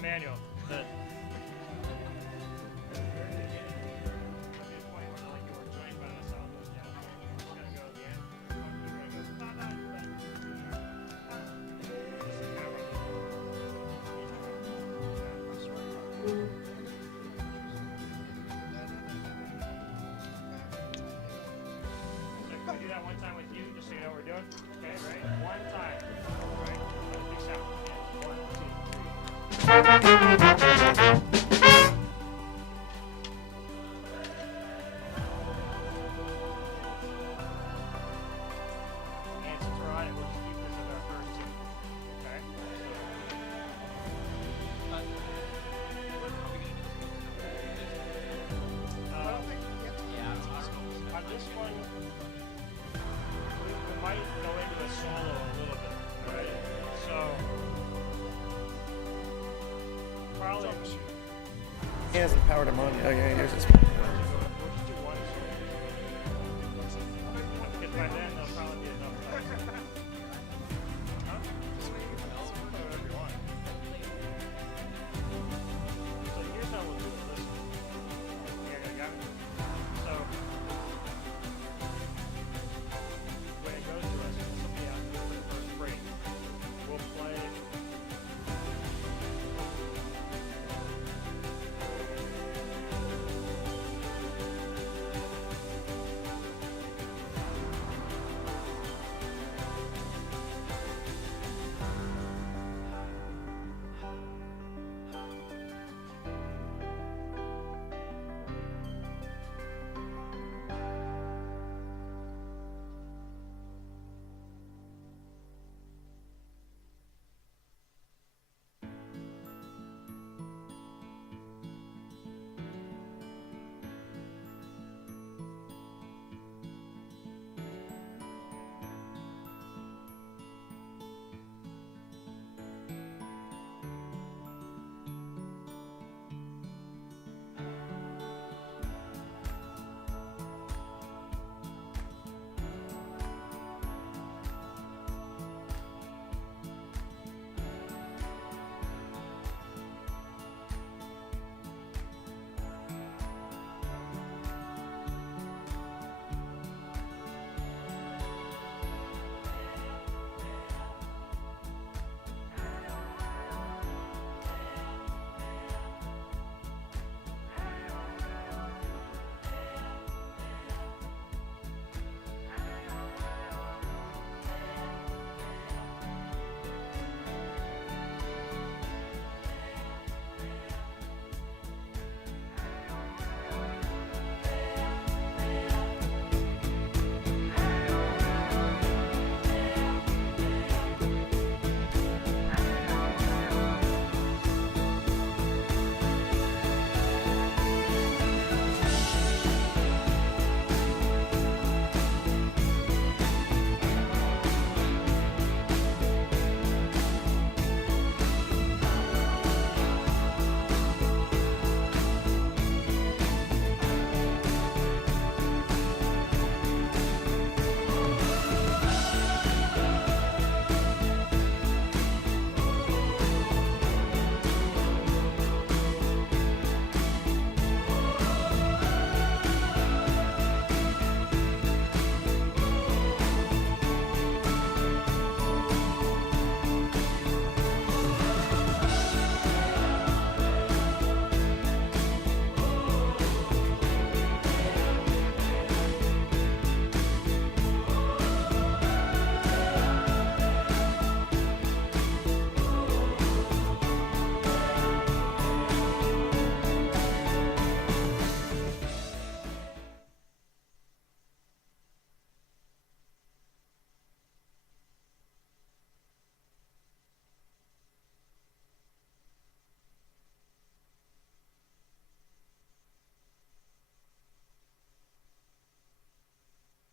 manual. The Can we do that one time with you, just so you know what we're doing? Okay, right? One time. Right? Big sound. One, two, three. And since we're on it, we'll just keep this as our first two. Okay? On this one, we might go into a solo a little bit, right? So, probably. He has the power to on. Oh yeah, here's this. We'll just do one solo. Because by then, there'll probably be enough. Huh? Just whatever you want. So here's how we'll do it. Listen. Yeah, I got it. So, when it goes to us, this will be after the first break. We'll play.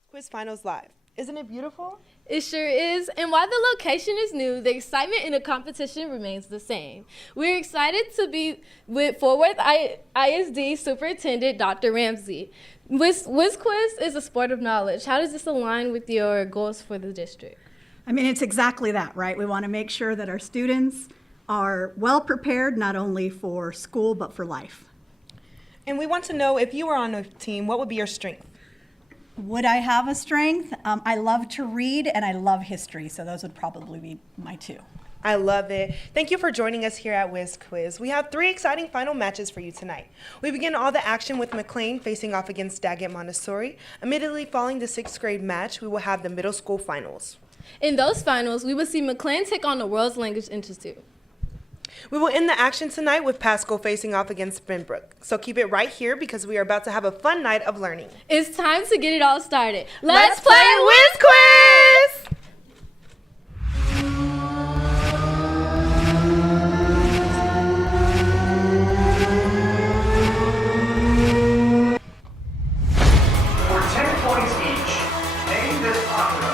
Quiz Finals Live. Isn't it beautiful? It sure is. And while the location is new, the excitement in the competition remains the same. We're excited to be with Fort Worth ISD Superintendent Dr. Ramsey. Whiz Quiz is a sport of knowledge. How does this align with your goals for the district? I mean, it's exactly that, right? We want to make sure that our students are well prepared not only for school but for life. And we want to know, if you were on a team, what would be your strength? Would I have a strength? I love to read and I love history, so those would probably be my two. I love it. Thank you for joining us here at Whiz Quiz. We have 3 exciting final matches for you tonight. We begin all the action with McLean facing off against Daggett Montessori. Immediately following the 6th grade match, we will have the middle school finals. In those finals, we will see McLean take on the World's Language Institute. We will end the action tonight with Pasco facing off against Benbrook. So keep it right here because we are about to have a fun night of learning. It's time to get it all started. Let's play Whiz Quiz! For 10 points each, name this opera.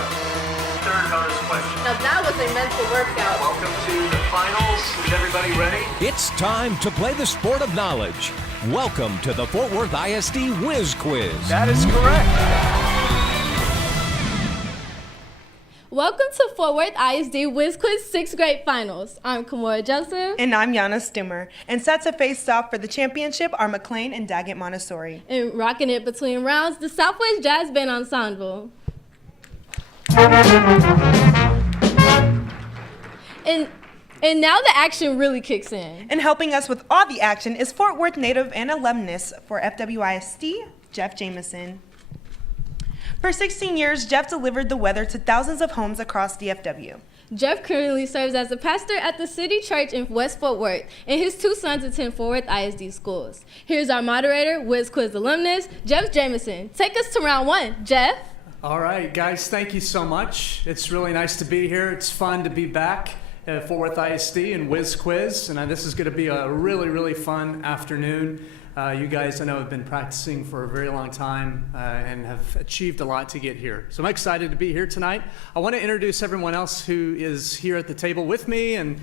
Third bonus question. Now that was a mental workout. Welcome to the finals. Is everybody ready? It's time to play the sport of knowledge. Welcome to the Fort Worth ISD Whiz Quiz. That is correct. Welcome to Fort Worth ISD Whiz Quiz 6th grade finals. I'm Kimora Joseph. And I'm Yana Stimmer. And set to face off for the championship are McLean and Daggett Montessori. And rocking it between rounds, the Southwest Jazz Band Ensemble. And now the action really kicks in. And helping us with all the action is Fort Worth native and alumnus for FWISD, Jeff Jameson. For 16 years, Jeff delivered the weather to thousands of homes across DFW. Jeff currently serves as a pastor at the City Church in West Fort Worth, and his 2 sons attend Fort Worth ISD schools. Here's our moderator, Whiz Quiz alumnus, Jeff Jameson. Take us to round 1, Jeff. All right, guys, thank you so much. It's really nice to be here. It's fun to be back at Fort Worth ISD and Whiz Quiz, and this is going to be a really, really fun afternoon. You guys, I know, have been practicing for a very long time and have achieved a lot to get here. So I'm excited to be here tonight. I want to introduce everyone else who is here at the table with me, and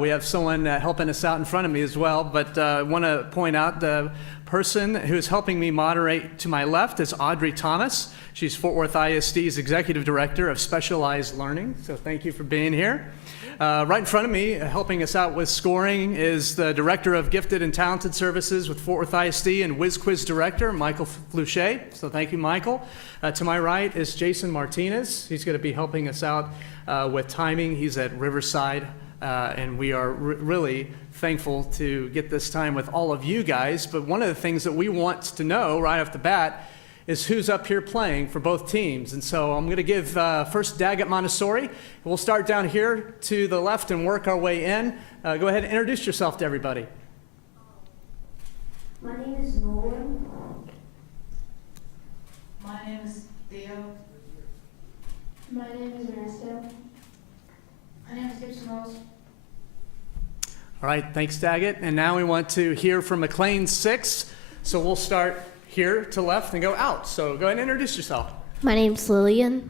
we have someone helping us out in front of me as well. But I want to point out the person who is helping me moderate to my left is Audrey Thomas. She's Fort Worth ISD's Executive Director of Specialized Learning, so thank you for being here. Right in front of me, helping us out with scoring, is the Director of Gifted and Talented Services with Fort Worth ISD and Whiz Quiz Director, Michael Fluchet. So thank you, Michael. To my right is Jason Martinez. He's going to be helping us out with timing. He's at Riverside, and we are really thankful to get this time with all of you guys. But one of the things that we want to know right off the bat is who's up here playing for both teams. And so I'm going to give first Daggett Montessori. We'll start down here to the left and work our way in. Go ahead and introduce yourself to everybody. My name is Nolan. My name is Theo. My name is Ernesto. My name is Gibson Rose. All right, thanks, Daggett. And now we want to hear from McLean 6. So we'll start here to left and go out. So go ahead and introduce yourself. My name's Lillian.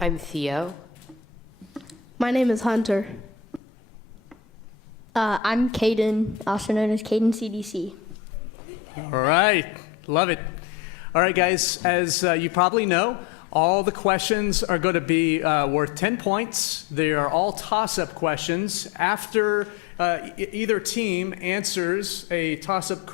I'm Theo. My name is Hunter. I'm Caden, also known as Caden CDC. All right, love it. All right, guys, as you probably know, all the questions are going to be worth 10 points. They are all toss-up questions. After either team answers a toss-up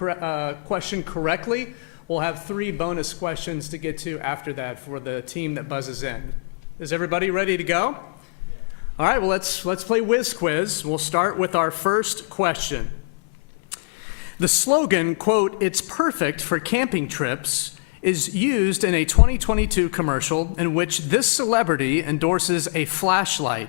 question correctly, we'll have 3 bonus questions to get to after that for the team that buzzes in. Is everybody ready to go? All right, well, let's play Whiz Quiz. We'll start with our first question. The slogan, quote, "It's perfect for camping trips," is used in a 2022 commercial in which this celebrity endorses a flashlight.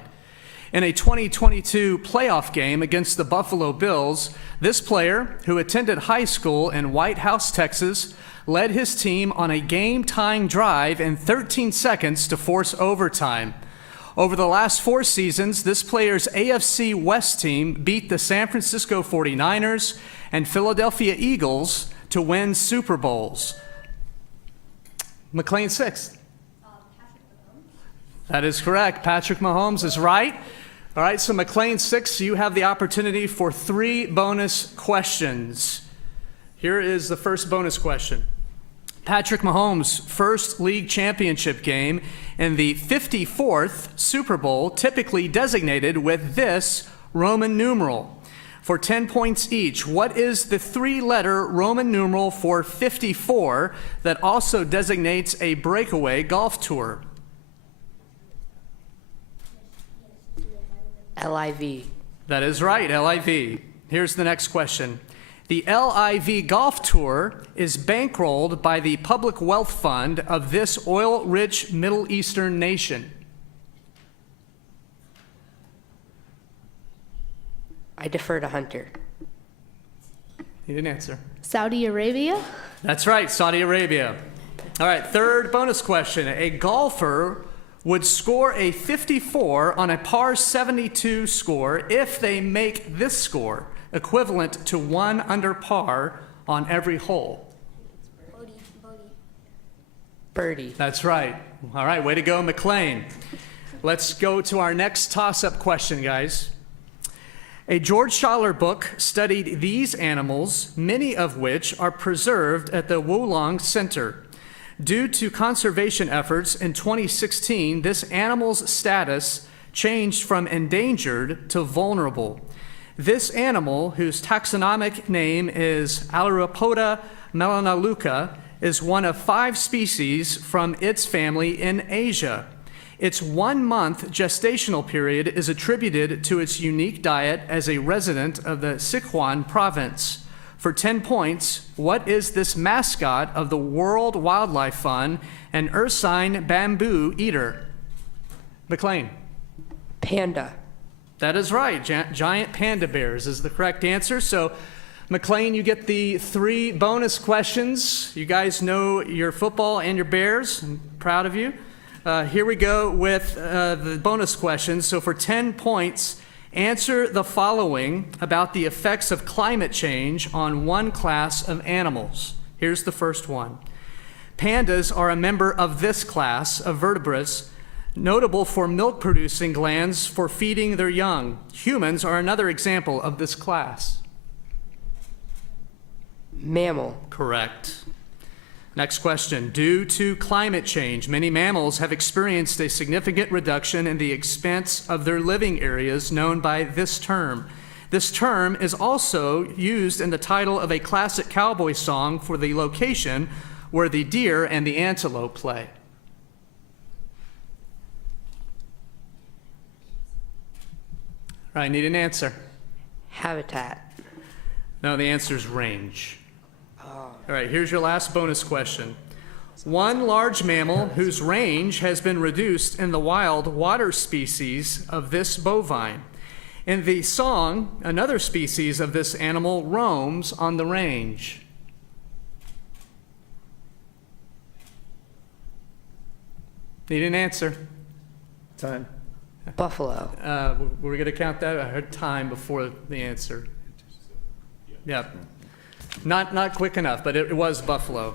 In a 2022 playoff game against the Buffalo Bills, this player, who attended high school in White House, Texas, led his team on a game-tying drive in 13 seconds to force overtime. Over the last 4 seasons, this player's AFC West team beat the San Francisco 49ers and Philadelphia Eagles to win Super Bowls. McLean 6th. That is correct. Patrick Mahomes is right. All right, so McLean 6, you have the opportunity for 3 bonus questions. Here is the first bonus question. Patrick Mahomes' first league championship game in the 54th Super Bowl, typically designated with this Roman numeral. For 10 points each, what is the 3-letter Roman numeral for 54 that also designates a breakaway golf tour? LIV. That is right, LIV. Here's the next question. The LIV Golf Tour is bankrolled by the Public Wealth Fund of this oil-rich Middle Eastern nation. I defer to Hunter. He didn't answer. Saudi Arabia? That's right, Saudi Arabia. All right, third bonus question. A golfer would score a 54 on a par 72 score if they make this score, equivalent to 1 under par on every hole. Birdie. That's right. All right, way to go, McLean. Let's go to our next toss-up question, guys. A George Schaller book studied these animals, many of which are preserved at the Wolong Center. Due to conservation efforts in 2016, this animal's status changed from endangered to vulnerable. This animal, whose taxonomic name is Aleuropoda melanaluca, is one of 5 species from its family in Asia. Its 1-month gestational period is attributed to its unique diet as a resident of the Sichuan province. For 10 points, what is this mascot of the World Wildlife Fund, an ursine bamboo eater? McLean. Panda. That is right. Giant panda bears is the correct answer. So, McLean, you get the 3 bonus questions. You guys know your football and your bears. I'm proud of you. Here we go with the bonus questions. So for 10 points, answer the following about the effects of climate change on one class of animals. Here's the first one. Pandas are a member of this class of vertebrates, notable for milk-producing glands for feeding their young. Humans are another example of this class. Mammal. Correct. Next question. Due to climate change, many mammals have experienced a significant reduction in the expanse of their living areas known by this term. This term is also used in the title of a classic cowboy song for the location where the deer and the antelope play. All right, need an answer. Habitat. No, the answer is range. All right, here's your last bonus question. One large mammal whose range has been reduced in the wild water species of this bovine. In the song, another species of this animal roams on the range. Need an answer? Time. Buffalo. We're going to count that. I heard time before the answer. Yeah. Not quick enough, but it was buffalo.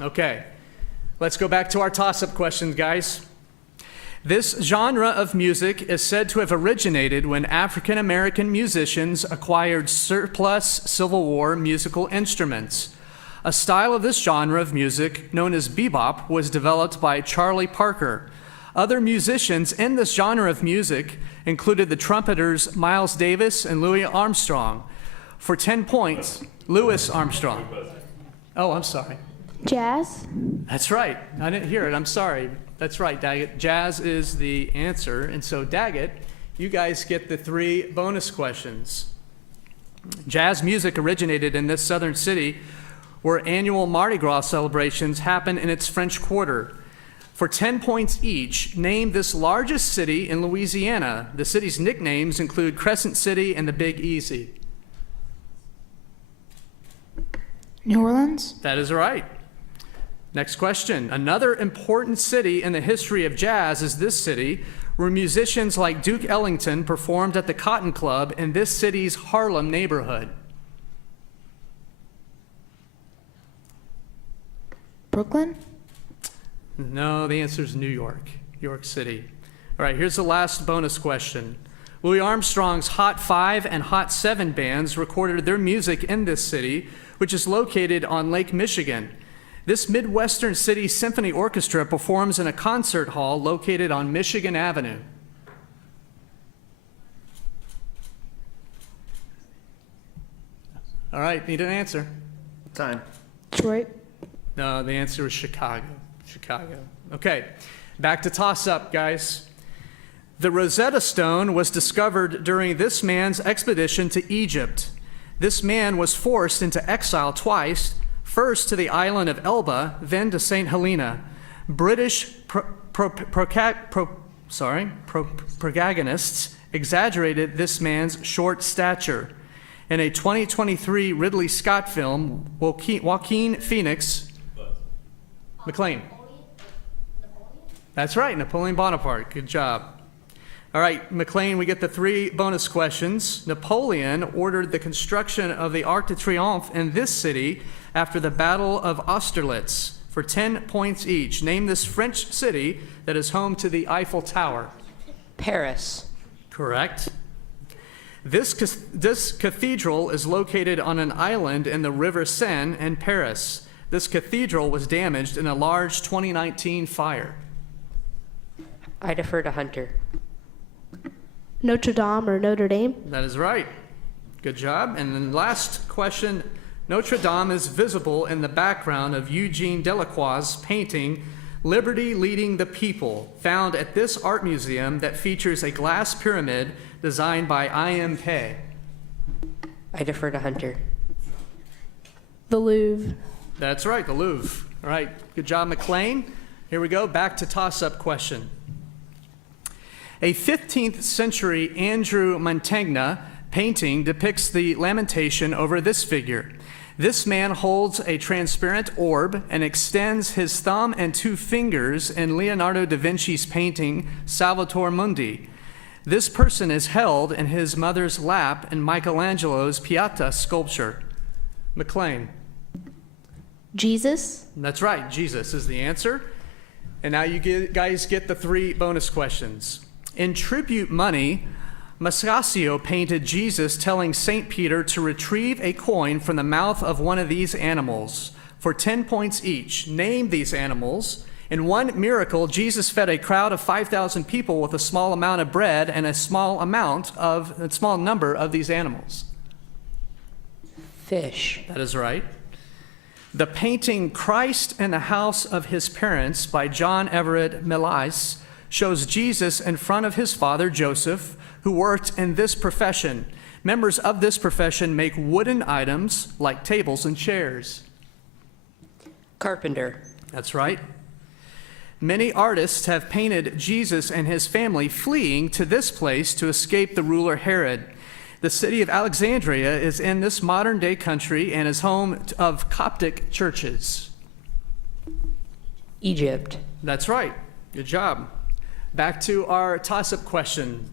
Okay. Let's go back to our toss-up questions, guys. This genre of music is said to have originated when African American musicians acquired surplus Civil War musical instruments. A style of this genre of music, known as bebop, was developed by Charlie Parker. Other musicians in this genre of music included the trumpeters Miles Davis and Louis Armstrong. For 10 points, Louis Armstrong. Oh, I'm sorry. Jazz? That's right. I didn't hear it. I'm sorry. That's right, Daggett. Jazz is the answer. And so, Daggett, you guys get the 3 bonus questions. Jazz music originated in this southern city where annual Mardi Gras celebrations happen in its French Quarter. For 10 points each, name this largest city in Louisiana. The city's nicknames include Crescent City and the Big Easy. New Orleans? That is right. Next question. Another important city in the history of jazz is this city, where musicians like Duke Ellington performed at the Cotton Club in this city's Harlem neighborhood. Brooklyn? No, the answer is New York, New York City. All right, here's the last bonus question. Louis Armstrong's Hot 5 and Hot 7 bands recorded their music in this city, which is located on Lake Michigan. This Midwestern city symphony orchestra performs in a concert hall located on Michigan Avenue. All right, need an answer. Time. Detroit. No, the answer is Chicago. Chicago. Okay, back to toss-up, guys. The Rosetta Stone was discovered during this man's expedition to Egypt. This man was forced into exile twice, first to the island of Elba, then to St. Helena. British protagonists exaggerated this man's short stature. In a 2023 Ridley Scott film, Joaquin Phoenix, McLean. That's right, Napoleon Bonaparte. Good job. All right, McLean, we get the 3 bonus questions. Napoleon ordered the construction of the Arc de Triomphe in this city after the Battle of Austerlitz for 10 points each. Name this French city that is home to the Eiffel Tower. Paris. Correct. This cathedral is located on an island in the River Seine in Paris. This cathedral was damaged in a large 2019 fire. I defer to Hunter. Notre Dame or Notre Dame. That is right. Good job. And then last question. Notre Dame is visible in the background of Eugene Delacroix's painting, Liberty Leading the People, found at this art museum that features a glass pyramid designed by I.M. Pei. I defer to Hunter. The Louvre. That's right, the Louvre. All right, good job, McLean. Here we go, back to toss-up question. A 15th century Andrew Mantegna painting depicts the lamentation over this figure. This man holds a transparent orb and extends his thumb and 2 fingers in Leonardo da Vinci's painting Salvator Mundi. This person is held in his mother's lap in Michelangelo's Pieta sculpture. McLean. Jesus. That's right, Jesus is the answer. And now you guys get the 3 bonus questions. In tribute money, Masaccio painted Jesus telling St. Peter to retrieve a coin from the mouth of one of these animals for 10 points each. Name these animals. In one miracle, Jesus fed a crowd of 5,000 people with a small amount of bread and a small number of these animals. Fish. That is right. The painting Christ in the House of His Parents by John Everett Millais shows Jesus in front of his father Joseph, who worked in this profession. Members of this profession make wooden items like tables and chairs. Carpenter. That's right. Many artists have painted Jesus and his family fleeing to this place to escape the ruler Herod. The city of Alexandria is in this modern-day country and is home of Coptic churches. Egypt. That's right. Good job. Back to our toss-up question.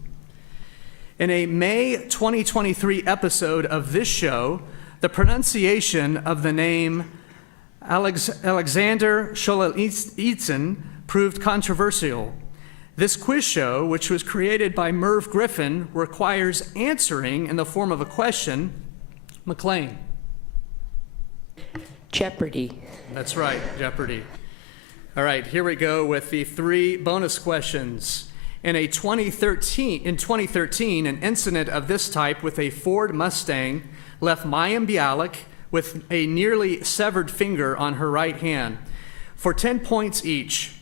In a May 2023 episode of this show, the pronunciation of the name Alexander Solzhenitsyn proved controversial. This quiz show, which was created by Merv Griffin, requires answering in the form of a question. McLean. Jeopardy. That's right, Jeopardy. All right, here we go with the 3 bonus questions. In 2013, an incident of this type with a Ford Mustang left Mayim Bialik with a nearly severed finger on her right hand. For 10 points each,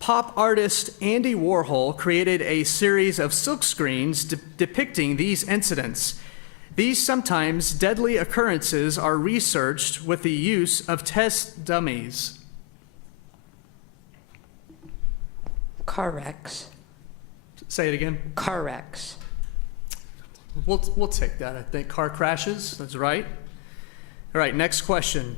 pop artist Andy Warhol created a series of silkscreens depicting these incidents. These sometimes deadly occurrences are researched with the use of test dummies. Car wrecks. Say it again. Car wrecks. We'll take that, I think. Car crashes, that's right. All right, next question.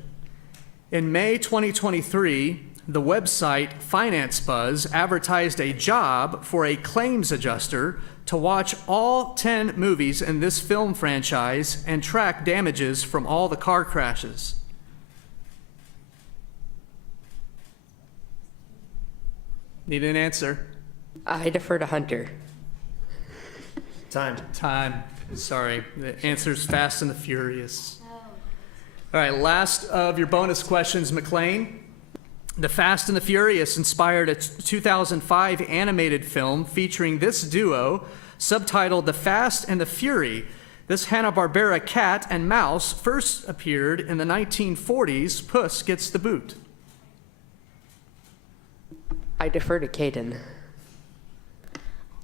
In May 2023, the website Finance Buzz advertised a job for a claims adjuster to watch all 10 movies in this film franchise and track damages from all the car crashes. Need an answer? I defer to Hunter. Time. Sorry, the answer's Fast and the Furious. All right, last of your bonus questions, McLean. The Fast and the Furious inspired a 2005 animated film featuring this duo, subtitled The Fast and the Fury. This Hanna-Barbera cat and mouse first appeared in the 1940s. Puss Gets the Boot. I defer to Caden.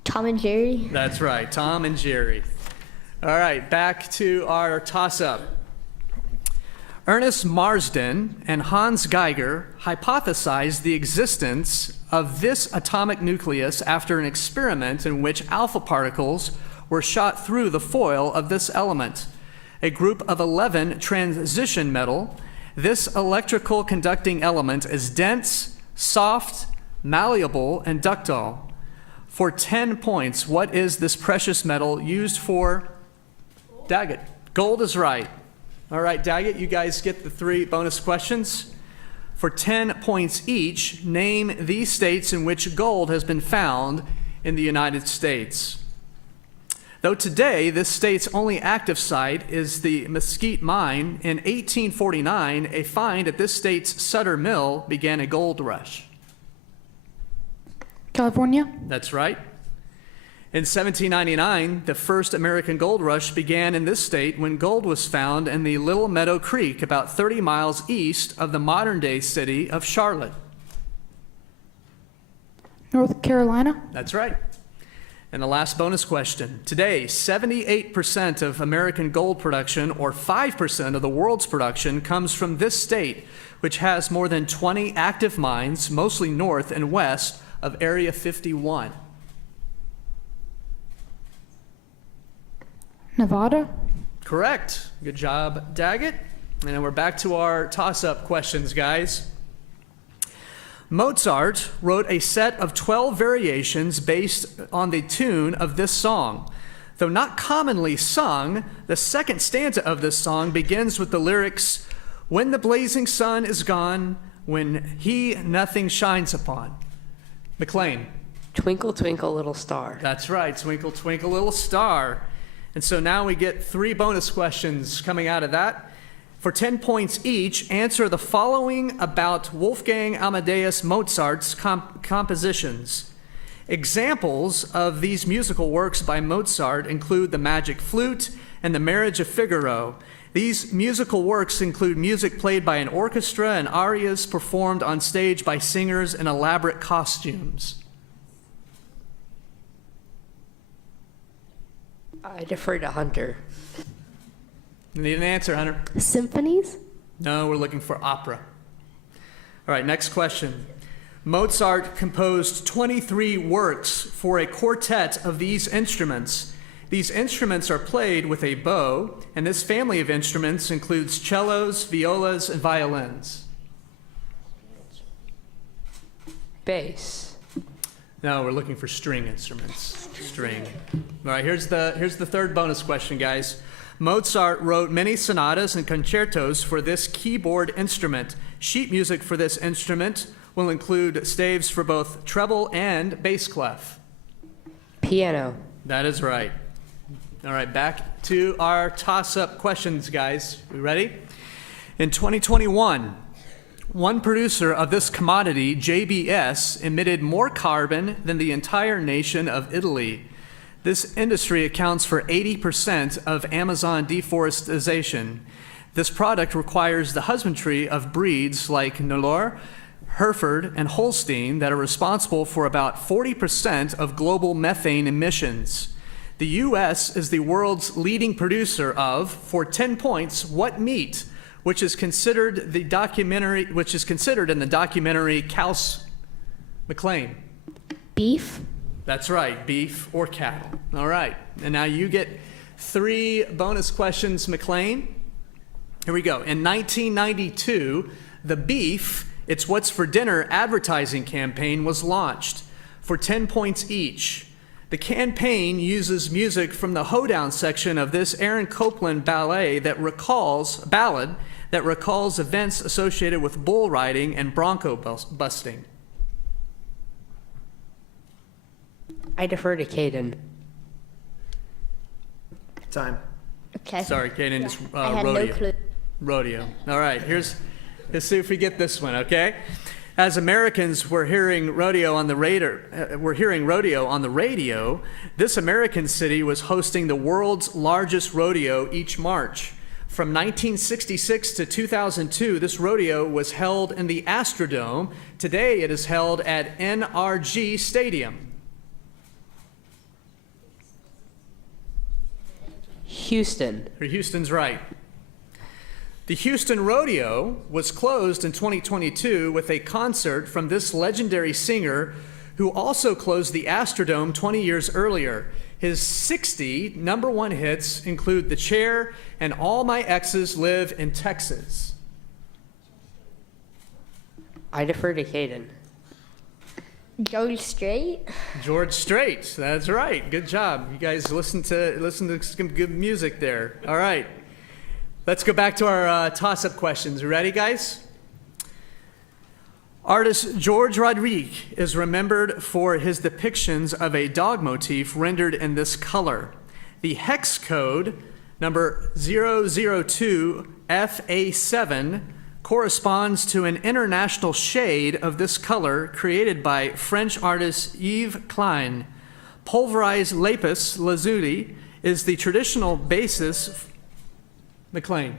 Tom and Jerry. That's right, Tom and Jerry. All right, back to our toss-up. Ernest Marsden and Hans Geiger hypothesized the existence of this atomic nucleus after an experiment in which alpha particles were shot through the foil of this element, a group of 11 transition metal. This electrical conducting element is dense, soft, malleable, and ductile. For 10 points, what is this precious metal used for? Daggett. Gold is right. All right, Daggett, you guys get the 3 bonus questions. For 10 points each, name the states in which gold has been found in the United States. Though today, this state's only active site is the Mesquite Mine, in 1849, a find at this state's Sutter Mill began a gold rush. California. That's right. In 1799, the first American gold rush began in this state when gold was found in the Little Meadow Creek, about 30 miles east of the modern-day city of Charlotte. North Carolina. That's right. And the last bonus question. Today, 78% of American gold production, or 5% of the world's production, comes from this state, which has more than 20 active mines, mostly north and west of Area 51. Nevada. Correct. Good job, Daggett. And then we're back to our toss-up questions, guys. Mozart wrote a set of 12 variations based on the tune of this song. Though not commonly sung, the second stanza of this song begins with the lyrics, "When the blazing sun is gone, when he nothing shines upon." McLean. Twinkle, twinkle, little star. That's right, Twinkle, Twinkle, Little Star. And so now we get 3 bonus questions coming out of that. For 10 points each, answer the following about Wolfgang Amadeus Mozart's compositions. Examples of these musical works by Mozart include The Magic Flute and The Marriage of Figaro. These musical works include music played by an orchestra and arias performed on stage by singers in elaborate costumes. I defer to Hunter. Need an answer, Hunter? Symphonies? No, we're looking for opera. All right, next question. Mozart composed 23 works for a quartet of these instruments. These instruments are played with a bow, and this family of instruments includes cellos, violas, and violins. Bass. No, we're looking for string instruments. String. All right, here's the 3rd bonus question, guys. Mozart wrote many sonatas and concertos for this keyboard instrument. Sheet music for this instrument will include staves for both treble and bass clef. Piano. That is right. All right, back to our toss-up questions, guys. We ready? In 2021, one producer of this commodity, JBS, emitted more carbon than the entire nation of Italy. This industry accounts for 80% of Amazon deforestation. This product requires the husbandry of breeds like Nelore, Hereford, and Holstein that are responsible for about 40% of global methane emissions. The U.S. is the world's leading producer of, for 10 points, what meat, which is considered in the documentary Cows McLean? Beef. That's right, beef or cattle. All right, and now you get 3 bonus questions, McLean. Here we go. In 1992, the Beef, It's What's for Dinner advertising campaign was launched for 10 points each. The campaign uses music from the hoedown section of this Aaron Copland ballad that recalls events associated with bull riding and bronco busting. I defer to Caden. Time. Okay. Sorry, Caden, just I had rodeo. no clue. Rodeo. All right, let's see if we get this one, okay? As Americans were hearing rodeo on the radio, this American city was hosting the world's largest rodeo each March. From 1966 to 2002, this rodeo was held in the Astrodome. Today, it is held at NRG Stadium. Houston. Houston's right. The Houston Rodeo was closed in 2022 with a concert from this legendary singer who also closed the Astrodome 20 years earlier. His 60 #1 hits include The Chair and All My Exes Live in Texas. I defer to Caden. George Strait. George Strait, that's right. Good job. You guys listen to some good music there. All right. Let's go back to our toss-up questions. You ready, guys? Artist George Rodriguez is remembered for his depictions of a dog motif rendered in this color. The hex code number 002FA7 corresponds to an international shade of this color created by French artist Yves Klein. Pulverized lapis lazuli is the traditional basis. McLean.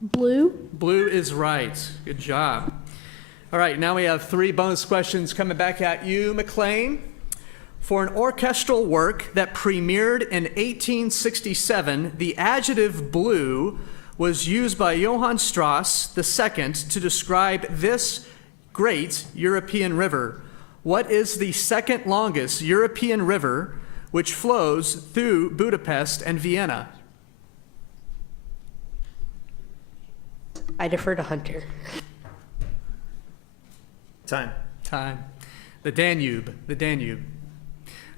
Blue. Blue is right. Good job. All right, now we have 3 bonus questions coming back at you, McLean. For an orchestral work that premiered in 1867, the adjective blue was used by Johann Strauss II to describe this great European river. What is the second longest European river which flows through Budapest and Vienna? I defer to Hunter. Time. The Danube.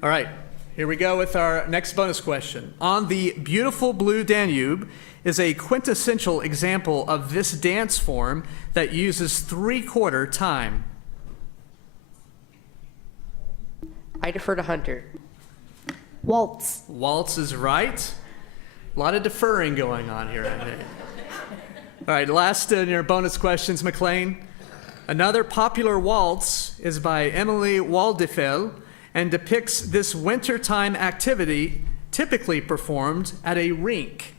All right, here we go with our next bonus question. On the beautiful blue Danube is a quintessential example of this dance form that uses 3/4 time. I defer to Hunter. Waltz. Waltz is right. A lot of deferring going on here, I think. All right, last in your bonus questions, McLean. Another popular waltz is by Emily Waldefel and depicts this wintertime activity typically performed at a rink.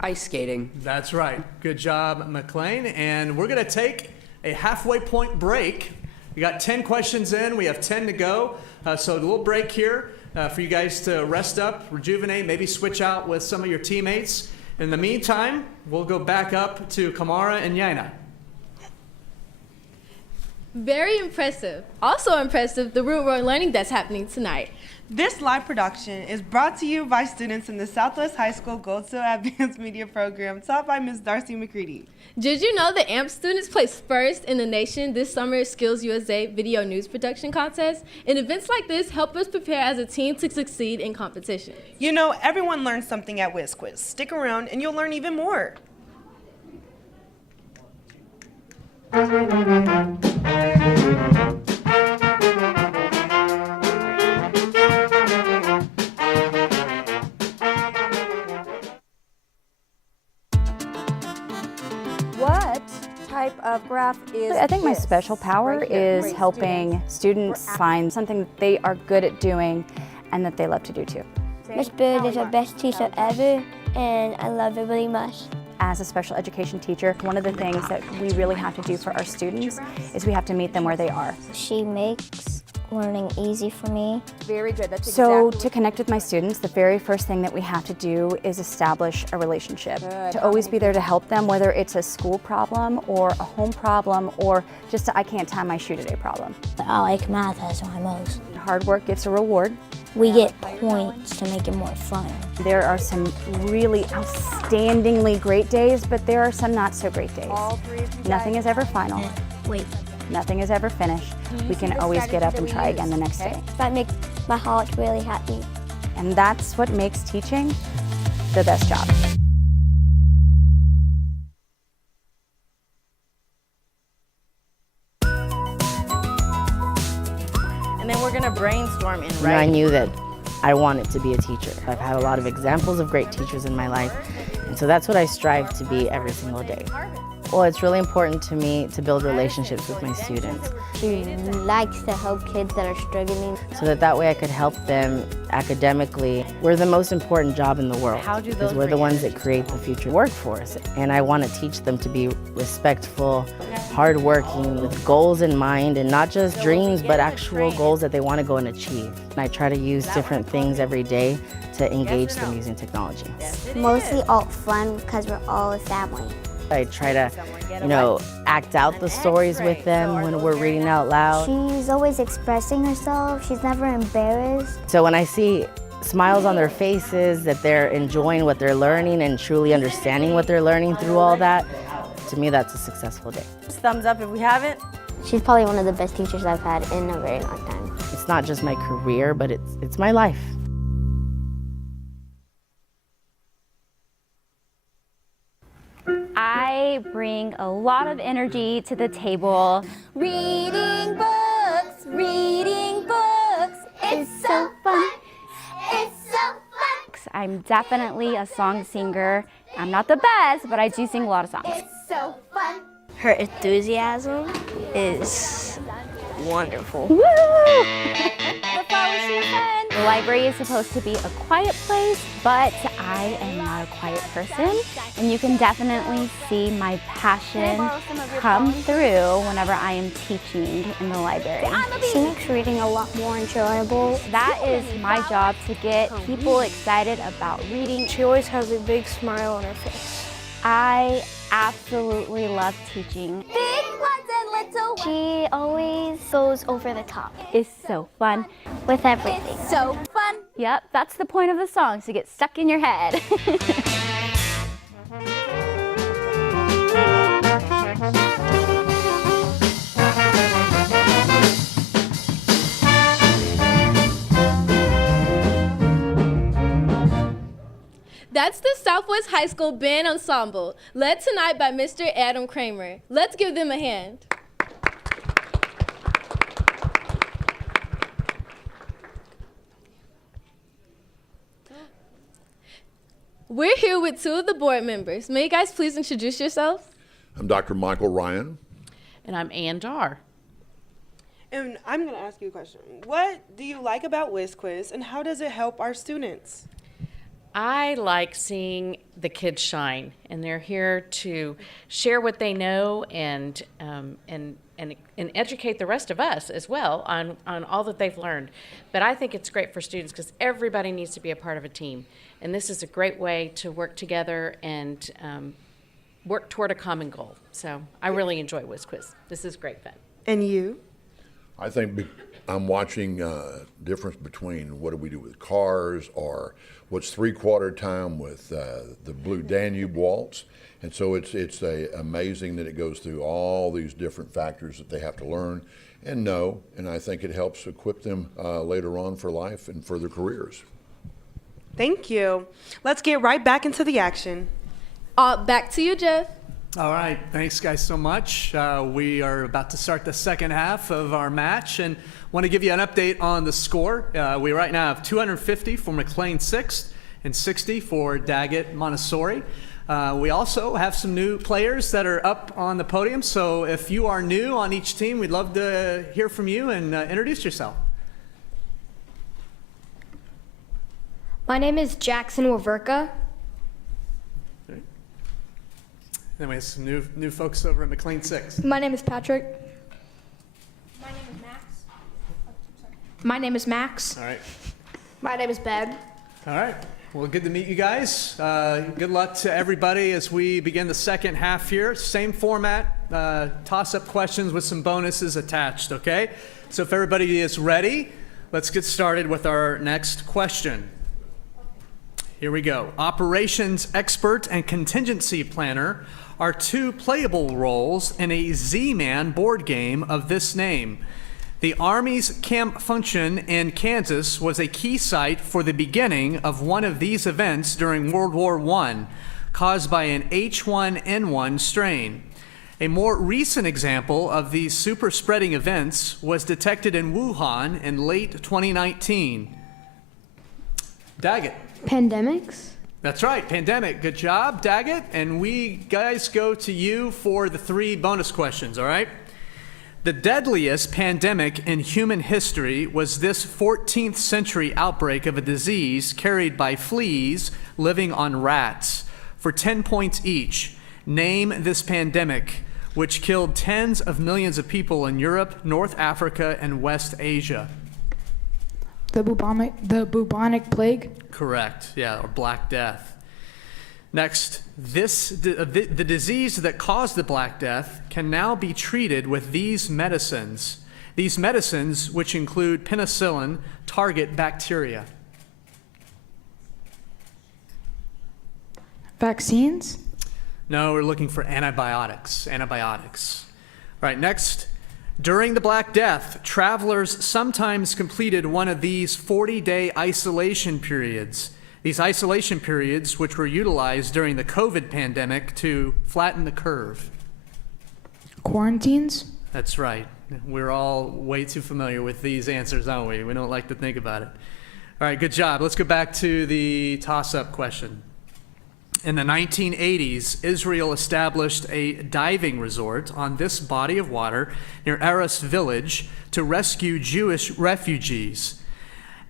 Ice skating. That's right. Good job, McLean. And we're going to take a halfway point break. We got 10 questions in. We have 10 to go. So a little break here for you guys to rest up, rejuvenate, maybe switch out with some of your teammates. In the meantime, we'll go back up to Kamara and Yaina. Very impressive. Also impressive, the real-world learning that's happening tonight. This live production is brought to you by students in the Southwest High School Gold Seal Advanced Media Program, taught by Ms. Darcy McCready. Did you know the AMP students placed first in the nation this summer's Skills USA Video News Production Contest? And events like this help us prepare as a team to succeed in competition. You know, everyone learns something at Whiz Quiz. Stick around and you'll learn even more. What type of graph is I think my this? special power Right here. is Great helping students find something that they are good at doing and that they love to do too. Miss Bird is the best teacher ever, and I love her really much. As a special education teacher, one of the things that we really have to do for our students is we have to meet them where they are. She makes learning easy for me. Very good. That's So exactly to connect with my students, the very first thing that we have to do is establish a relationship. Good. To always be there to help them, whether it's a school problem or a home problem or just a I can't tie my shoe today problem. I like math as my most. Hard work gets a reward. We get points to make it more fun. There are some really outstandingly great days, but there are some not so great days. All three of you Nothing guys is ever final. Wait, Nothing is ever finished. We can the always get up and strategy try that again we the use, next okay? day. that makes my heart really happy. And that's what makes teaching the best job. And then we're gonna brainstorm and And I write. knew that I wanted to be a teacher. I've had a lot of examples of great teachers in my life, and so that's what I strive to be every single day. Well, it's really important to me to build relationships with my students She likes to help kids that are struggling. so that way I could help them academically. We're the most important job in the world because we're the ones that create the future workforce. And I want to teach them to be respectful, hardworking, with goals in mind, and not just dreams, but actual goals that they want to go and achieve. And I try to use different things every day to engage them using technology. Mostly all fun because we're all a family. I try to, act out the stories with them when we're reading out loud. She's always expressing herself. She's never embarrassed. So when I see smiles on their faces, that they're enjoying what they're learning and truly understanding what they're learning through all that, to me that's a successful day. Thumbs up if we haven't. She's probably one of the best teachers I've had in a very long time. It's not just my career, but it's my life. I bring a lot of energy to the table. Reading books, it's so fun, it's so fun. I'm definitely a song singer. I'm not the best, but I do sing a lot of songs. It's so fun. Her enthusiasm is wonderful. Woo! The flowers are fun. The library is supposed to be a quiet place, but I am not a quiet person, and you can definitely see my passion come through whenever I am teaching in the library. She makes reading a lot more enjoyable. That is my job, to get people excited about reading. She always has a big smile on her face. I absolutely love teaching. Big ones and little ones. She always goes over the top. It's so fun. With everything. It's so fun. Yep, that's the point of the song, to get stuck in your head. That's the Southwest High School Band Ensemble, led tonight by Mr. Adam Kramer. Let's give them a hand. We're here with two of the board members. May you guys please introduce yourselves? I'm Dr. Michael Ryan. And I'm Ann Dar. And I'm going to ask you a question. What do you like about Whiz Quiz, and how does it help our students? I like seeing the kids shine, and they're here to share what they know and educate the rest of us as well on all that they've learned. But I think it's great for students because everybody needs to be a part of a team, and this is a great way to work together and work toward a common goal. So I really enjoy Whiz Quiz. This is great fun. And you? I think I'm watching difference between what do we do with cars, or what's three-quarter time with the Blue Danube Waltz. And so it's amazing that it goes through all these different factors that they have to learn and know, and I think it helps equip them later on for life and for their careers. Thank you. Let's get right back into the action. Back to you, Jeff. All right, thanks guys so much. We are about to start the second half of our match and want to give you an update on the score. We right now have 250 for McLean 6th and 60 for Daggett Montessori. We also have some new players that are up on the podium, so if you are new on each team, we'd love to hear from you and introduce yourself. My name is Jackson Waverka. Then we have some new folks over at McLean 6th. My name is Patrick. My name is Max. My name is Max. All right. My name is Beb. All right. Well, good to meet you guys. Good luck to everybody as we begin the second half here. Same format, toss-up questions with some bonuses attached, okay? So if everybody is ready, let's get started with our next question. Here we go. Operations expert and contingency planner are two playable roles in a Z-Man board game of this name. The Army's Camp Function in Kansas was a key site for the beginning of one of these events during World War I, caused by an H1N1 strain. A more recent example of these super spreading events was detected in Wuhan in late 2019. Daggett. Pandemics? That's right, pandemic. Good job, Daggett. And we guys go to you for the 3 bonus questions, all right? The deadliest pandemic in human history was this 14th century outbreak of a disease carried by fleas living on rats. For 10 points each, name this pandemic which killed tens of millions of people in Europe, North Africa, and West Asia. The bubonic plague? Correct, yeah, or Black Death. Next, the disease that caused the Black Death can now be treated with these medicines. These medicines, which include penicillin, target bacteria. Vaccines? No, we're looking for antibiotics. Antibiotics. All right, next. During the Black Death, travelers sometimes completed one of these 40-day isolation periods. These isolation periods, which were utilized during the COVID pandemic to flatten the curve. Quarantines? That's right. We're all way too familiar with these answers, aren't we? We don't like to think about it. All right, good job. Let's go back to the toss-up question. In the 1980s, Israel established a diving resort on this body of water near Aras village to rescue Jewish refugees.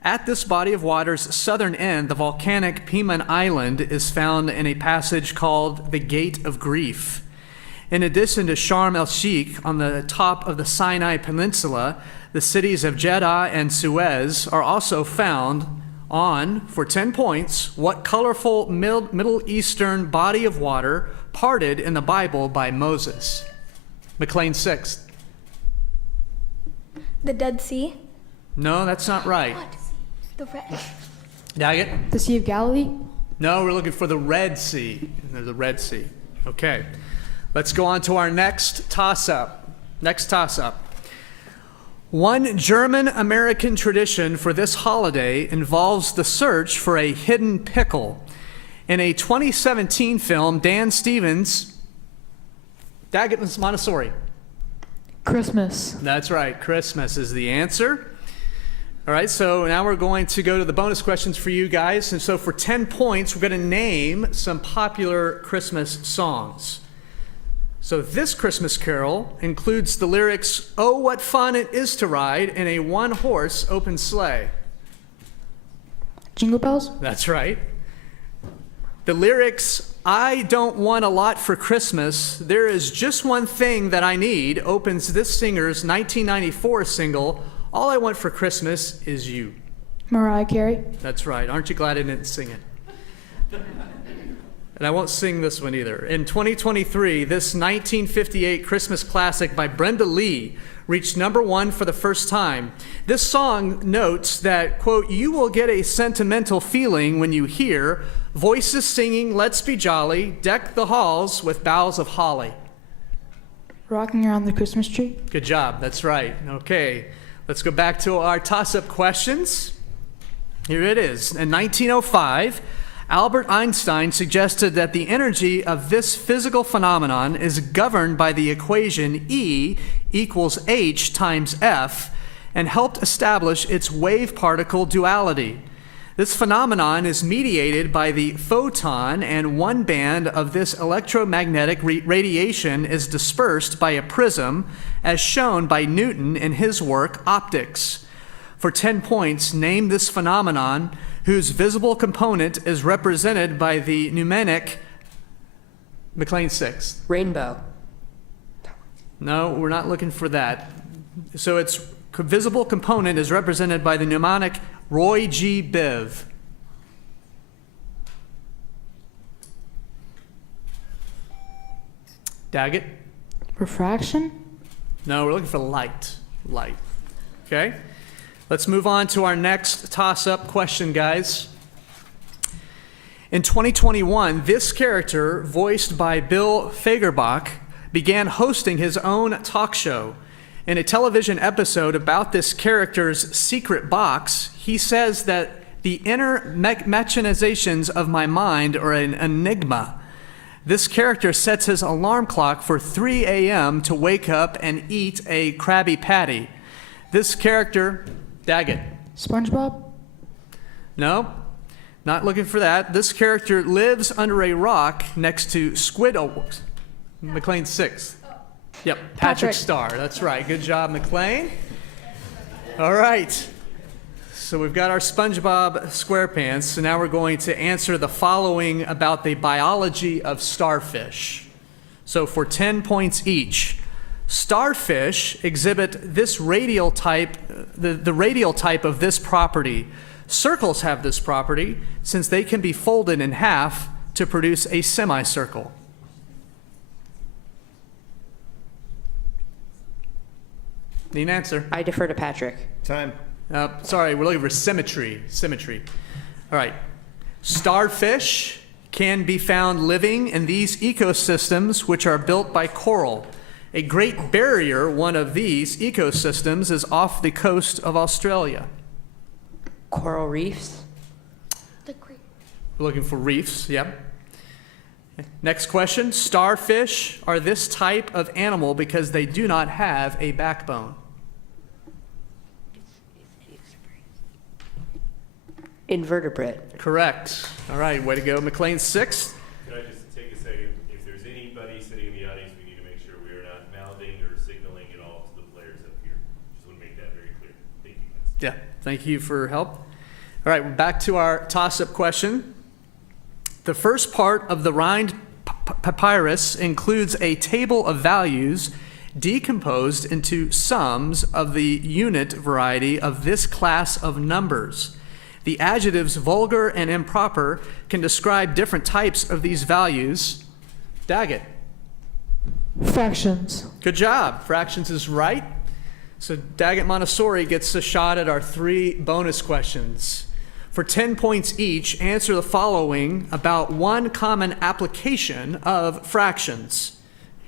At this body of water's southern end, the volcanic Piman Island is found in a passage called the Gate of Grief. In addition to Sharm el-Sheikh on the top of the Sinai Peninsula, the cities of Jeddah and Suez are also found on, for 10 points, what colorful Middle Eastern body of water parted in the Bible by Moses? McLean 6th. The Dead Sea. No, that's not right. What? The Red. Daggett? The Sea of Galilee? No, we're looking for the Red Sea. There's the Red Sea. Okay. Let's go on to our next toss-up. One German-American tradition for this holiday involves the search for a hidden pickle. In a 2017 film, Dan Stevens, Daggett Montessori. Christmas. That's right, Christmas is the answer. All right, so now we're going to go to the bonus questions for you guys. And so for 10 points, we're going to name some popular Christmas songs. So this Christmas carol includes the lyrics, "Oh, what fun it is to ride in a one-horse open sleigh." Jingle bells? That's right. The lyrics, "I don't want a lot for Christmas, there is just one thing that I need," opens this singer's 1994 single, "All I Want for Christmas Is You." Mariah Carey? That's right. Aren't you glad I didn't sing it? And I won't sing this one either. In 2023, this 1958 Christmas classic by Brenda Lee reached #1 for the first time. This song notes that, quote, "You will get a sentimental feeling when you hear voices singing 'Let's Be Jolly, deck the halls with boughs of holly.'" Rocking Around the Christmas Tree? Good job. That's right. Okay. Let's go back to our toss-up questions. Here it is. In 1905, Albert Einstein suggested that the energy of this physical phenomenon is governed by the equation E equals h times F and helped establish its wave-particle duality. This phenomenon is mediated by the photon, and one band of this electromagnetic radiation is dispersed by a prism, as shown by Newton in his work Optics. For 10 points, name this phenomenon whose visible component is represented by the mnemonic McLean 6th. Rainbow. No, we're not looking for that. So its visible component is represented by the mnemonic Roy G. Biv. Daggett? Refraction? No, we're looking for light. Light. Okay? Let's move on to our next toss-up question, guys. In 2021, this character, voiced by Bill Fagerbach, began hosting his own talk show. In a television episode about this character's secret box, he says that the inner machinations of my mind are an enigma. This character sets his alarm clock for 3 a.m. to wake up and eat a Krabby Patty. This character, Daggett. SpongeBob? No. Not looking for that. This character lives under a rock next to Squid. Oh, McLean 6th. Yep, Patrick Starr. That's right. Good job, McLean. All right. So we've got our SpongeBob SquarePants. So now we're going to answer the following about the biology of starfish. So for 10 points each, starfish exhibit this radial type, the radial type of this property. Circles have this property since they can be folded in half to produce a semicircle. Need an answer? I defer to Patrick. Time. Sorry, we're looking for symmetry. Symmetry. All right. Starfish can be found living in these ecosystems which are built by coral. A Great Barrier, one of these ecosystems, is off the coast of Australia. Coral reefs. We're looking for reefs, yep. Next question. Starfish are this type of animal because they do not have a backbone. Invertebrate. Correct. All right, way to go, McLean 6th. Could I just take a second? If there's anybody sitting in the audience, we need to make sure we are not mouthing or signaling at all to the players up here. Just want to make that very clear. Thank you, guys. Yeah, thank you for help. All right, we're back to our toss-up question. The first part of the Rhind Papyrus includes a table of values decomposed into sums of the unit variety of this class of numbers. The adjectives vulgar and improper can describe different types of these values. Daggett. Fractions. Good job. Fractions is right. So Daggett Montessori gets a shot at our 3 bonus questions. For 10 points each, answer the following about one common application of fractions.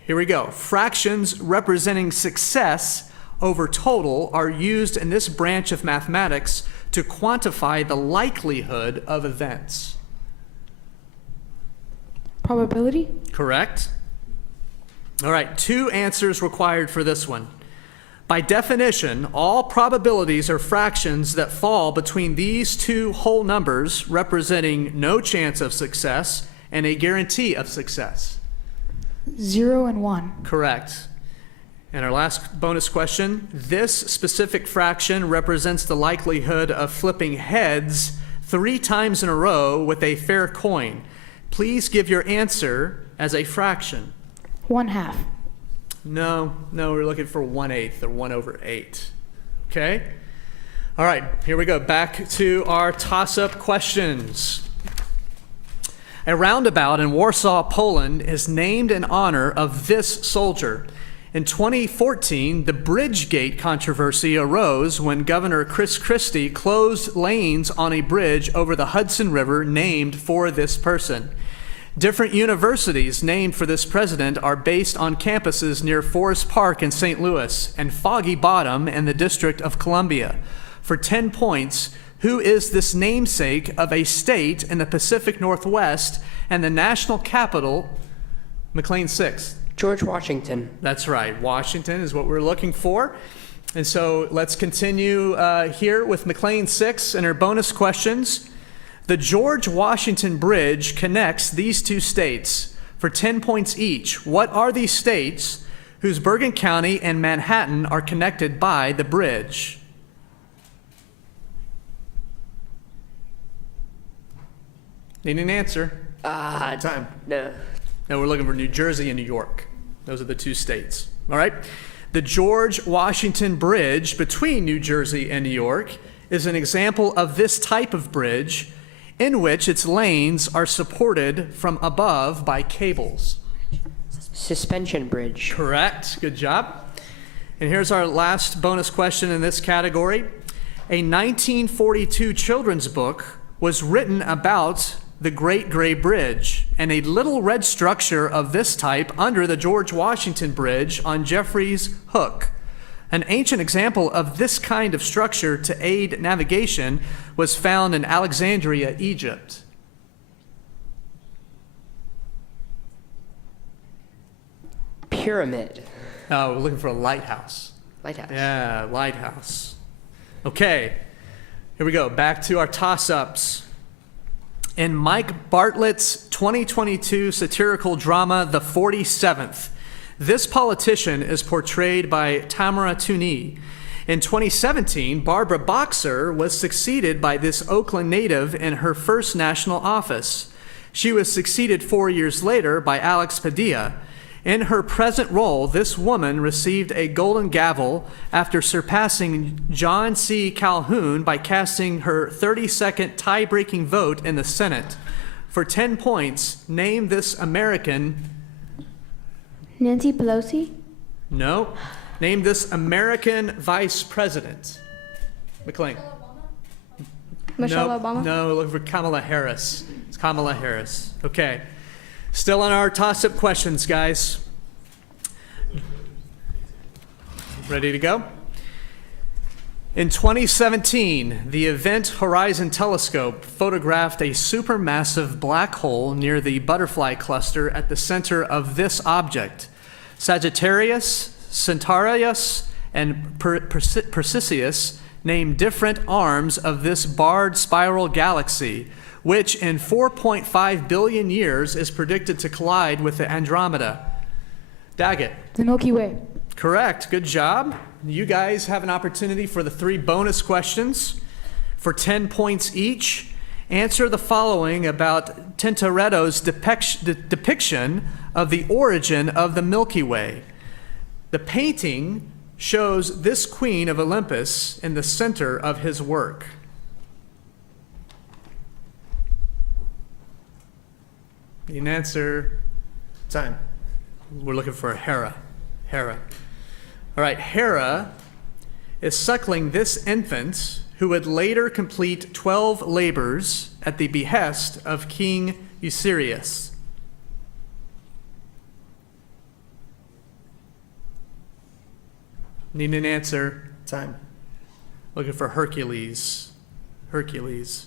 Here we go. Fractions representing success over total are used in this branch of mathematics to quantify the likelihood of events. Probability? Correct. All right, 2 answers required for this one. By definition, all probabilities are fractions that fall between these 2 whole numbers representing no chance of success and a guarantee of success. 0 and 1. Correct. And our last bonus question, this specific fraction represents the likelihood of flipping heads 3 times in a row with a fair coin. Please give your answer as a fraction. 1/2. No, we're looking for 1/8 or 1/8. Okay? All right, here we go. Back to our toss-up questions. A roundabout in Warsaw, Poland is named in honor of this soldier. In 2014, the Bridgegate controversy arose when Governor Chris Christie closed lanes on a bridge over the Hudson River named for this person. Different universities named for this president are based on campuses near Forest Park in St. Louis and Foggy Bottom in the District of Columbia. For 10 points, who is this namesake of a state in the Pacific Northwest and the national capital, McLean 6th? George Washington. That's right. Washington is what we're looking for. And so let's continue here with McLean 6 and her bonus questions. The George Washington Bridge connects these 2 states for 10 points each. What are these states whose Bergen County and Manhattan are connected by the bridge? Need an answer? Time. No. No, we're looking for New Jersey and New York. Those are the 2 states. All right? The George Washington Bridge between New Jersey and New York is an example of this type of bridge in which its lanes are supported from above by cables. Suspension bridge. Correct. Good job. And here's our last bonus question in this category. A 1942 children's book was written about the Great Gray Bridge and a little red structure of this type under the George Washington Bridge on Jeffreys Hook. An ancient example of this kind of structure to aid navigation was found in Alexandria, Egypt. Pyramid. Oh, we're looking for a lighthouse. Lighthouse. Yeah, lighthouse. Okay, here we go. Back to our toss-ups. In Mike Bartlett's 2022 satirical drama, The 47th, this politician is portrayed by Tamara Tooney. In 2017, Barbara Boxer was succeeded by this Oakland native in her first national office. She was succeeded 4 years later by Alex Padilla. In her present role, this woman received a Golden Gavel after surpassing John C. Calhoun by casting her 30-second tie-breaking vote in the Senate. For 10 points, name this American. Nancy Pelosi? No. Name this American vice president. McLean. Michelle no, Obama? No, look for Kamala Harris. It's Kamala Harris. Okay. Still on our toss-up questions, guys. Ready to go? In 2017, the Event Horizon Telescope photographed a supermassive black hole near the butterfly cluster at the center of this object. Sagittarius, Centaurus, and Perseus name different arms of this barred spiral galaxy, which in 4.5 billion years is predicted to collide with the Andromeda. Daggett. The Milky Way. Correct. Good job. You guys have an opportunity for the 3 bonus questions for 10 points each. Answer the following about Tintoretto's depiction of the origin of the Milky Way. The painting shows this queen of Olympus in the center of his work. Need an answer? Time. We're looking for Hera. Hera. All right, Hera is suckling this infant who would later complete 12 labors at the behest of King Eusebius. Need an answer? Time. Looking for Hercules. Hercules.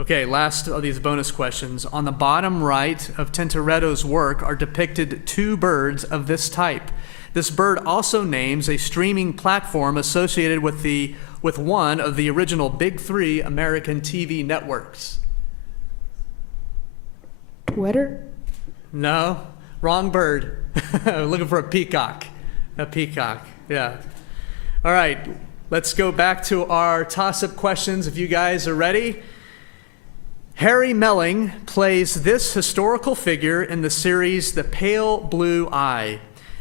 Okay, last of these bonus questions. On the bottom right of Tintoretto's work are depicted 2 birds of this type. This bird also names a streaming platform associated with one of the original Big 3 American TV networks. Twitter? No, wrong bird. Looking for a peacock. A peacock, yeah. All right, let's go back to our toss-up questions if you guys are ready. Harry Melling plays this historical figure in the series The Pale Blue Eye.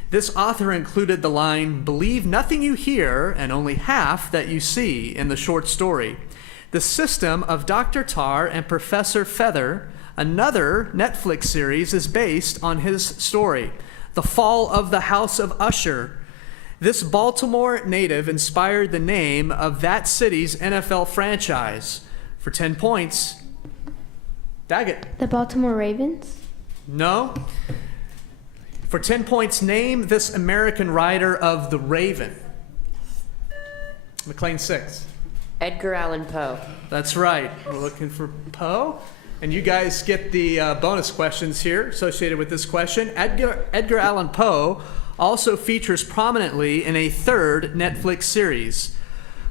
This author included the line, "Believe nothing you hear and only half that you see," in the short story. The system of Dr. Tar and Professor Feather, another Netflix series, is based on his story, The Fall of the House of Usher. This Baltimore native inspired the name of that city's NFL franchise. For 10 points, Daggett. The Baltimore Ravens? No. For 10 points, name this American writer of The Raven. McLean 6. Edgar Allan Poe. That's right. We're looking for Poe. And you guys get the bonus questions here associated with this question. Edgar Allan Poe also features prominently in a 3rd Netflix series.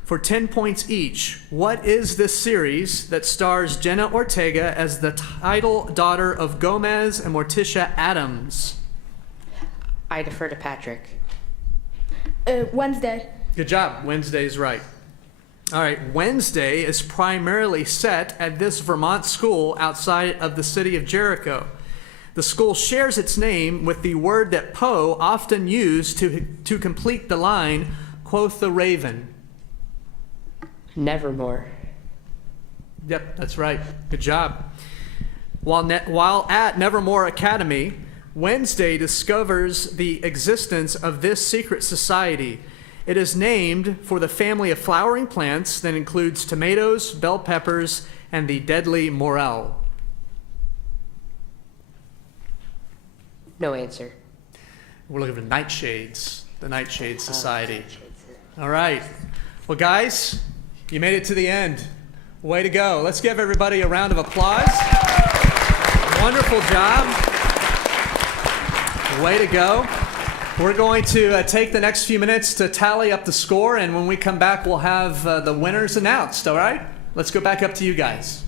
For 10 points each, what is this series that stars Jenna Ortega as the title daughter of Gomez and Morticia Adams? I defer to Patrick. Wednesday. Good job. Wednesday's right. All right. Wednesday is primarily set at this Vermont school outside of the city of Jericho. The school shares its name with the word that Poe often used to complete the line, "Quoth the Raven." Nevermore. Yep, that's right. Good job. While at Nevermore Academy, Wednesday discovers the existence of this secret society. It is named for the family of flowering plants that includes tomatoes, bell peppers, and the deadly morel. No answer. We're looking for Nightshades, the Nightshade Society. All right. Well, guys, you made it to the end. Way to go. Let's give everybody a round of applause. Wonderful job. Way to go. We're going to take the next few minutes to tally up the score, and when we come back, we'll have the winners announced, all right? Let's go back up to you guys.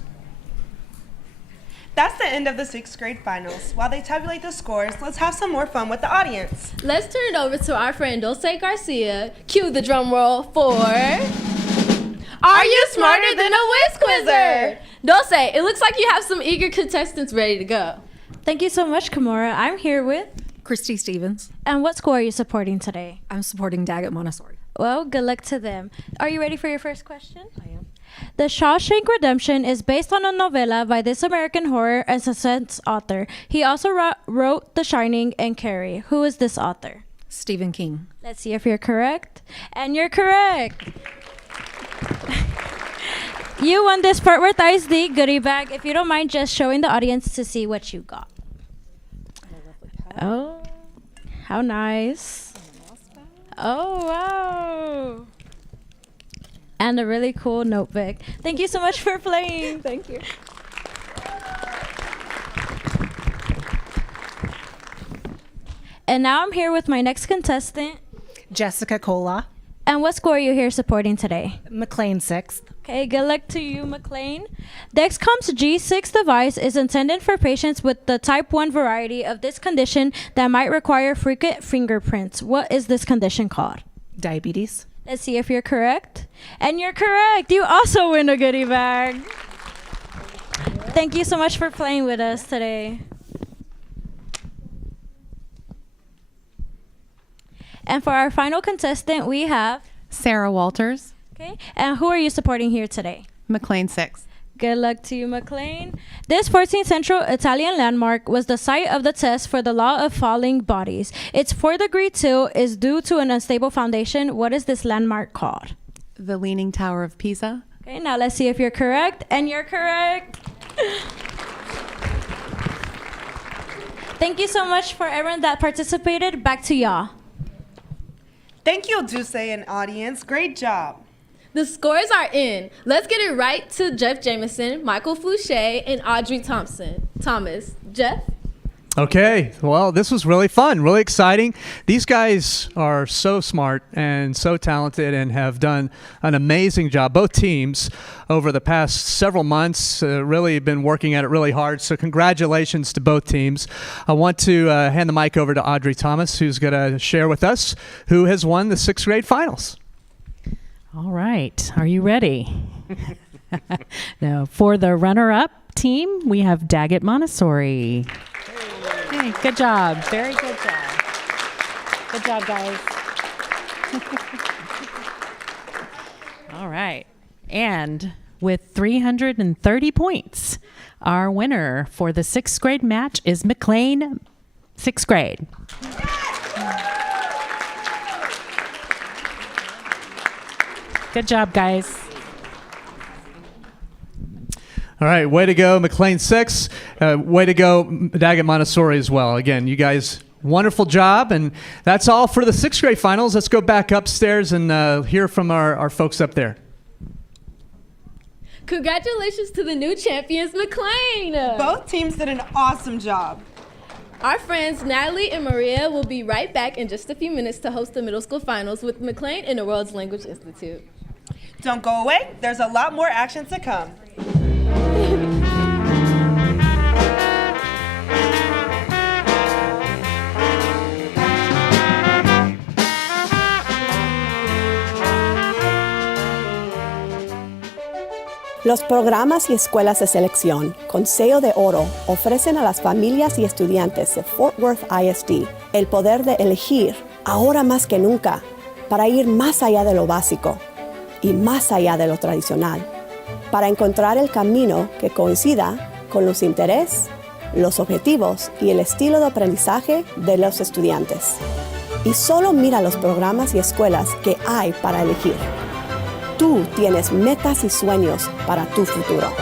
That's the end of the 6th grade finals. While they tabulate the scores, let's have some more fun with the audience. Let's turn it over to our friend Dulce Garcia. Cue the drum roll for... Are you smarter than a Whiz Quizzer? Dulce, it looks like you have some eager contestants ready to go. Thank you so much, Kimura. I'm here with... Christy Stevens. And what school are you supporting today? I'm supporting Daggett Montessori. Well, good luck to them. Are you ready for your first question? I am. The Shawshank Redemption is based on a novella by this American horror and suspense author. He also wrote The Shining and Carrie. Who is this author? Stephen King. Let's see if you're correct. And you're correct. You won this Fort Worth ISD goodie bag. If you don't mind just showing the audience to see what you got. Oh, how nice. Oh, wow. And a really cool notebook. Thank you so much for playing. Thank you. And now I'm here with my next contestant, Jessica Cola. And what school are you here supporting today? McLean 6th. Okay, good luck to you, McLean. Dexcom's G6 device is intended for patients with the type 1 variety of this condition that might require frequent fingerprints. What is this condition called? Diabetes. Let's see if you're correct. And you're correct. You also win a goodie bag. Thank you so much for playing with us today. And for our final contestant, we have Sarah Walters. Okay. And who are you supporting here today? McLean 6. Good luck to you, McLean. This 14th century Italian landmark was the site of the test for the law of falling bodies. Its 4th degree tilt is due to an unstable foundation. What is this landmark called? The Leaning Tower of Pisa. Okay, now let's see if you're correct. And you're correct. Thank you so much for everyone that participated. Back to y'all. Thank you, Dulce and audience. Great job. The scores are in. Let's get it right to Jeff Jameson, Michael Fouché, and Audrey Thomas. Jeff? Okay, well, this was really fun, really exciting. These guys are so smart and so talented and have done an amazing job, both teams, over the past several months, really been working at it really hard. So congratulations to both teams. I want to hand the mic over to Audrey Thomas, who's going to share with us who has won the 6th grade finals. All right, are you ready? Now, for the runner-up team, we have Daggett Montessori. Hey, good job. Very good job. Good job, guys. All right. And with 330 points, our winner for the 6th grade match is McLean 6th grade. Good job, guys. All right, way to go, McLean 6. Way to go, Daggett Montessori as well. Again, you guys, wonderful job. And that's all for the 6th grade finals. Let's go back upstairs and hear from our folks up there. Congratulations to the new champions, McLean. Both teams did an awesome job. Our friends Natalie and Maria will be right back in just a few minutes to host the middle school finals with McLean and the World's Language Institute. Don't go away. There's a lot more action to come. Los programas y escuelas de selección con sello de oro ofrecen a las familias y estudiantes de Fort Worth ISD el poder de elegir, ahora más que nunca, para ir más allá de lo básico y más allá de lo tradicional, para encontrar el camino que coincida con los intereses, los objetivos y el estilo de aprendizaje de los estudiantes. Y solo mira los programas y escuelas que hay para elegir. Tú tienes metas y sueños para tu futuro.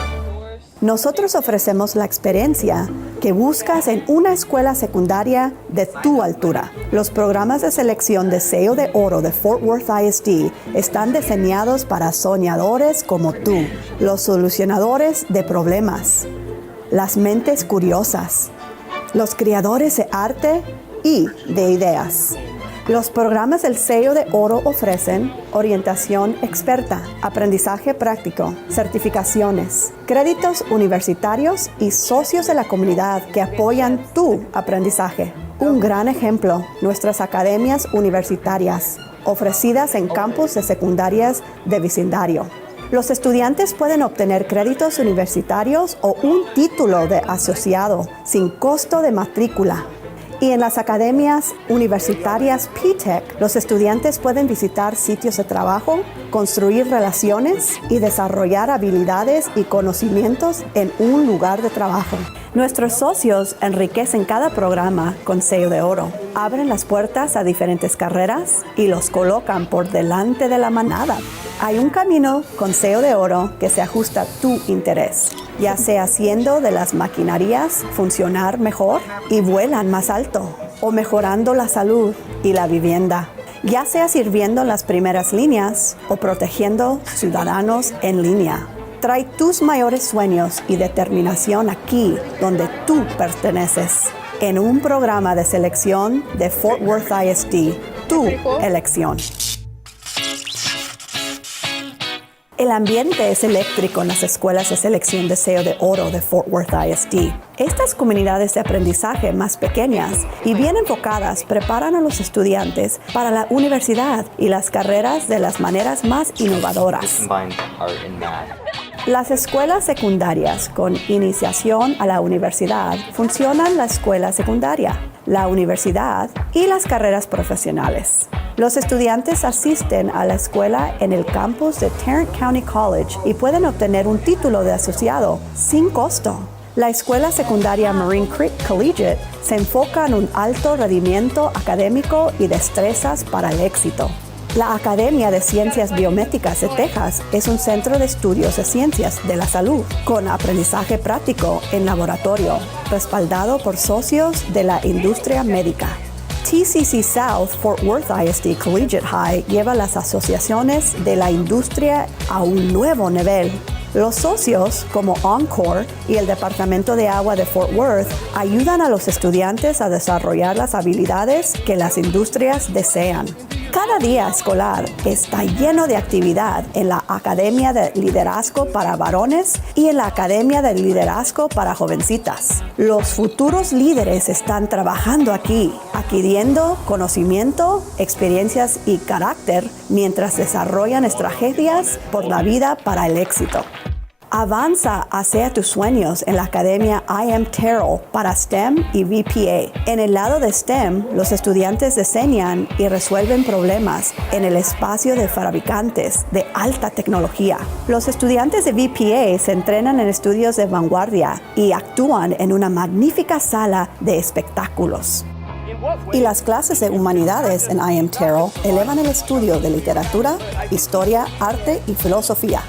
Nosotros ofrecemos la experiencia que buscas en una escuela secundaria de tu altura. Los programas de selección de sello de oro de Fort Worth ISD están diseñados para soñadores como tú, los solucionadores de problemas, las mentes curiosas, los creadores de arte y de ideas. Los programas del sello de oro ofrecen orientación experta, aprendizaje práctico, certificaciones, créditos universitarios y socios de la comunidad que apoyan tu aprendizaje. Un gran ejemplo, nuestras academias universitarias, ofrecidas en campus de secundarias de vecindario. Los estudiantes pueden obtener créditos universitarios o un título de asociado sin costo de matrícula. Y en las academias universitarias P-Tech, los estudiantes pueden visitar sitios de trabajo, construir relaciones y desarrollar habilidades y conocimientos en un lugar de trabajo. Nuestros socios enriquecen cada programa con sello de oro, abren las puertas a diferentes carreras y los colocan por delante de la manada. Hay un camino con sello de oro que se ajusta a tu interés, ya sea haciendo de las maquinarias funcionar mejor y vuelan más alto, o mejorando la salud y la vivienda, ya sea sirviendo en las primeras líneas o protegiendo ciudadanos en línea. Trae tus mayores sueños y determinación aquí, donde tú perteneces, en un programa de selección de Fort Worth ISD, tu elección. El ambiente es eléctrico en las escuelas de selección de sello de oro de Fort Worth ISD. Estas comunidades de aprendizaje más pequeñas y bien enfocadas preparan a los estudiantes para la universidad y las carreras de las maneras más innovadoras. Las escuelas secundarias con iniciación a la universidad funcionan la escuela secundaria, la universidad y las carreras profesionales. Los estudiantes asisten a la escuela en el campus de Tarrant County College y pueden obtener un título de asociado sin costo. La escuela secundaria Marine Creek Collegiate se enfoca en un alto rendimiento académico y destrezas para el éxito. La Academia de Ciencias Biomédicas de Texas es un centro de estudios de ciencias de la salud, con aprendizaje práctico en laboratorio, respaldado por socios de la industria médica. TCC South Fort Worth ISD Collegiate High lleva las asociaciones de la industria a un nuevo nivel. Los socios, como Encore y el Departamento de Agua de Fort Worth, ayudan a los estudiantes a desarrollar las habilidades que las industrias desean. Cada día escolar está lleno de actividad en la Academia de Liderazgo para Varones y en la Academia de Liderazgo para Jovencitas. Los futuros líderes están trabajando aquí, adquiriendo conocimiento, experiencias y carácter mientras desarrollan estrategias por la vida para el éxito. Avanza hacia tus sueños en la Academia IM Terrell para STEM y VPA. En el lado de STEM, los estudiantes diseñan y resuelven problemas en el espacio de fabricantes de alta tecnología. Los estudiantes de VPA se entrenan en estudios de vanguardia y actúan en una magnífica sala de espectáculos. Y las clases de humanidades en IM Terrell elevan el estudio de literatura, historia, arte y filosofía.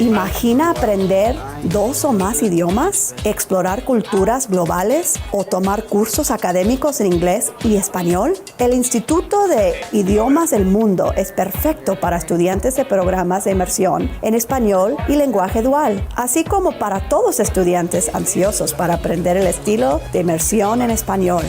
Imagina aprender 2 o más idiomas, explorar culturas globales o tomar cursos académicos en inglés y español. El Instituto de Idiomas del Mundo es perfecto para estudiantes de programas de inmersión en español y lenguaje dual, así como para todos estudiantes ansiosos para aprender el estilo de inmersión en español.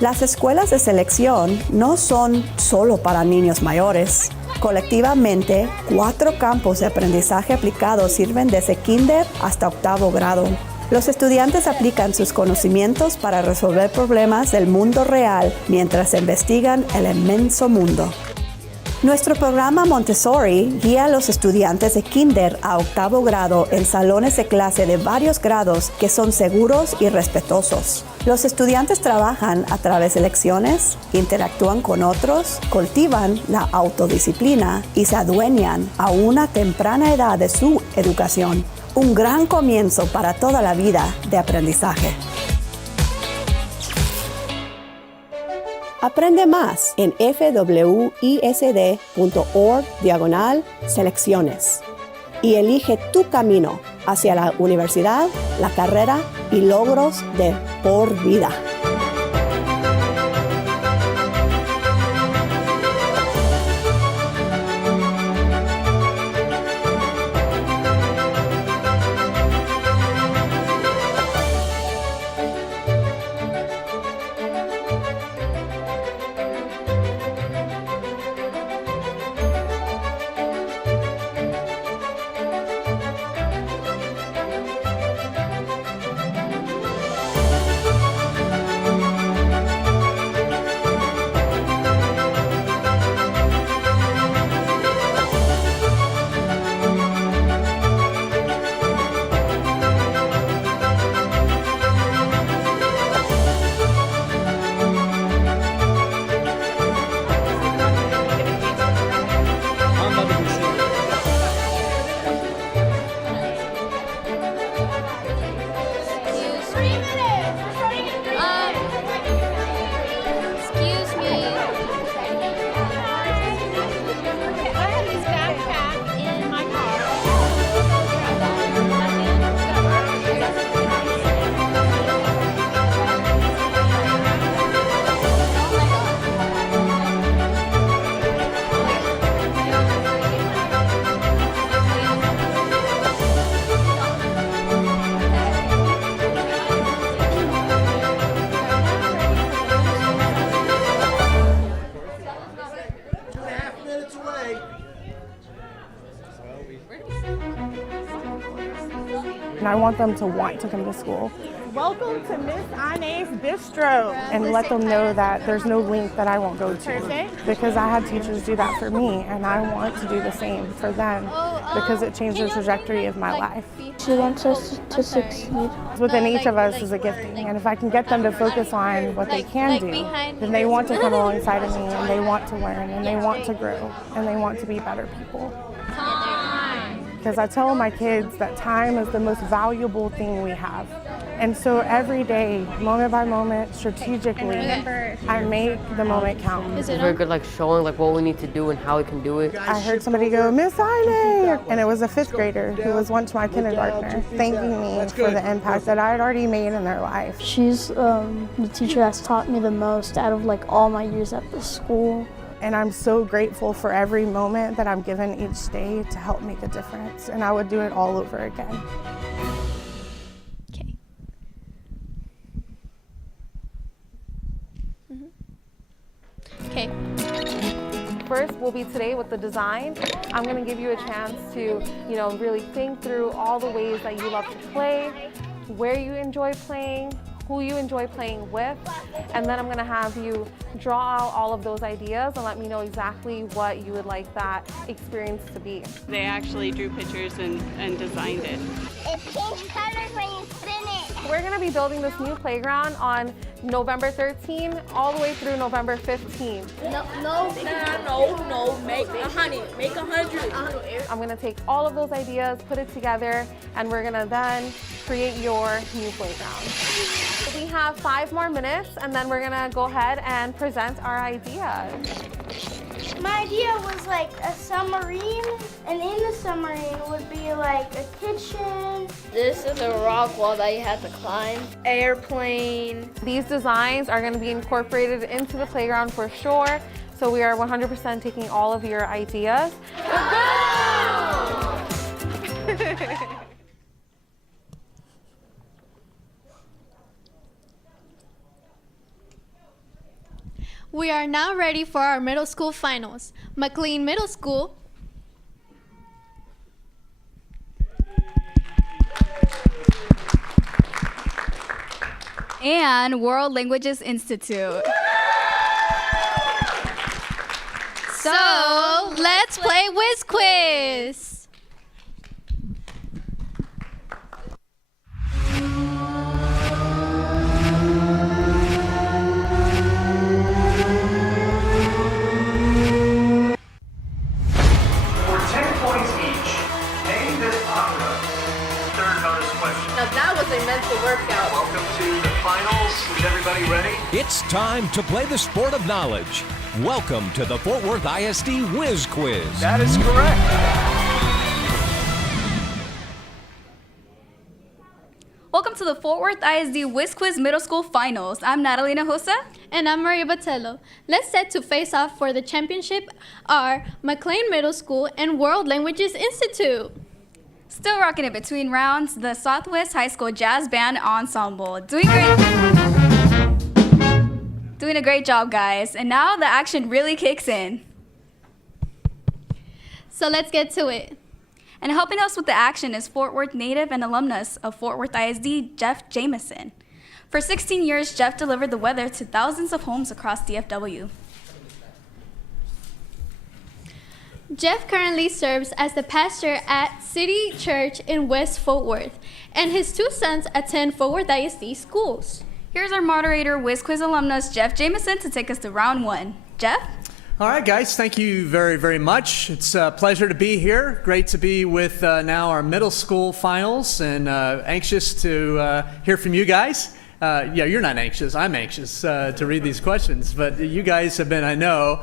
Las escuelas de selección no son solo para niños mayores. Colectivamente, 4 campos de aprendizaje aplicado sirven desde kinder hasta 8º grado. Los estudiantes aplican sus conocimientos para resolver problemas del mundo real mientras investigan el inmenso mundo. Nuestro programa Montessori guía a los estudiantes de kinder a 8º grado en salones de clase de varios grados que son seguros y respetuosos. Los estudiantes trabajan a través de lecciones, interactúan con otros, cultivan la autodisciplina y se adueñan a una temprana edad de su educación. Un gran comienzo para toda la vida de aprendizaje. Aprende más en fwisd.org/selecciones y elige tu camino hacia la universidad, la carrera y logros de por vida. and I want them to want to come to school. Welcome to Miss Inez Bistro. And let them know that there's no link that I won't go to, because I had teachers do that for me, and I want to do the same for them because it changed the trajectory of my life. She wants us to succeed. Within each of us is a gifting, and if I can get them to focus on what they can do, then they want to come alongside of me, and they want to learn, and they want to grow, and they want to be better people. Because I tell my kids that time is the most valuable thing we have. And so every day, moment by moment, strategically, I make the moment count. It's very good, like showing like what we need to do and how we can do it. I heard somebody go, Miss Inez, and it was a 5th grader who was once my kindergartner, thanking me for the impact that I had already made in their life. She's the teacher that's taught me the most out of like all my years at the school. And I'm so grateful for every moment that I'm given each day to help make a difference. And I would do it all over again. Okay. First will be today with the design. I'm going to give you a chance to, really think through all the ways that you love to play, where you enjoy playing, who you enjoy playing with, and then I'm going to have you draw out all of those ideas and let me know exactly what you would like that experience to be. They actually drew pictures and designed it. It changes colors when you spin it. We're going to be building this new playground on November 13 all the way through November 15. No, make 100, make 100. I'm going to take all of those ideas, put it together, and we're going to then create your new playground. We have 5 more minutes, and then we're going to go ahead and present our ideas. My idea was like a submarine, and in the submarine would be like a kitchen. This is a rock wall that you have to climb. Airplane. These designs are going to be incorporated into the playground for sure, so we are 100% taking all of your ideas. We are now ready for our middle school finals. McLean Middle School and World Languages Institute. So, let's play Whiz Quiz. A mental workout. Welcome to the finals. Is everybody ready? It's time to play the sport of knowledge. Welcome to the Fort Worth ISD Whiz Quiz. That is correct. Welcome to the Fort Worth ISD Whiz Quiz Middle School Finals. I'm Natalie Hinojosa. And I'm Maria Botello. Let's set to face off for the championship are McLean Middle School and World Languages Institute. Still rocking it between rounds, the Southwest High School Jazz Band Ensemble. Doing a great job, guys. And now the action really kicks in. So let's get to it. And helping us with the action is Fort Worth native and alumnus of Fort Worth ISD, Jeff Jamison. For 16 years, Jeff delivered the weather to thousands of homes across DFW. Jeff currently serves as the pastor at City Church in West Fort Worth, and his 2 sons attend Fort Worth ISD schools. Here's our moderator, Whiz Quiz alumnus, Jeff Jamison, to take us to round 1. Jeff? All right, guys, thank you very, very much. It's a pleasure to be here. Great to be with now our middle school finals, and anxious to hear from you guys. Yeah, you're not anxious. I'm anxious to read these questions, but you guys have been, I know,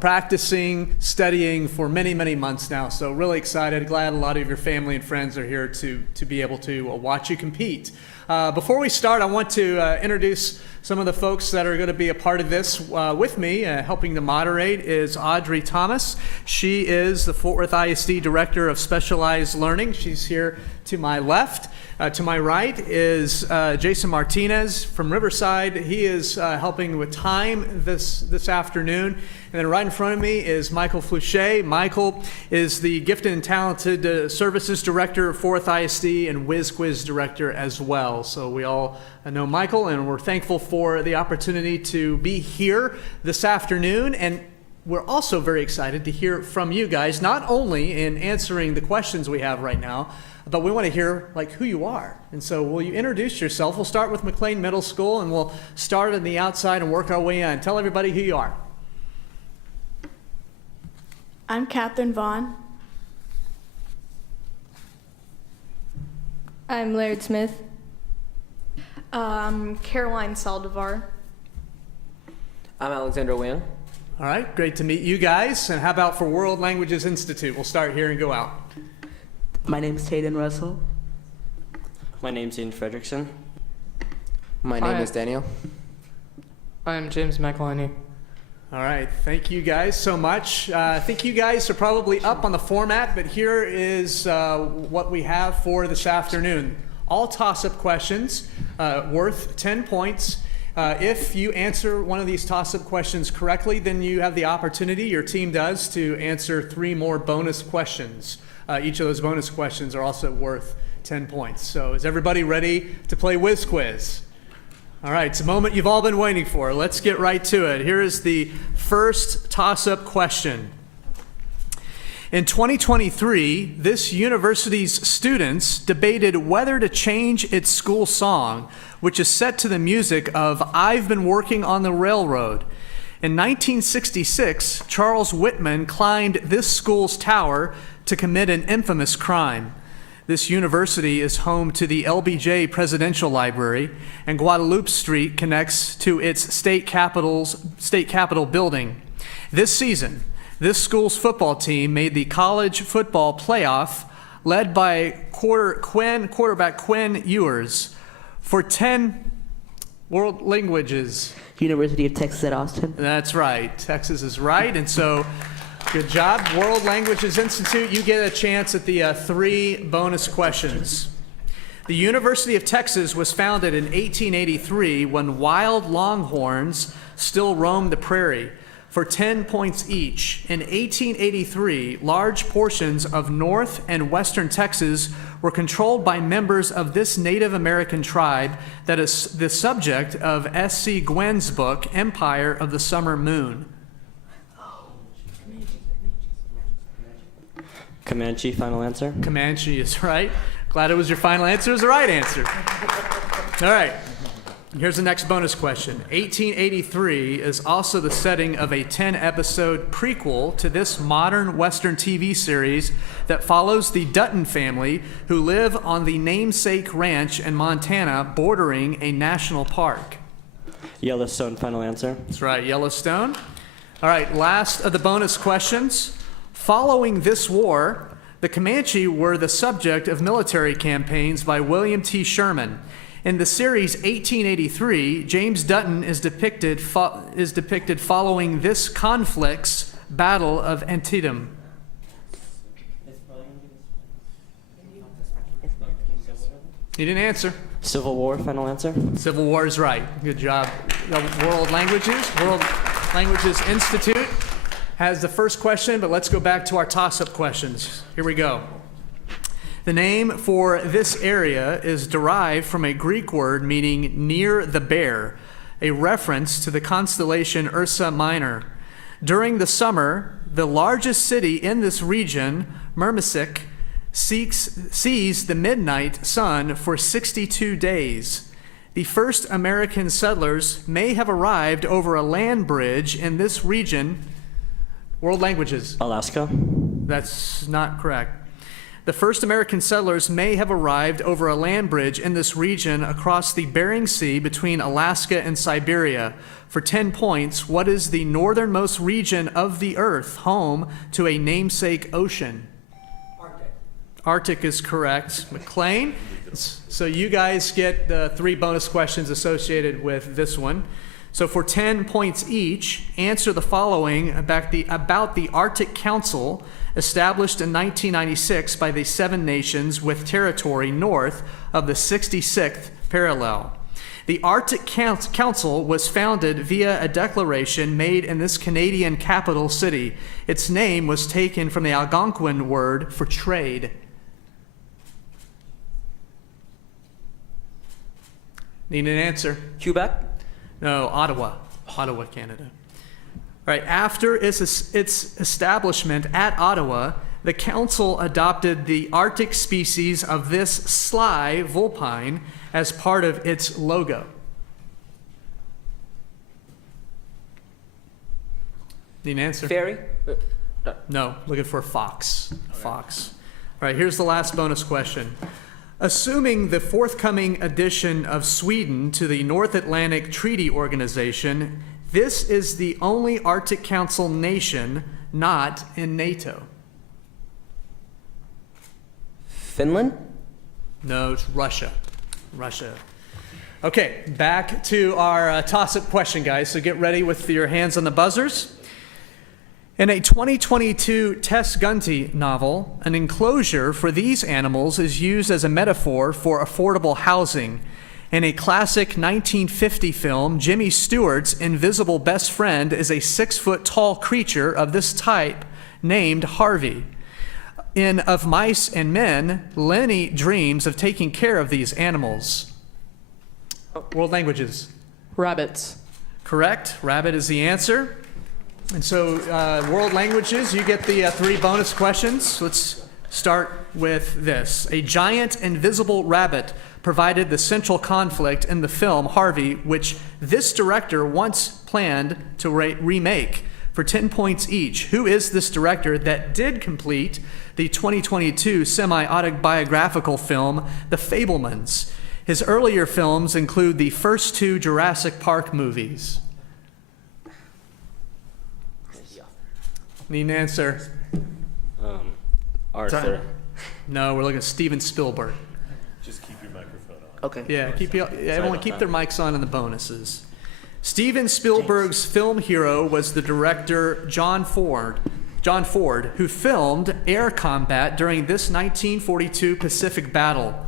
practicing, studying for many, many months now. So really excited. Glad a lot of your family and friends are here to be able to watch you compete. Before we start, I want to introduce some of the folks that are going to be a part of this with me. Helping to moderate is Audrey Thomas. She is the Fort Worth ISD Director of Specialized Learning. She's here to my left. To my right is Jason Martinez from Riverside. He is helping with time this afternoon. And then right in front of me is Michael Flouchet. Michael is the Gifted and Talented Services Director for 4th ISD and Whiz Quiz Director as well. So we all know Michael, and we're thankful for the opportunity to be here this afternoon. And we're also very excited to hear from you guys, not only in answering the questions we have right now, but we want to hear like who you are. And so will you introduce yourself? We'll start with McLean Middle School, and we'll start on the outside and work our way in. Tell everybody who you are. I'm Catherine Vaughn. I'm Laird Smith. I'm Caroline Saldivar. I'm Alexander Wang. All right, great to meet you guys. And how about for World Languages Institute? We'll start here and go out. My name's Tayden Russell. My name's Ian Fredrickson. My name is Daniel. I'm James McElhinney. All right, thank you guys so much. I think you guys are probably up on the format, but here is what we have for this afternoon. All toss-up questions worth 10 points. If you answer one of these toss-up questions correctly, then you have the opportunity, your team does, to answer 3 more bonus questions. Each of those bonus questions are also worth 10 points. So is everybody ready to play Whiz Quiz? All right, it's a moment you've all been waiting for. Let's get right to it. Here is the first toss-up question. In 2023, this university's students debated whether to change its school song, which is set to the music of I've Been Working on the Railroad. In 1966, Charles Whitman climbed this school's tower to commit an infamous crime. This university is home to the LBJ Presidential Library, and Guadalupe Street connects to its state capitol building. This season, this school's football team made the college football playoff, led by quarterback Quinn Ewers. For 10 world languages. University of Texas at Austin. That's right. Texas is right. And so, good job. World Languages Institute, you get a chance at the 3 bonus questions. The University of Texas was founded in 1883 when wild longhorns still roamed the prairie. For 10 points each. In 1883, large portions of north and western Texas were controlled by members of this Native American tribe that is the subject of S.C. Gwen's book, Empire of the Summer Moon. Comanche, final answer. Comanche is right. Glad it was your final answer. It was the right answer. All right. Here's the next bonus question. 1883 is also the setting of a 10-episode prequel to this modern Western TV series that follows the Dutton family who live on the namesake ranch in Montana bordering a national park. Yellowstone, final answer. That's right, Yellowstone. All right, last of the bonus questions. Following this war, the Comanche were the subject of military campaigns by William T. Sherman. In the series 1883, James Dutton is depicted following this conflict's Battle of Antietam. You didn't answer. Civil War, final answer. Civil War is right. Good job. World Languages Institute has the first question, but let's go back to our toss-up questions. Here we go. The name for this area is derived from a Greek word meaning near the bear, a reference to the constellation Ursa Minor. During the summer, the largest city in this region, Murmansk, sees the midnight sun for 62 days. The first American settlers may have arrived over a land bridge in this region. World languages. Alaska. That's not correct. The first American settlers may have arrived over a land bridge in this region across the Bering Sea between Alaska and Siberia. For 10 points, what is the northernmost region of the Earth home to a namesake ocean? Arctic. Arctic is correct. McLean. So you guys get the 3 bonus questions associated with this one. So for 10 points each, answer the following about the Arctic Council, established in 1996 by the 7 nations with territory north of the 66th parallel. The Arctic Council was founded via a declaration made in this Canadian capital city. Its name was taken from the Algonquin word for trade. Need an answer? Quebec? No, Ottawa. Ottawa, Canada. All right, after its establishment at Ottawa, the council adopted the Arctic species of this sly vulpine as part of its logo. Need an answer? Fairy? No, looking for a fox. A fox. All right, here's the last bonus question. Assuming the forthcoming addition of Sweden to the North Atlantic Treaty Organization, this is the only Arctic Council nation not in NATO. Finland? No, it's Russia. Russia. Okay, back to our toss-up question, guys. So get ready with your hands on the buzzers. In a 2022 Tess Gunty novel, an enclosure for these animals is used as a metaphor for affordable housing. In a classic 1950 film, Jimmy Stewart's invisible best friend is a 6-foot-tall creature of this type named Harvey. In Of Mice and Men, Lenny dreams of taking care of these animals. World languages. Rabbits. Correct. Rabbit is the answer. And so, world languages, you get the 3 bonus questions. Let's start with this. A giant invisible rabbit provided the central conflict in the film Harvey, which this director once planned to remake for 10 points each. Who is this director that did complete the 2022 semi-autobiographical film The Fabelmans? His earlier films include the first 2 Jurassic Park movies. Need an answer? Arthur. Time. No, we're looking at Steven Spielberg. Just keep your microphone on. Okay. Yeah, everyone keep their mics on in the bonuses. Steven Spielberg's film hero was the director John Ford, who filmed air combat during this 1942 Pacific battle.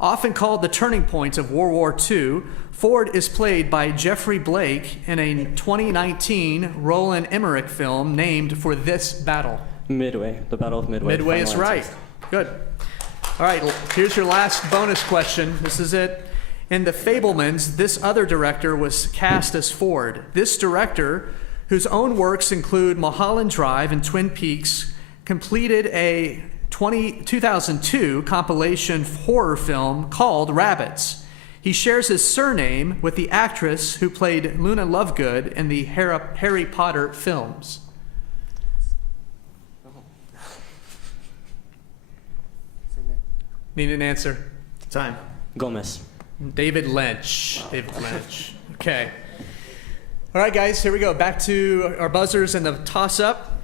Often called the turning point of World War II, Ford is played by Jeffrey Blake in a 2019 Roland Emmerich film named for this battle. Midway, the Battle of Midway. Midway is right. Good. All right, here's your last bonus question. This is it. In The Fabelmans, this other director was cast as Ford. This director, whose own works include Mulholland Drive and Twin Peaks, completed a 2002 compilation horror film called Rabbits. He shares his surname with the actress who played Luna Lovegood in the Harry Potter films. Need an answer? Time. Gomez. David Lynch. David Lynch. Okay. All right, guys, here we go. Back to our buzzers and the toss-up.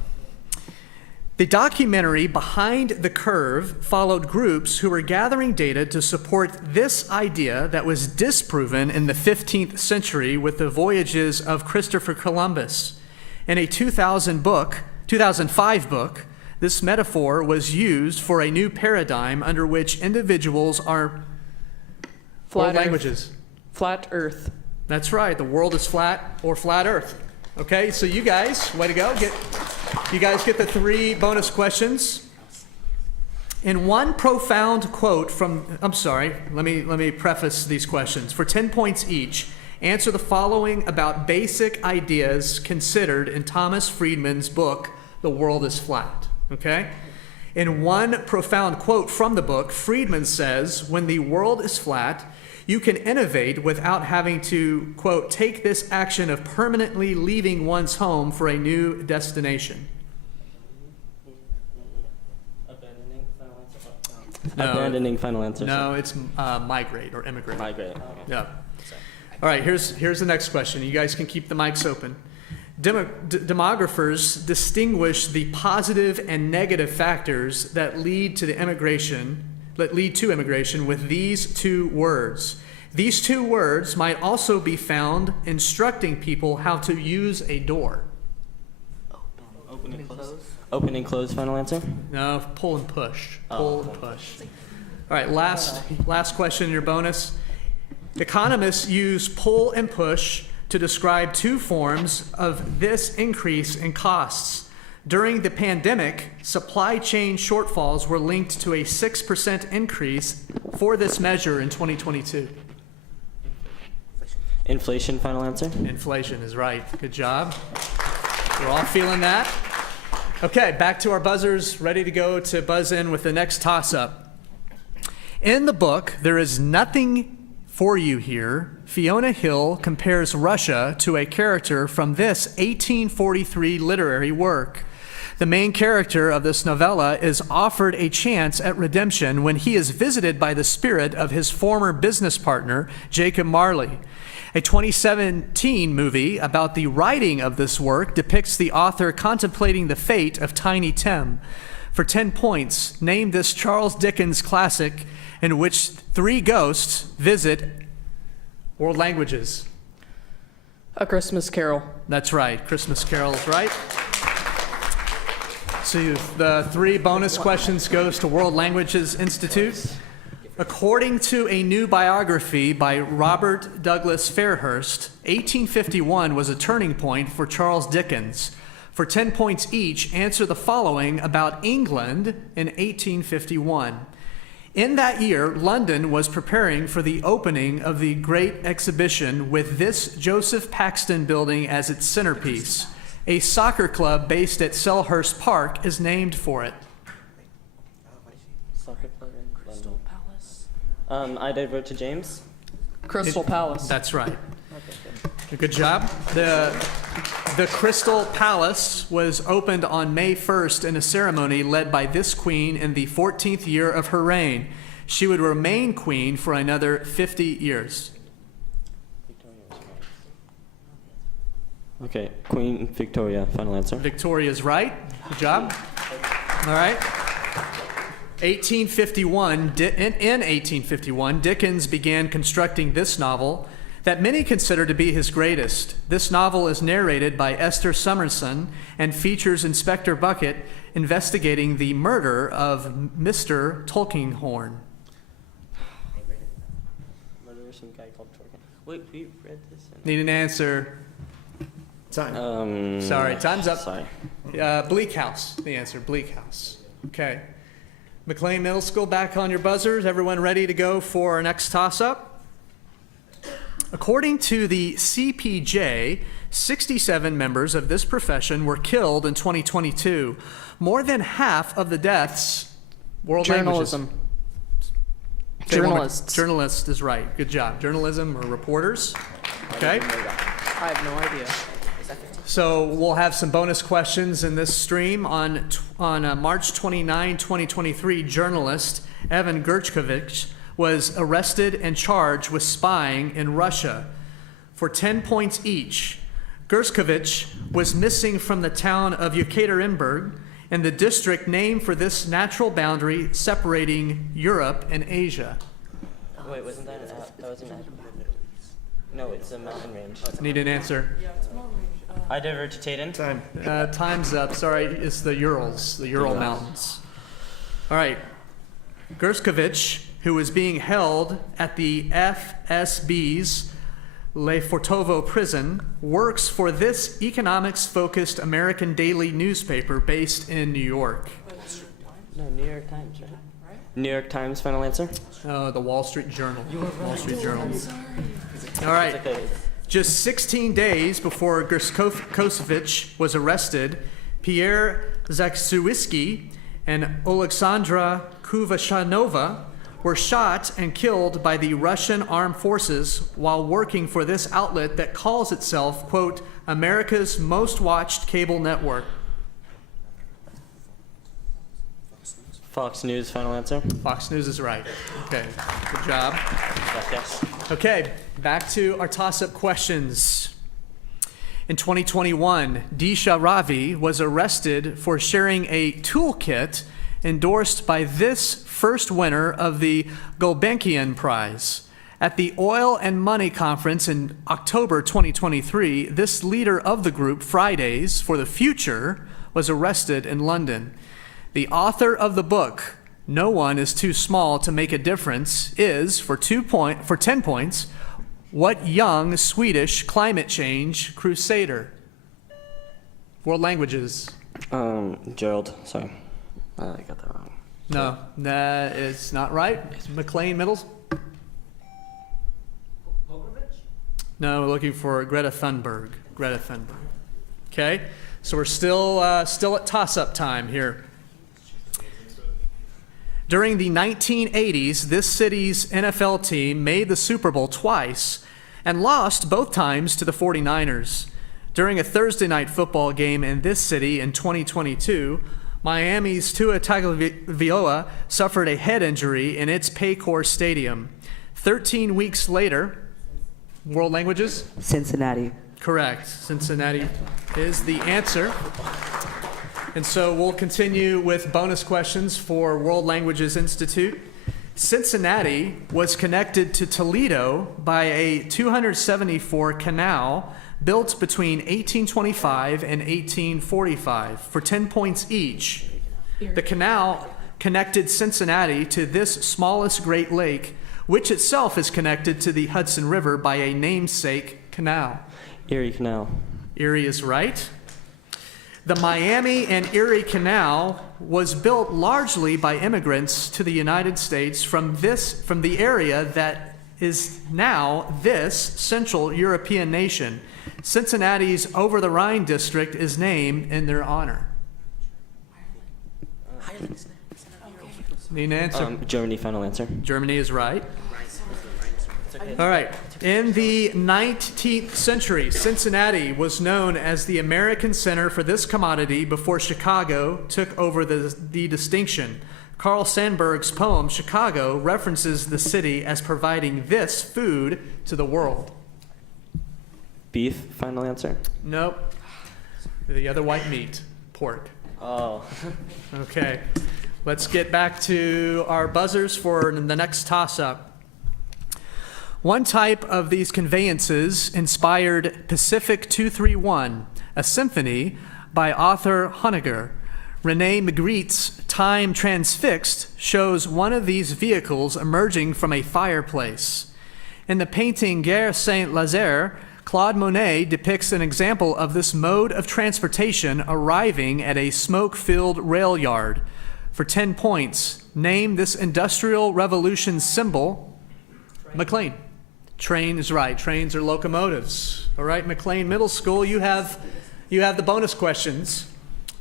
The documentary Behind the Curve followed groups who were gathering data to support this idea that was disproven in the 15th century with the voyages of Christopher Columbus. In a 2005 book, this metaphor was used for a new paradigm under which individuals are Flat Earth. languages. Flat Earth. That's right. The world is flat or flat Earth. Okay, so you guys, way to go. You guys get the 3 bonus questions. In one profound quote from, let me preface these questions. For 10 points each, answer the following about basic ideas considered in Thomas Friedman's book, The World is Flat. Okay? In one profound quote from the book, Friedman says, when the world is flat, you can innovate without having to, quote, take this action of permanently leaving one's home for a new destination. Abandoning final answer. No, it's migrate or immigrate. Migrate. Okay. Yeah. All right, here's the next question. You guys can keep the mics open. Demographers distinguish the positive and negative factors that lead to immigration with these 2 words. These 2 words might also be found instructing people how to use a door. Open and close. Open and close, final answer? No, pull and push. Pull and push. All right, last question in your bonus. Economists use pull and push to describe two forms of this increase in costs. During the pandemic, supply chain shortfalls were linked to a 6% increase for this measure in 2022. Inflation, final answer. Inflation is right. Good job. We're all feeling that. Okay, back to our buzzers, ready to go to buzz in with the next toss-up. In the book, There Is Nothing for You Here, Fiona Hill compares Russia to a character from this 1843 literary work. The main character of this novella is offered a chance at redemption when he is visited by the spirit of his former business partner, Jacob Marley. A 2017 movie about the writing of this work depicts the author contemplating the fate of Tiny Tim. For 10 points, name this Charles Dickens classic in which three ghosts visit world languages. A Christmas Carol. That's right. Christmas Carol is right. So the 3 bonus questions goes to World Languages Institute. According to a new biography by Robert Douglas Fairhurst, 1851 was a turning point for Charles Dickens. For 10 points each, answer the following about England in 1851. In that year, London was preparing for the opening of the Great Exhibition with this Joseph Paxton building as its centerpiece. A soccer club based at Selhurst Park is named for it. Soccer club in Crystal Palace. I divert to James. Crystal Palace. That's right. Okay, Good job. The Crystal Palace was opened on May 1st in a ceremony led by this queen in the 14th year of her reign. She would remain queen for another 50 years. Okay, Queen Victoria, final answer. Victoria's right. Good job. All right. 1851. In 1851, Dickens began constructing this novel that many consider to be his greatest. This novel is narrated by Esther Summerson and features Inspector Bucket investigating the murder of Mr. Tulkinghorn. Murder some guy called Torkin. Wait, we read this. Need an answer. Time. Sorry, time's up. Sorry. Bleak House, the answer, Bleak House. Okay. McLean Middle School, back on your buzzers. Everyone ready to go for our next toss-up? According to the CPJ, 67 members of this profession were killed in 2022. More than half of the deaths, world Journalism. languages. Journalists. Journalist is right. Good job. Journalism or reporters. Okay. I have no idea. So we'll have some bonus questions in this stream. On March 29, 2023, journalist Evan Gershkovich was arrested and charged with spying in Russia. For 10 points each, Gershkovich was missing from the town of Yekaterinburg and the district named for this natural boundary separating Europe and Asia. Wait, wasn't that that was an No, it's a mountain range. Need an answer. I divert to Tayden. Time. Time's up. Sorry, it's the Urals, the Ural Mountains. All right. Gershkovich, who was being held at the FSB's Lefortovo prison, works for this economics-focused American daily newspaper based in New York. No, New York Times, right? New York Times, final answer? The Wall Street Journal. Wall Street Journal. All right. Just 16 days before Gershkovich was arrested, Pierre Zaksuiski and Oleksandra Kuvashanova were shot and killed by the Russian armed forces while working for this outlet that calls itself, quote, America's most watched cable network. Fox News, final answer? Fox News is right. Okay, good job. Yes. Okay, back to our toss-up questions. In 2021, Disha Ravi was arrested for sharing a toolkit endorsed by this first winner of the Gulbenkian Prize. At the Oil and Money Conference in October 2023, this leader of the group, Fridays for the Future, was arrested in London. The author of the book, No One is Too Small to Make a Difference, is, for 10 points, What young Swedish climate change crusader? World languages. Gerald. Sorry. I got that wrong. No, that is not right. McLean Middles. No, we're looking for Greta Thunberg. Greta Thunberg. Okay, so we're still at toss-up time here. During the 1980s, this city's NFL team made the Super Bowl twice and lost both times to the 49ers. During a Thursday night football game in this city in 2022, Miami's Tua Tagovailoa suffered a head injury in its Paycor Stadium. 13 weeks later, world languages? Cincinnati. Correct. Cincinnati is the answer. And so we'll continue with bonus questions for World Languages Institute. Cincinnati was connected to Toledo by a 274 canal built between 1825 and 1845 for 10 points each. The canal connected Cincinnati to this smallest Great Lake, which itself is connected to the Hudson River by a namesake canal. Erie Canal. Erie is right. The Miami and Erie Canal was built largely by immigrants to the United States from the area that is now this Central European nation. Cincinnati's Over the Rhine district is named in their honor. Need an answer? Germany, final answer. Germany is right. All right. In the 19th century, Cincinnati was known as the American center for this commodity before Chicago took over the distinction. Carl Sandburg's poem, Chicago, references the city as providing this food to the world. Beef, final answer. Nope. The other white meat, pork. Oh. Okay. Let's get back to our buzzers for the next toss-up. One type of these conveyances inspired Pacific 231, a symphony by Arthur Honegger. René Magritte's Time Transfixed shows one of these vehicles emerging from a fireplace. In the painting Gare Saint-Lazare, Claude Monet depicts an example of this mode of transportation arriving at a smoke-filled rail yard. For 10 points, name this Industrial Revolution symbol. McLean. Train is right. Trains are locomotives. All right, McLean Middle School, you have the bonus questions.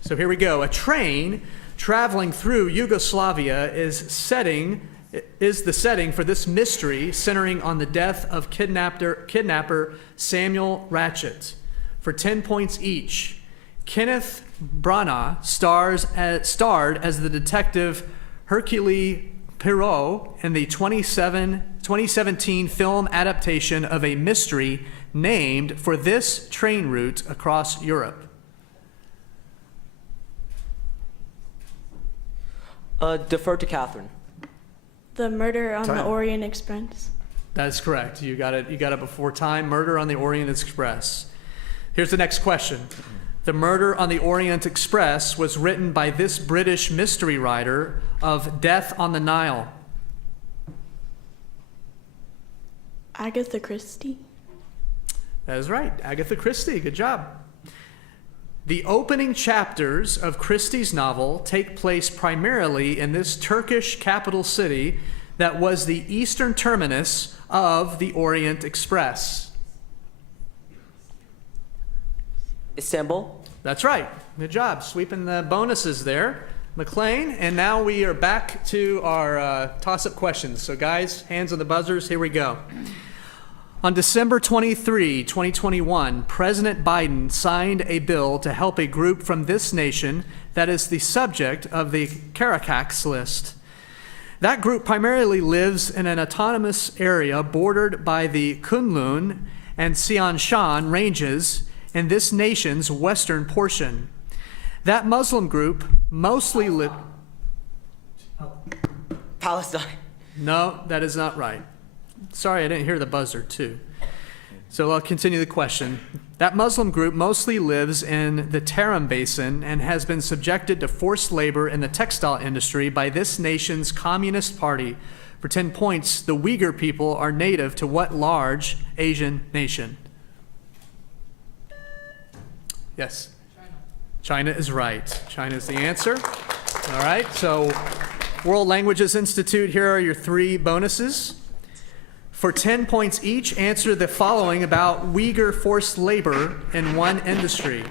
So here we go. A train traveling through Yugoslavia is the setting for this mystery centering on the death of kidnapper Samuel Ratchet. For 10 points each, Kenneth Branagh starred as the detective Hercule Poirot in the 2017 film adaptation of a mystery named for this train route across Europe. Defer to Catherine. The Murder on Time. the Orient Express. That's correct. You got it before time. Murder on the Orient Express. Here's the next question. The Murder on the Orient Express was written by this British mystery writer of Death on the Nile. Agatha Christie. That is right. Agatha Christie. Good job. The opening chapters of Christie's novel take place primarily in this Turkish capital city that was the eastern terminus of the Orient Express. Istanbul. That's right. Good job. Sweeping the bonuses there. McLean, and now we are back to our toss-up questions. So guys, hands on the buzzers. Here we go. On December 23, 2021, President Biden signed a bill to help a group from this nation that is the subject of the Caracas list. That group primarily lives in an autonomous area bordered by the Kunlun and Tian Shan ranges in this nation's western portion. That Muslim group mostly live... Palestine. No, that is not right. Sorry, I didn't hear the buzzer, too. So I'll continue the question. That Muslim group mostly lives in the Tarim Basin and has been subjected to forced labor in the textile industry by this nation's Communist Party For 10 points, the Uyghur people are native to what large Asian nation? Yes. China is right. China is the answer. All right, so World Languages Institute, here are your 3 bonuses. For 10 points each, answer the following about Uyghur forced labor in one industry.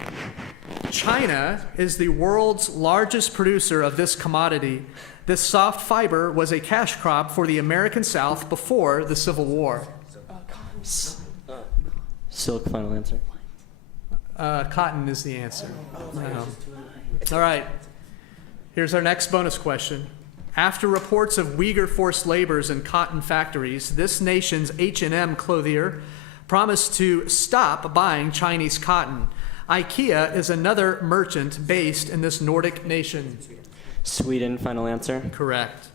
China is the world's largest producer of this commodity. This soft fiber was a cash crop for the American South before the Civil War. Silk, final answer. Cotton is the answer. All right, here's our next bonus question. After reports of Uyghur forced labors in cotton factories, this nation's H&M clothier promised to stop buying Chinese cotton. IKEA is another merchant based in this Nordic nation. Sweden, final answer. Correct.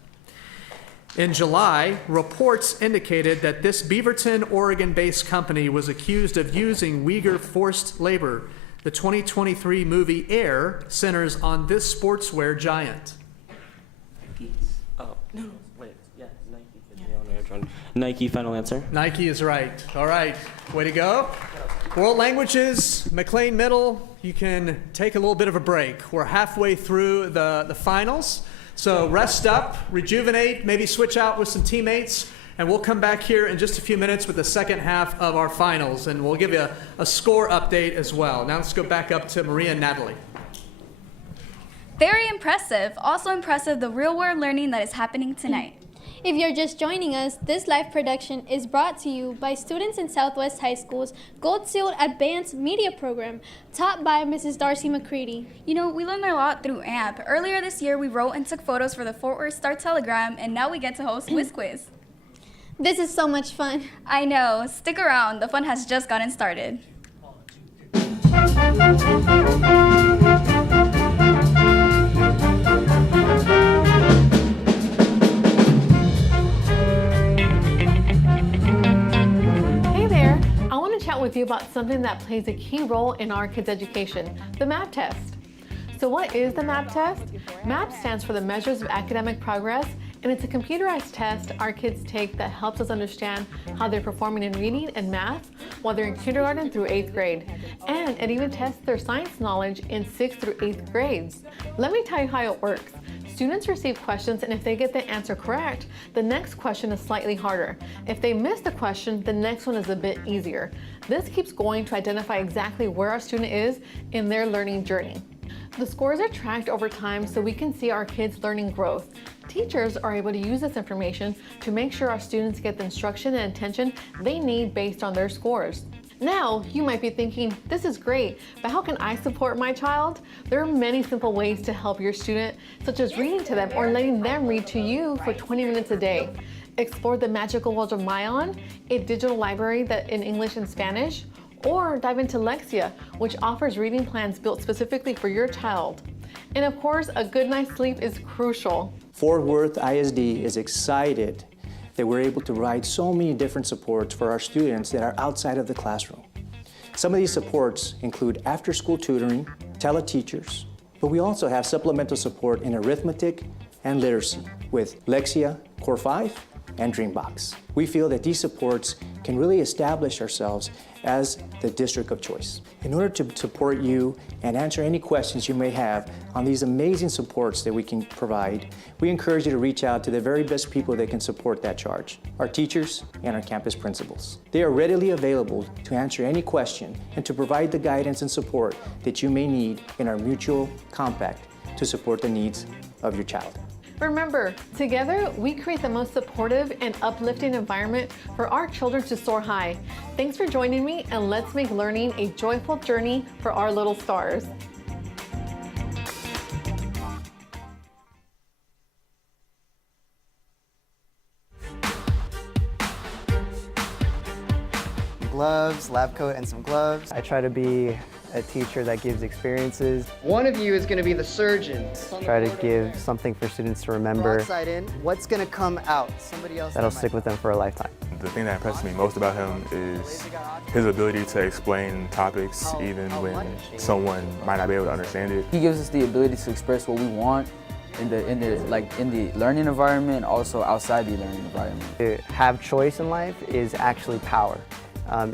In July, reports indicated that this Beaverton, Oregon-based company was accused of using Uyghur forced labor. The 2023 movie Air centers on this sportswear giant. Oh, no, wait, yeah, Nike. Nike, final answer. Nike is right. All right, way to go. World Languages, McLean Middle, you can take a little bit of a break. We're halfway through the finals, so rest up, rejuvenate, maybe switch out with some teammates, and we'll come back here in just a few minutes with the second half of our finals, and we'll give you a score update as well. Now let's go back up to Maria and Natalie. Very impressive. Also impressive, the real-world learning that is happening tonight. If you're just joining us, this live production is brought to you by students in Southwest High School's Gold Seal Advanced Media Program, taught by Mrs. Darcy McCready. You know, we learned a lot through AMP. Earlier this year, we wrote and took photos for the Fort Worth Star-Telegram, and now we get to host Whiz Quiz. This is so much fun. I know. Stick around. The fun has just gotten started. Chat with you about something that plays a key role in our kids' education, the MAP test. So what is the MAP test? MAP stands for the Measures of Academic Progress, and it's a computerized test our kids take that helps us understand how they're performing in reading and math while they're in kindergarten through 8th grade. And it even tests their science knowledge in 6th through 8th grades. Let me tell you how it works. Students receive questions, and if they get the answer correct, the next question is slightly harder. If they miss the question, the next one is a bit easier. This keeps going to identify exactly where our student is in their learning journey. The scores are tracked over time so we can see our kids' learning growth. Teachers are able to use this information to make sure our students get the instruction and attention they need based on their scores. Now, you might be thinking, this is great, but how can I support my child? There are many simple ways to help your student, such as reading to them or letting them read to you for 20 minutes a day. Explore the magical world of Mayan, a digital library that in English and Spanish, or dive into Lexia, which offers reading plans built specifically for your child. And of course, a good night's sleep is crucial. Fort Worth ISD is excited that we're able to provide so many different supports for our students that are outside of the classroom. Some of these supports include after-school tutoring, teleteachers, but we also have supplemental support in arithmetic and literacy with Lexia, Core 5, and Dreambox. We feel that these supports can really establish ourselves as the district of choice. In order to support you and answer any questions you may have on these amazing supports that we can provide, we encourage you to reach out to the very best people that can support that charge, our teachers and our campus principals. They are readily available to answer any question and to provide the guidance and support that you may need in our mutual compact to support the needs of your child. Remember, together we create the most supportive and uplifting environment for our children to soar high. Thanks for joining me, and let's make learning a joyful journey for our little stars. Gloves, lab coat, and some gloves. I try to be a teacher that gives experiences. One of you is going to be the surgeon. Try to give something for students to remember. Outside in, what's going to come out? Somebody else that'll stick with them for a lifetime. The thing that impresses me most about him is his ability to explain topics even when someone might not be able to understand it. He gives us the ability to express what we want in the learning environment, also outside the learning environment. To have choice in life is actually power.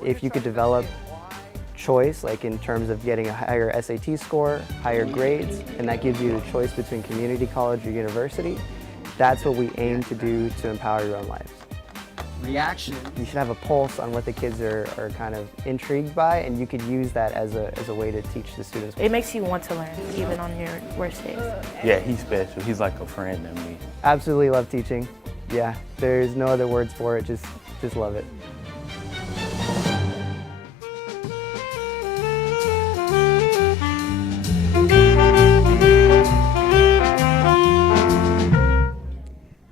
If you could develop choice, like in terms of getting a higher SAT score, higher grades, and that gives you the choice between community college or university, that's what we aim to do to empower your own lives. Reaction. You should have a pulse on what the kids are kind of intrigued by, and you could use that as a way to teach the students. It makes you want to learn, even on your worst days. Yeah, he's special. He's like a friend to me. Absolutely love teaching. Yeah, there's no other words for it, just love it.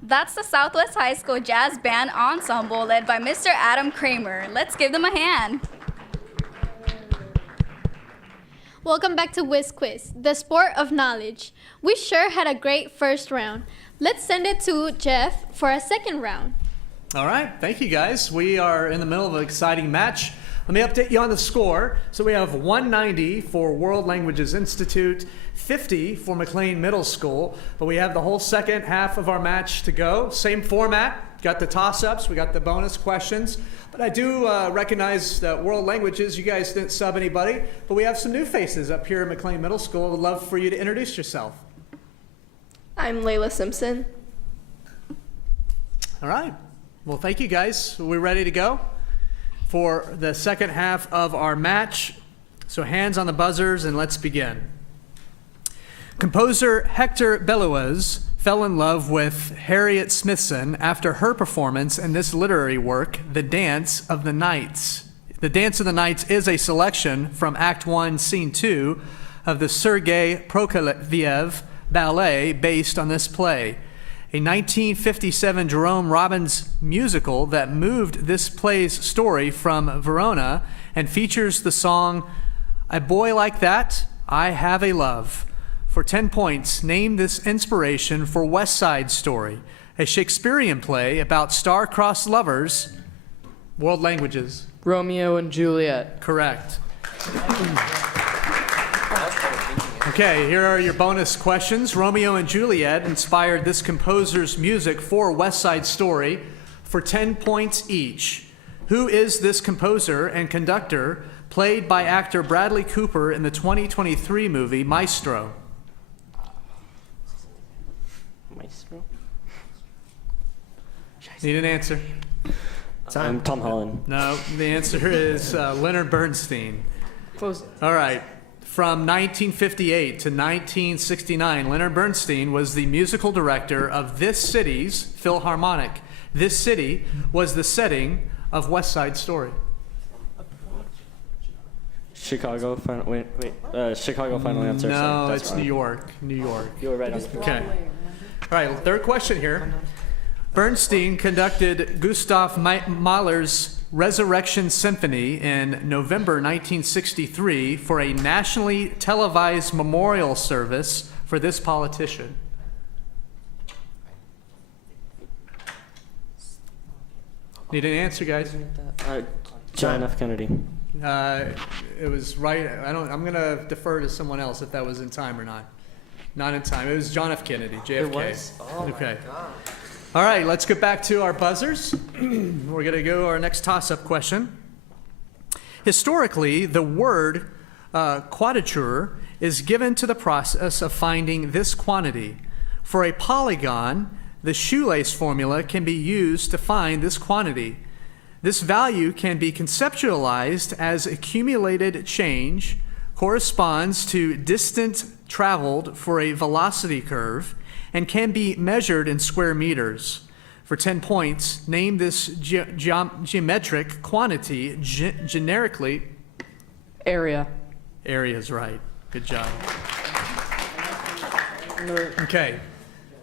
That's the Southwest High School Jazz Band Ensemble led by Mr. Adam Kramer. Let's give them a hand. Welcome back to Whiz Quiz, the sport of knowledge. We sure had a great first round. Let's send it to Jeff for a second round. All right, thank you guys. We are in the middle of an exciting match. Let me update you on the score. So we have 190 for World Languages Institute, 50 for McLean Middle School, but we have the whole second half of our match to go. Same format, got the toss-ups, we got the bonus questions, but I do recognize that World Languages, you guys didn't sub anybody, but we have some new faces up here at McLean Middle School. I would love for you to introduce yourself. I'm Layla Simpson. All right, well thank you guys. Are we ready to go for the second half of our match? So hands on the buzzers and let's begin. Composer Hector Beluez fell in love with Harriet Smithson after her performance in this literary work, The Dance of the Knights. The Dance of the Knights is a selection from Act 1, Scene 2 of the Sergei Prokofiev ballet based on this play. A 1957 Jerome Robbins musical that moved this play's story from Verona and features the song A Boy Like That, I Have a Love. For 10 points, name this inspiration for West Side Story, a Shakespearean play about star-crossed lovers. World Languages. Romeo and Juliet. Correct. Okay, here are your bonus questions. Romeo and Juliet inspired this composer's music for West Side Story for 10 points each. Who is this composer and conductor played by actor Bradley Cooper in the 2023 movie Maestro? Maestro? Need an answer? I'm Tom Holland. No, the answer is Leonard Bernstein. Close. All right. From 1958 to 1969, Leonard Bernstein was the musical director of this city's Philharmonic. This city was the setting of West Side Story. Chicago. Chicago. Final answer. No, so it's wrong. New York. New York. You were right on. Okay. All right. Third question here. Bernstein conducted Gustav Mahler's Resurrection Symphony in November 1963 for a nationally televised memorial service for this politician. Need an answer, guys? John F. Kennedy. It was right. I'm going to defer to someone else if that was in time or not. Not in time. It was John F. Kennedy, JFK. It was? Oh okay. My God. All right, let's get back to our buzzers. We're going to go to our next toss-up question. Historically, the word quadrature is given to the process of finding this quantity. For a polygon, the shoelace formula can be used to find this quantity. This value can be conceptualized as accumulated change, corresponds to distance traveled for a velocity curve, and can be measured in square meters. For 10 points, name this geometric quantity generically. Area. Area is right. Good job. Okay.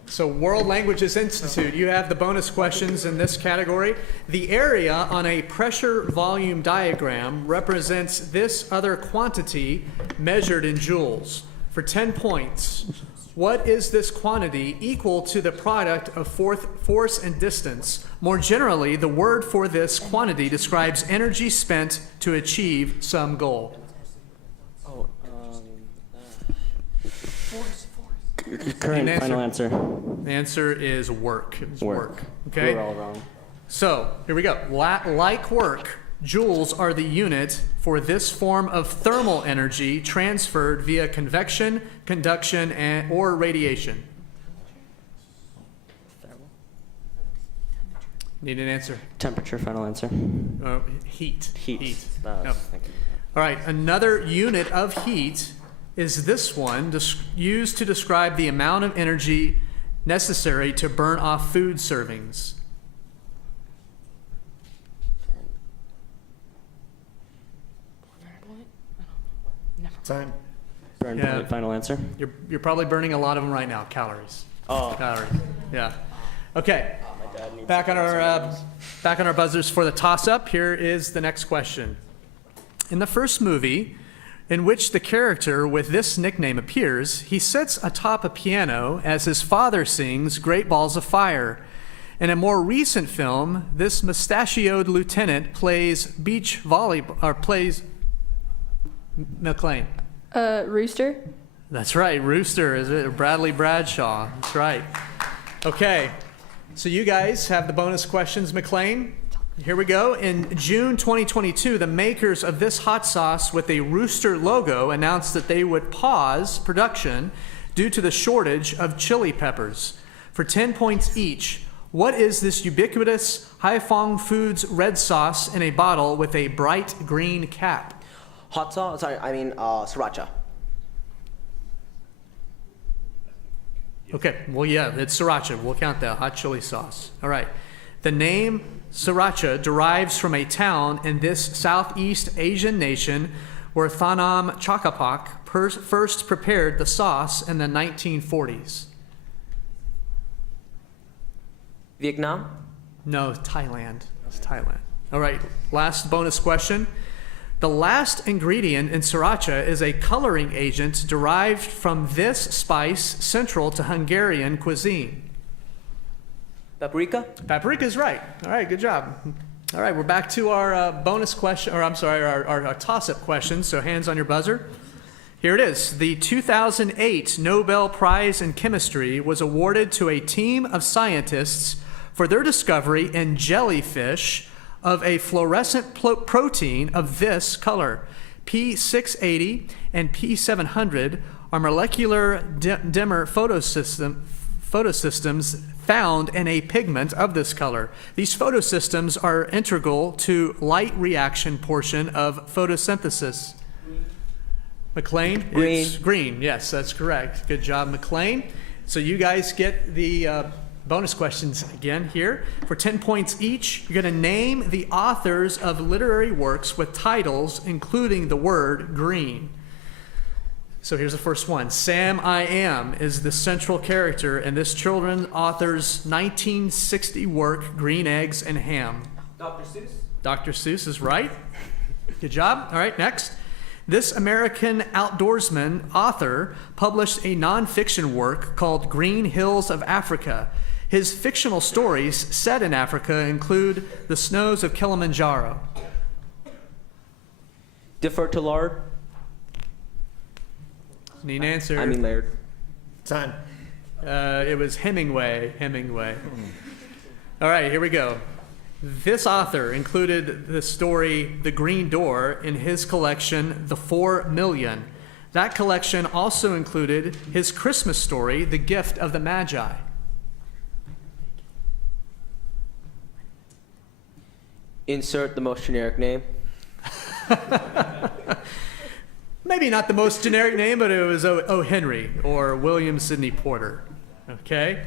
So World Languages Institute, you have the bonus questions in this category. The area on a pressure volume diagram represents this other quantity measured in joules. For 10 points, what is this quantity equal to the product of force and distance? More generally, the word for this quantity describes energy spent to achieve some goal. Current Answer. final answer. The answer is work. It was work. Okay. We're all wrong. So here we go. Like work, joules are the unit for this form of thermal energy transferred via convection, conduction, or radiation. Need an answer? Temperature, final answer. Heat. Heat. Yep. All right, another unit of heat is this one, used to describe the amount of energy necessary to burn off food servings. Time. Burn point, final answer. You're probably burning a lot of them right now. Calories. Oh. Calories. Yeah. Okay. Back on our buzzers for the toss-up. Here is the next question. In the first movie, in which the character with this nickname appears, he sits atop a piano as his father sings "Great Balls of Fire." In a more recent film, this mustachioed lieutenant plays beach volleyball, or plays McLean. Rooster. That's right, Rooster. Is it Bradley Bradshaw? That's right. Okay, so you guys have the bonus questions, McLean. Here we go. In June 2022, the makers of this hot sauce with a Rooster logo announced that they would pause production due to the shortage of chili peppers. For 10 points each, what is this ubiquitous Haiphong Foods red sauce in a bottle with a bright green cap? Hot sauce? Sriracha. Okay, well, yeah, it's sriracha. We'll count that. Hot chili sauce. All right. The name sriracha derives from a town in this Southeast Asian nation where Thanam Chakapak first prepared the sauce in the 1940s. Vietnam? No, Thailand. It's Thailand. All right, last bonus question. The last ingredient in sriracha is a coloring agent derived from this spice central to Hungarian cuisine. Paprika? Paprika is right. All right, good job. All right, we're back to our bonus question, or I'm sorry, our toss-up question, so hands on your buzzer. Here it is. The 2008 Nobel Prize in Chemistry was awarded to a team of scientists for their discovery in jellyfish of a fluorescent protein of this color. P680 and P700 are molecular dimmer photosystems found in a pigment of this color. These photosystems are integral to light reaction portion of photosynthesis. McLean? Green. It's green. Yes, that's correct. Good job, McLean. So you guys get the bonus questions again here. For 10 points each, you're going to name the authors of literary works with titles including the word green. So here's the first one. Sam I Am is the central character in this children's author's 1960 work, Green Eggs and Ham. Dr. Seuss? Dr. Seuss is right. Good job. All right, next. This American outdoorsman author published a nonfiction work called Green Hills of Africa. His fictional stories set in Africa include the snows of Kilimanjaro. Defer to Lard? Need an answer? Laird. Time. It was Hemingway. All right, here we go. This author included the story The Green Door in his collection, The 4 Million. That collection also included his Christmas story, The Gift of the Magi. Insert the most generic name. Maybe not the most generic name, but it was O. Henry or William Sidney Porter. Okay?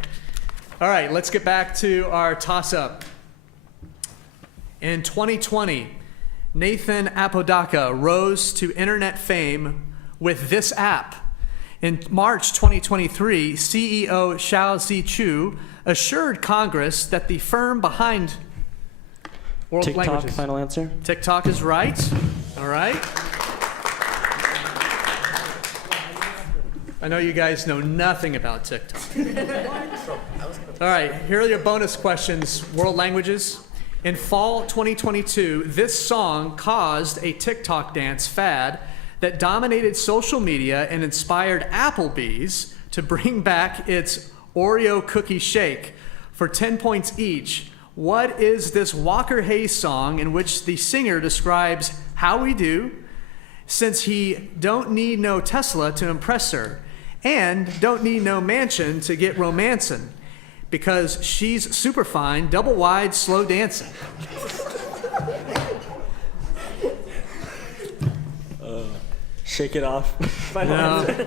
All right, let's get back to our toss-up. In 2020, Nathan Apodaca rose to internet fame with this app. In March 2023, CEO Xiao Zichu assured Congress that the firm behind World TikTok, Languages. final answer. TikTok is right. All right. I know you guys know nothing about TikTok. All right, here are your bonus questions. World languages. In fall 2022, this song caused a TikTok dance fad that dominated social media and inspired Applebee's to bring back its Oreo cookie shake for 10 points each. What is this Walker Hayes song in which the singer describes how we do, since he don't need no Tesla to impress her, and don't need no mansion to get romancing, because she's super fine, double wide, slow dancing? Shake it off. No.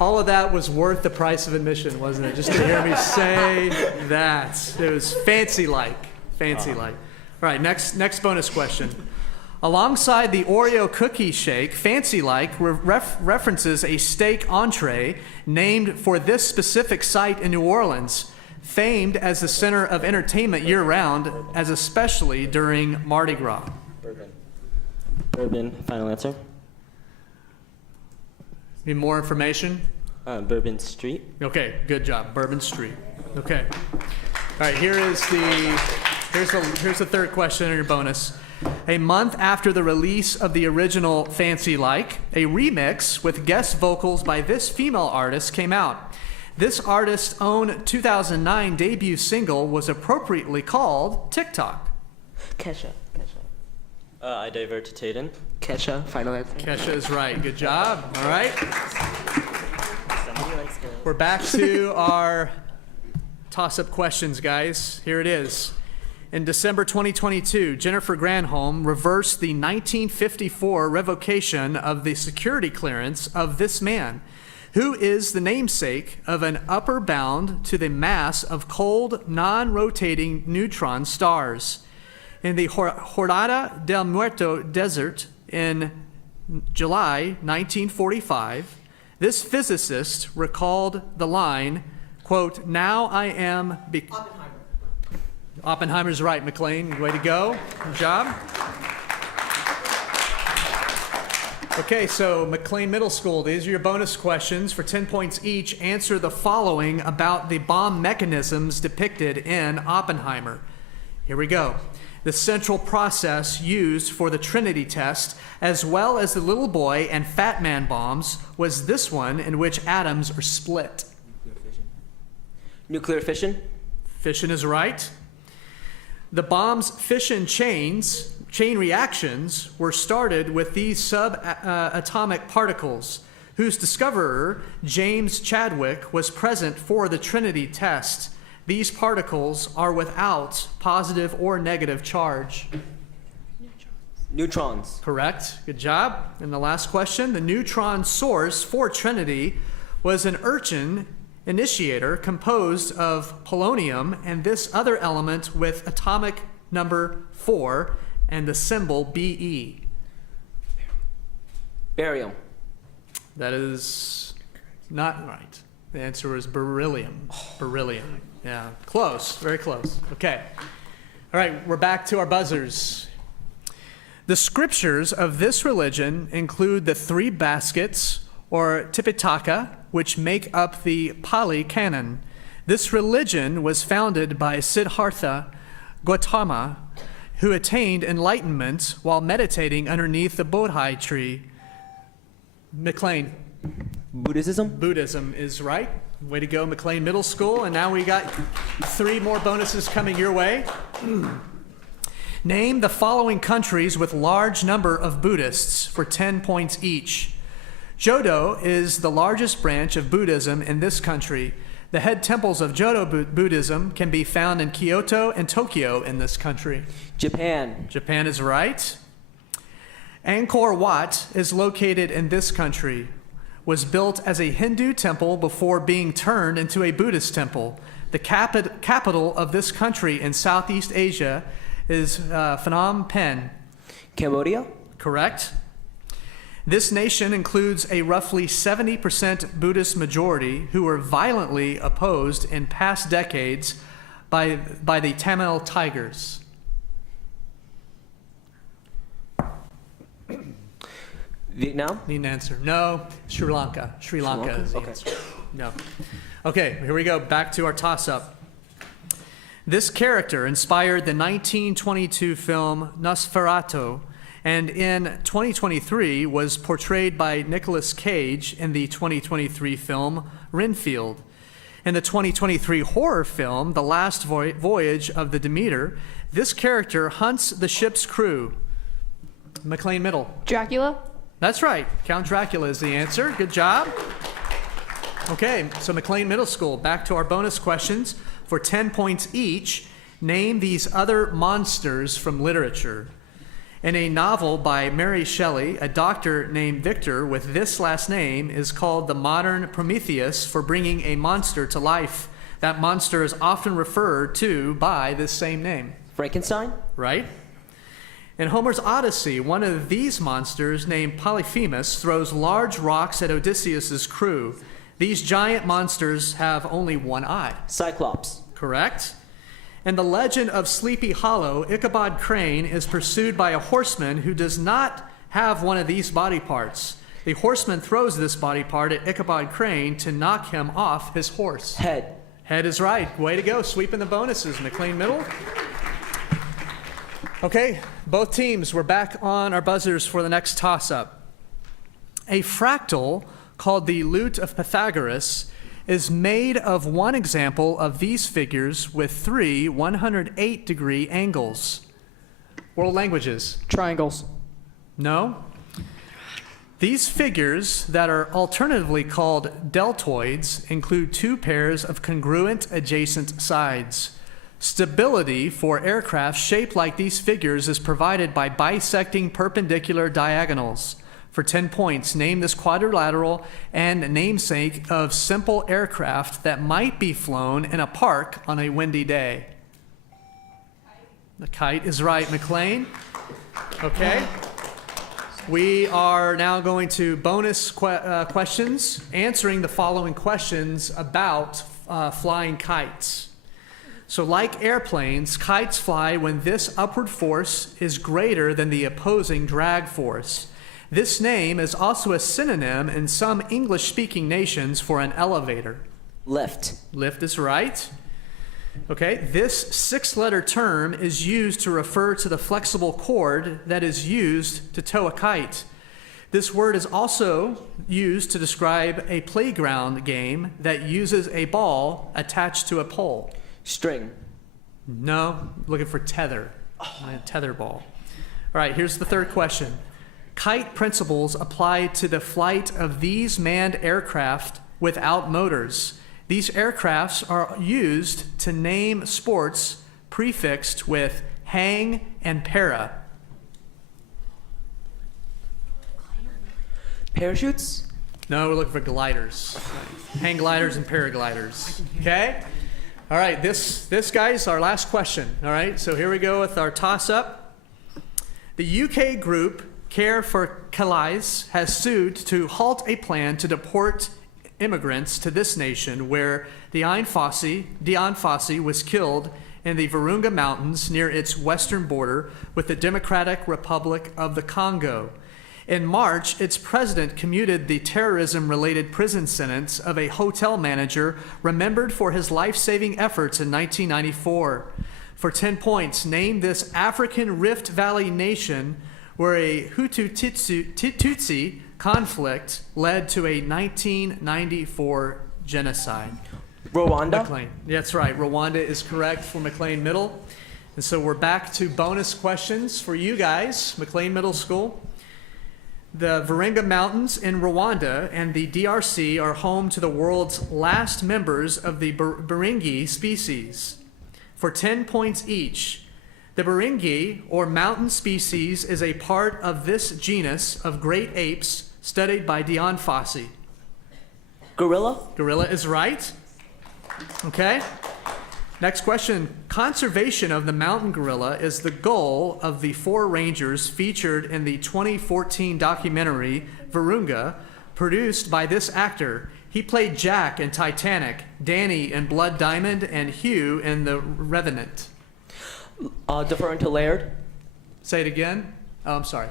All of that was worth the price of admission, wasn't it? Just to hear me say that. It was fancy-like. Fancy-like. All right, next bonus question. Alongside the Oreo cookie shake, fancy-like references a steak entree named for this specific site in New Orleans, famed as the center of entertainment year-round, as especially during Mardi Gras. Bourbon, final answer. Need more information? Bourbon Street. Okay, good job. Bourbon Street. Okay. All right, here's the third question on your bonus. A month after the release of the original Fancy Like, a remix with guest vocals by this female artist came out. This artist's own 2009 debut single was appropriately called TikTok. Kesha. I divert to Tayden. Kesha, final answer. Kesha is right. Good job. All right. We're back to our toss-up questions, guys. Here it is. In December 2022, Jennifer Granholm reversed the 1954 revocation of the security clearance of this man, who is the namesake of an upper bound to the mass of cold, non-rotating neutron stars. In the Jornada del Muerto desert in July 1945, this physicist recalled the line, quote, "Now I am..." Oppenheimer's right, McLean. Way to go. Good job. Okay, so McLean Middle School, these are your bonus questions for 10 points each. Answer the following about the bomb mechanisms depicted in Oppenheimer. Here we go. The central process used for the Trinity test, as well as the little boy and fat man bombs, was this one in which atoms are split. Nuclear fission. Fission is right. The bomb's fission chain reactions were started with these subatomic particles, whose discoverer, James Chadwick, was present for the Trinity test. These particles are without positive or negative charge. Neutrons. Correct. Good job. And the last question, the neutron source for Trinity was an urchin initiator composed of polonium and this other element with atomic number 4 and the symbol Be. Barium. That is not right. The answer is beryllium. Beryllium. Yeah, close, very close. Okay. All right, we're back to our buzzers. The scriptures of this religion include the 3 baskets, or Tipitaka, which make up the Pali Canon. This religion was founded by Siddhartha Gautama, who attained enlightenment while meditating underneath the Bodhi tree. McLean. Buddhism? Buddhism is right. Way to go, McLean Middle School. And now we got 3 more bonuses coming your way. Name the following countries with large number of Buddhists for 10 points each. Jodo is the largest branch of Buddhism in this country. The head temples of Jodo Buddhism can be found in Kyoto and Tokyo in this country. Japan. Japan is right. Angkor Wat is located in this country. Was built as a Hindu temple before being turned into a Buddhist temple. The capital of this country in Southeast Asia is Phnom Penh. Cambodia? Correct. This nation includes a roughly 70% Buddhist majority who were violently opposed in past decades by the Tamil Tigers. Vietnam? Need an answer. No. Sri Lanka. Sri Lanka is the answer. No. Okay, here we go. Back to our toss-up. This character inspired the 1922 film Nosferatu and in 2023 was portrayed by Nicolas Cage in the 2023 film Renfield. In the 2023 horror film, The Last Voyage of the Demeter, this character hunts the ship's crew. McLean Middle. Dracula? That's right. Count Dracula is the answer. Good job. Okay, so McLean Middle School, back to our bonus questions. For 10 points each, name these other monsters from literature. In a novel by Mary Shelley, a doctor named Victor with this last name is called the modern Prometheus for bringing a monster to life. That monster is often referred to by this same name. Frankenstein? Right. In Homer's Odyssey, one of these monsters, named Polyphemus, throws large rocks at Odysseus' crew. These giant monsters have only one eye. Cyclops. Correct. In the legend of Sleepy Hollow, Ichabod Crane is pursued by a horseman who does not have one of these body parts. The horseman throws this body part at Ichabod Crane to knock him off his horse. Head. Head is right. Way to go, sweeping the bonuses, McLean Middle. Okay, both teams, we're back on our buzzers for the next toss-up. A fractal called the lute of Pythagoras is made of one example of these figures with three 108-degree angles. World languages. Triangles. No. These figures that are alternatively called deltoids include two pairs of congruent adjacent sides. Stability for aircraft shaped like these figures is provided by bisecting perpendicular diagonals. For 10 points, name this quadrilateral and namesake of simple aircraft that might be flown in a park on a windy day. The kite is right, McLean. Okay. We are now going to bonus questions, answering the following questions about flying kites. So like airplanes, kites fly when this upward force is greater than the opposing drag force. This name is also a synonym in some English-speaking nations for an elevator. Lift. Lift is right. Okay, this six-letter term is used to refer to the flexible cord that is used to tow a kite. This word is also used to describe a playground game that uses a ball attached to a pole. String. No, looking for tether. A tether ball. All right, here's the third question. Kite principles apply to the flight of these manned aircraft without motors. These aircrafts are used to name sports prefixed with hang and para. Parachutes? No, we're looking for gliders. Hang gliders and paragliders. Okay? All right, this guy's our last question. All right, so here we go with our toss-up. The UK group Care for Calais has sued to halt a plan to deport immigrants to this nation where Dian Fossey was killed in the Virunga Mountains near its western border with the Democratic Republic of the Congo. In March, its president commuted the terrorism-related prison sentence of a hotel manager remembered for his life-saving efforts in 1994. For 10 points, name this African Rift Valley nation where a Hutu-Tutsi conflict led to a 1994 genocide. Rwanda? McLean. That's right. Rwanda is correct for McLean Middle. And so we're back to bonus questions for you guys, McLean Middle School. The Virunga Mountains in Rwanda and the DRC are home to the world's last members of the Buringi species. For 10 points each, the Buringi, or mountain species, is a part of this genus of great apes studied by Dian Fossey. Gorilla? Gorilla is right. Okay. Next question. Conservation of the mountain gorilla is the goal of the 4 rangers featured in the 2014 documentary Virunga, produced by this actor. He played Jack in Titanic, Danny in Blood Diamond, and Hugh in The Revenant. Deferring to Laird. Say it again. Oh, I'm sorry.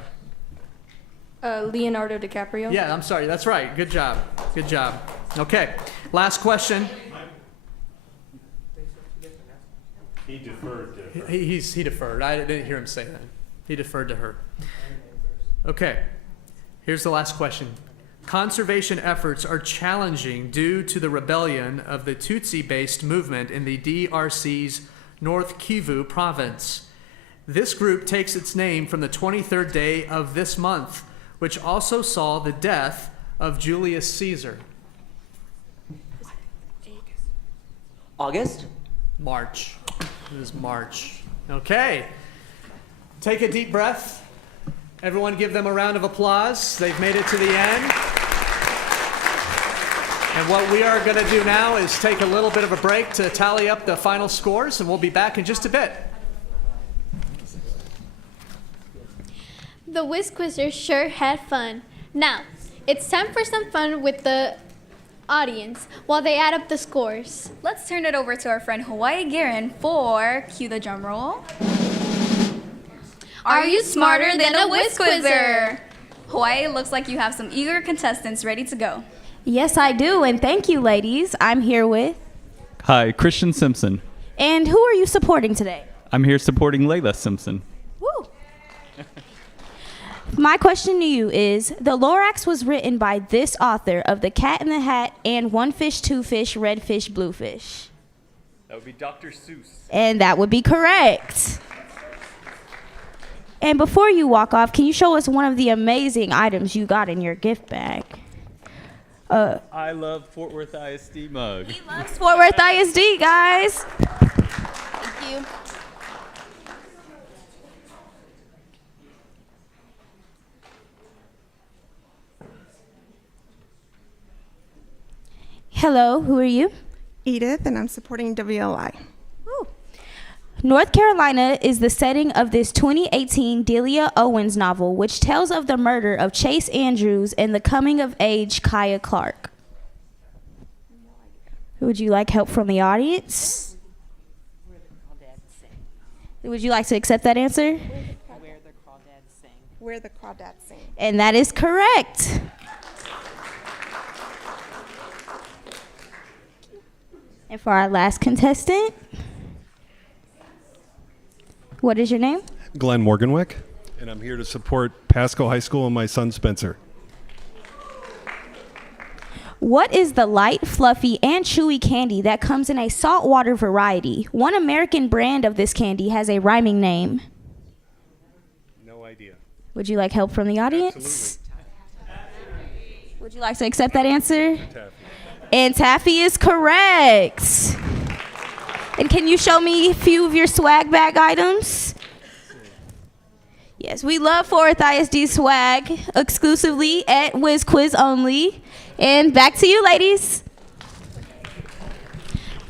Leonardo DiCaprio. Yeah, I'm sorry. That's right. Good job. Good job. Okay. Last question. He deferred to her. He deferred. I didn't hear him say that. He deferred to her. Okay, here's the last question. Conservation efforts are challenging due to the rebellion of the Tutsi-based movement in the DRC's North Kivu province. This group takes its name from the 23rd day of this month, which also saw the death of Julius Caesar. August? March. It is March. Okay. Take a deep breath. Everyone give them a round of applause. They've made it to the end. And what we are going to do now is take a little bit of a break to tally up the final scores, and we'll be back in just a bit. The Whiz Quizzers sure had fun. Now, it's time for some fun with the audience while they add up the scores. Let's turn it over to our friend Hawaii Guerin for, cue the drum roll. Are you smarter than a Whiz Quizzer? Hawaii, looks like you have some eager contestants ready to go. Yes, I do, and thank you, ladies. I'm here with... Hi, Christian Simpson. And who are you supporting today? I'm here supporting Layla Simpson. Woo! My question to you is, the Lorax was written by this author of The Cat in the Hat and One Fish, Two Fish, Red Fish, Blue Fish. That would be Dr. Seuss. And that would be correct. And before you walk off, can you show us one of the amazing items you got in your gift bag? I love Fort Worth ISD mug. He loves Fort Worth ISD, guys. Thank you. Hello, who are you? Edith, and I'm supporting WLI. Ooh. North Carolina is the setting of this 2018 Delia Owens novel, which tells of the murder of Chase Andrews and the coming of age Kaya Clark. Would you like help from the audience? Would you like to accept that answer? Where the Crawdads Sing. Where the Crawdads Sing. And that is correct. And for our last contestant, what is your name? Glenn Morganwick, and I'm here to support Pasco High School and my son Spencer. What is the light, fluffy, and chewy candy that comes in a saltwater variety? One American brand of this candy has a rhyming name. No idea. Would you like help from the audience? Absolutely. Would you like to accept that answer? Taffy. And taffy is correct. And can you show me a few of your swag bag items? Yes, we love Fort Worth ISD swag exclusively at Whiz Quiz only. And back to you, ladies.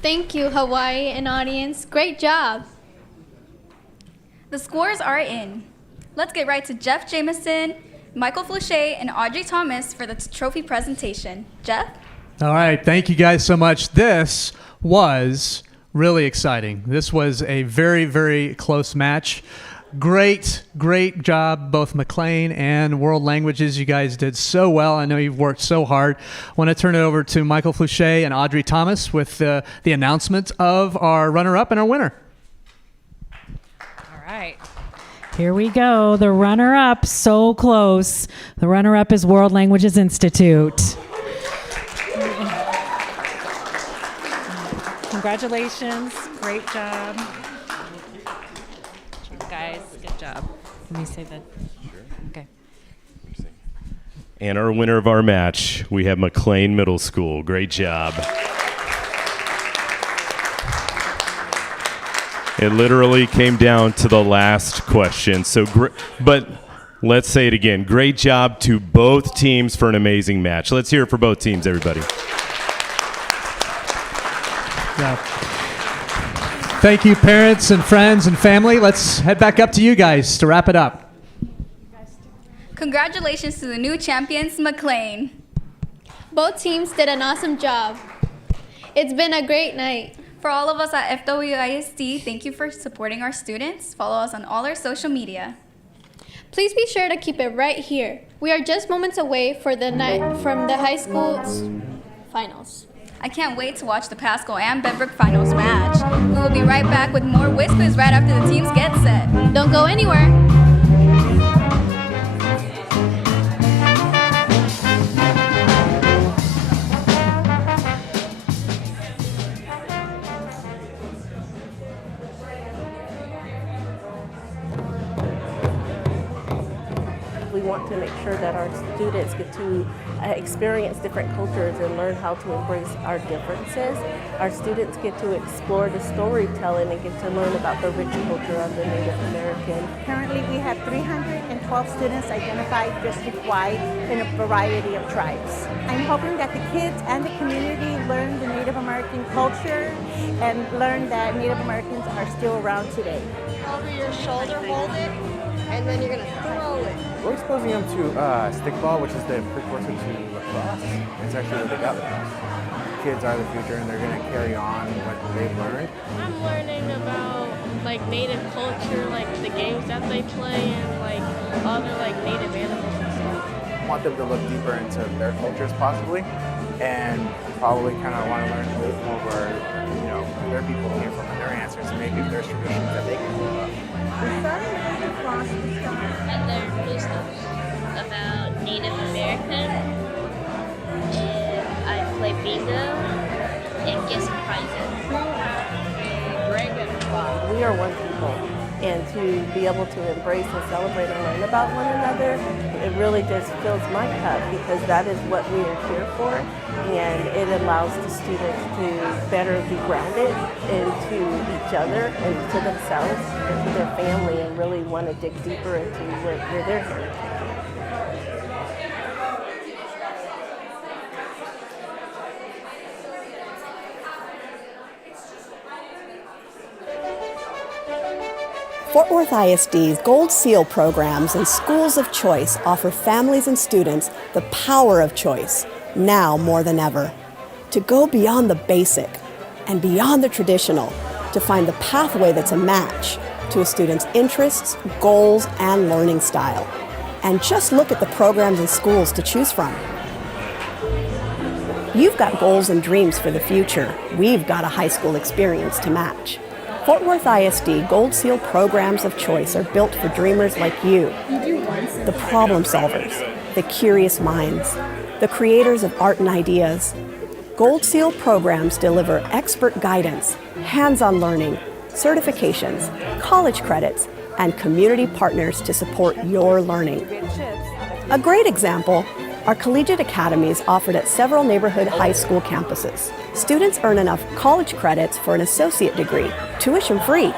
Thank you, Hawaii and audience. Great job. The scores are in. Let's get right to Jeff Jameson, Michael Flouchet, and Audrey Thomas for the trophy presentation. Jeff? All right, thank you guys so much. This was really exciting. This was a very, very close match. Great job, both McLean and World Languages. You guys did so well. I know you've worked so hard. I want to turn it over to Michael Flouchet and Audrey Thomas with the announcement of our runner-up and our winner. All right. Here we go. The runner-up, so close. The runner-up is World Languages Institute. Congratulations. Great job. Guys, good job. Let me say that. Okay. And our winner of our match, we have McLean Middle School. Great job. It literally came down to the last question. But let's say it again. Great job to both teams for an amazing match. Let's hear it for both teams, everybody. Yeah. Thank you, parents and friends and family. Let's head back up to you guys to wrap it up. Congratulations to the new champions, McLean. Both teams did an awesome job. It's been a great night. For all of us at FWISD, thank you for supporting our students. Follow us on all our social media. Please be sure to keep it right here. We are just moments away from the high school finals. I can't wait to watch the Pasco and Benbrook finals match. We will be right back with more Whiz Quiz right after the teams get set. Don't go anywhere. want to make sure that our students get to experience different cultures and learn how to embrace our differences. Our students get to explore the storytelling and get to learn about the rich culture of the Native American. Currently, we have 312 students identified district-wide in a variety of tribes. I'm hoping that the kids and the community learn the Native American culture and learn that Native Americans are still around today. Over your shoulder, hold it, and then you're going to throw it. We're exposing them to stickball, which is the precursor to lacrosse. It's actually what they got lacrosse. Kids are the future, and they're going to carry on what they've learned. I'm learning about like native culture, like the games that they play, and like other like native animals and stuff. I want them to look deeper into their cultures, possibly, and probably kind of want to learn a bit more where their people came from and their ancestors, and maybe there's traditions that they can do. I learned wisdom about Native American, and I play bingo and get some prizes. We are one people, and to be able to embrace and celebrate and learn about one another, it really just fills my cup because that is what we are here for, and it allows the students to better be grounded into each other and to themselves and to their family and really want to dig deeper into where they're heritage. Fort Worth ISD's Gold Seal programs and schools of choice offer families and students the power of choice, now more than ever. To go beyond the basic and beyond the traditional, to find the pathway that's a match to a student's interests, goals, and learning style. And just look at the programs and schools to choose from. You've got goals and dreams for the future. We've got a high school experience to match. Fort Worth ISD Gold Seal programs of choice are built for dreamers like you, the problem solvers, the curious minds, the creators of art and ideas. Gold Seal programs deliver expert guidance, hands-on learning, certifications, college credits, and community partners to support your learning. A great example are collegiate academies offered at several neighborhood high school campuses. Students earn enough college credits for an associate degree, tuition free.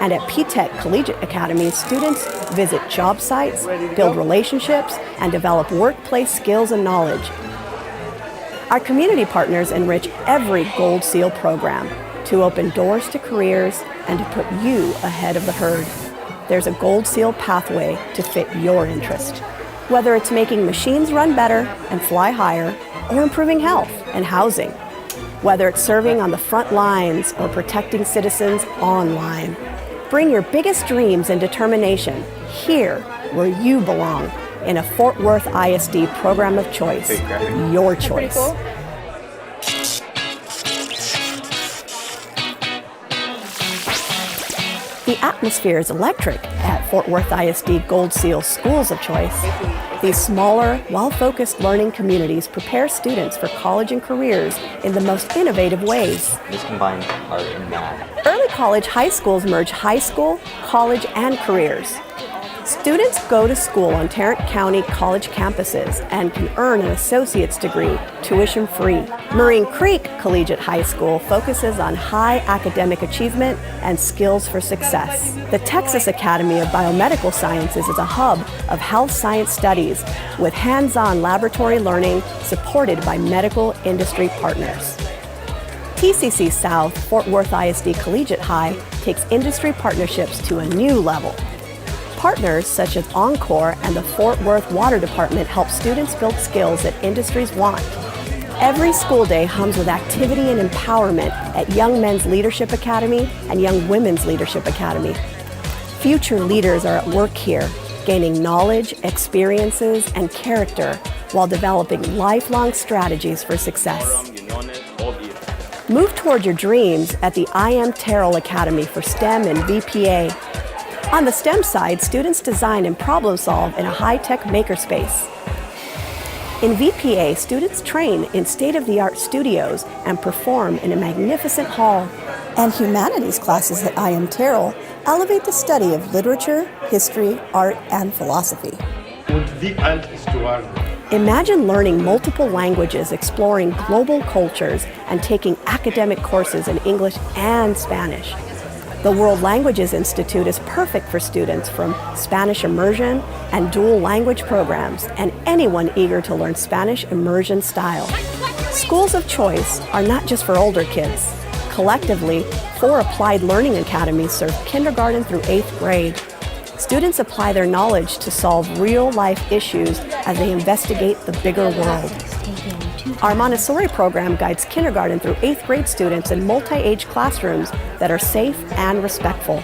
And at P-Tech Collegiate Academy, students visit job sites, build relationships, and develop workplace skills and knowledge. Our community partners enrich every Gold Seal program to open doors to careers and to put you ahead of the herd. There's a Gold Seal pathway to fit your interest. Whether it's making machines run better and fly higher, or improving health and housing. Whether it's serving on the front lines or protecting citizens online. Bring your biggest dreams and determination here where you belong in a Fort Worth ISD program of choice. Your choice. The atmosphere is electric at Fort Worth ISD Gold Seal Schools of Choice. These smaller, well-focused learning communities prepare students for college and careers in the most innovative ways. This combines art and math. Early college high schools merge high school, college, and careers. Students go to school on Tarrant County college campuses and can earn an associate's degree, tuition-free. Marine Creek Collegiate High School focuses on high academic achievement and skills for success. The Texas Academy of Biomedical Sciences is a hub of health science studies with hands-on laboratory learning supported by medical industry partners. TCC South Fort Worth ISD Collegiate High takes industry partnerships to a new level. Partners such as Encore and the Fort Worth Water Department help students build skills that industries want. Every school day hums with activity and empowerment at Young Men's Leadership Academy and Young Women's Leadership Academy. Future leaders are at work here, gaining knowledge, experiences, and character while developing lifelong strategies for success. Move toward your dreams at the I Am Terrell Academy for STEM and VPA. On the STEM side, students design and problem solve in a high-tech makerspace. In VPA, students train in state-of-the-art studios and perform in a magnificent hall. And humanities classes at I Am Terrell elevate the study of literature, history, art, and philosophy. Und wie alt ist Joanne? Imagine learning multiple languages, exploring global cultures, and taking academic courses in English and Spanish. The World Languages Institute is perfect for students from Spanish immersion and dual language programs, and anyone eager to learn Spanish immersion style. Schools of choice are not just for older kids. Collectively, 4 applied learning academies serve kindergarten through 8th grade. Students apply their knowledge to solve real-life issues as they investigate the bigger world. Our Montessori program guides kindergarten through 8th grade students in multi-age classrooms that are safe and respectful.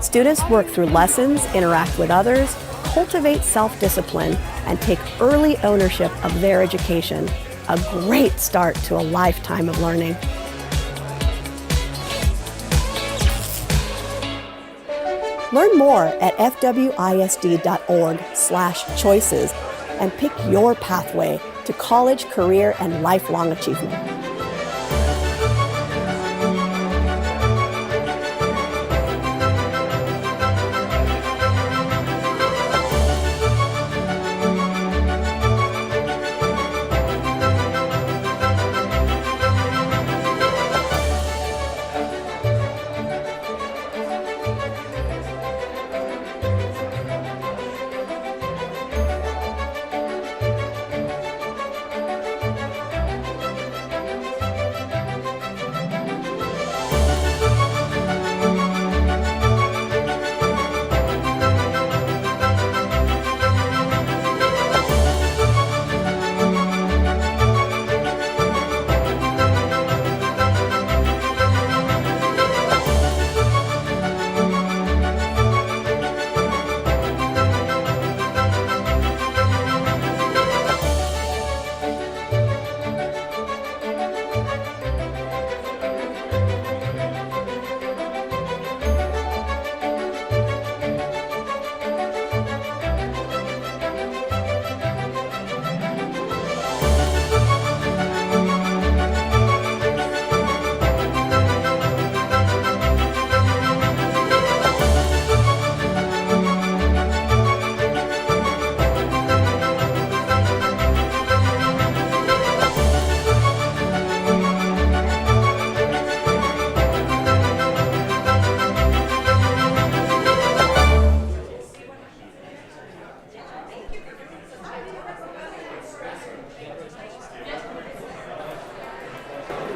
Students work through lessons, interact with others, cultivate self-discipline, and take early ownership of their education. A great start to a lifetime of learning. Learn more at fwisd.org/choices and pick your pathway to college, career, and lifelong achievement.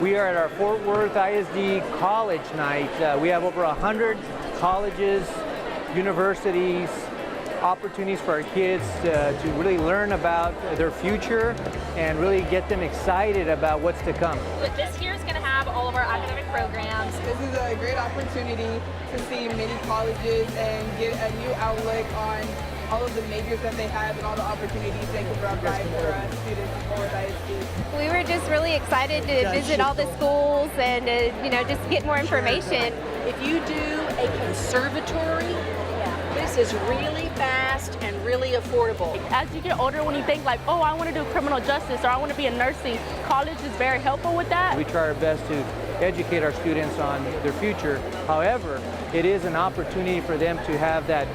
We are at our Fort Worth ISD College Night. We have over 100 colleges, universities, opportunities for our kids to really learn about their future and really get them excited about what's to come. This year is going to have all of our academic programs. This is a great opportunity to see many colleges and get a new outlook on all of the majors that they have and all the opportunities they can provide for students at Fort Worth ISD. We were just really excited to visit all the schools and just get more information. If you do a conservatory, this is really fast and really affordable. As you get older, when you think like, oh, I want to do criminal justice or I want to be in nursing, college is very helpful with that. We try our best to educate our students on their future. However, it is an opportunity for them to have that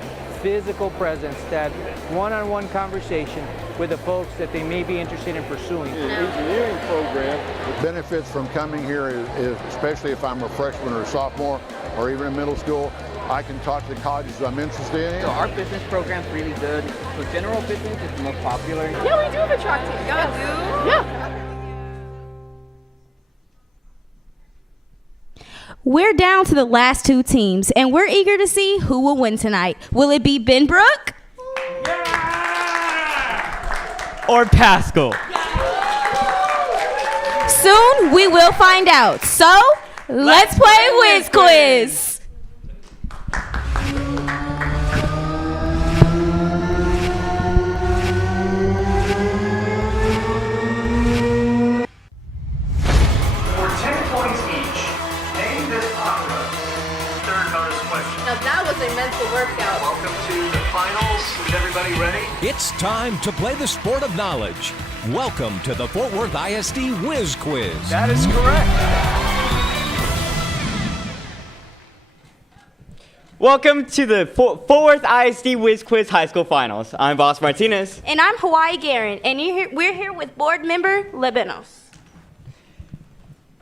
physical presence, that one-on-one conversation with the folks that they may be interested in pursuing. The engineering program, the benefits from coming here is especially if I'm a freshman or a sophomore or even in middle school, I can talk to the colleges I'm interested in. So our business program's really good. So general business is the most popular. Yeah, we do have a track team. Yeah. Yeah. We're down to the last 2 teams, and we're eager to see who will win tonight. Will it be Benbrook? Or Pascal? Soon we will find out. So, let's play Whiz Quiz. Mental workout. Welcome to the finals. Is everybody ready? It's time to play the sport of knowledge. Welcome to the Fort Worth ISD Whiz Quiz. That is correct. Welcome to the Fort Worth ISD Whiz Quiz High School Finals. I'm Boss Martinez. And I'm Hawaii Guerin, and we're here with board member Lebenos.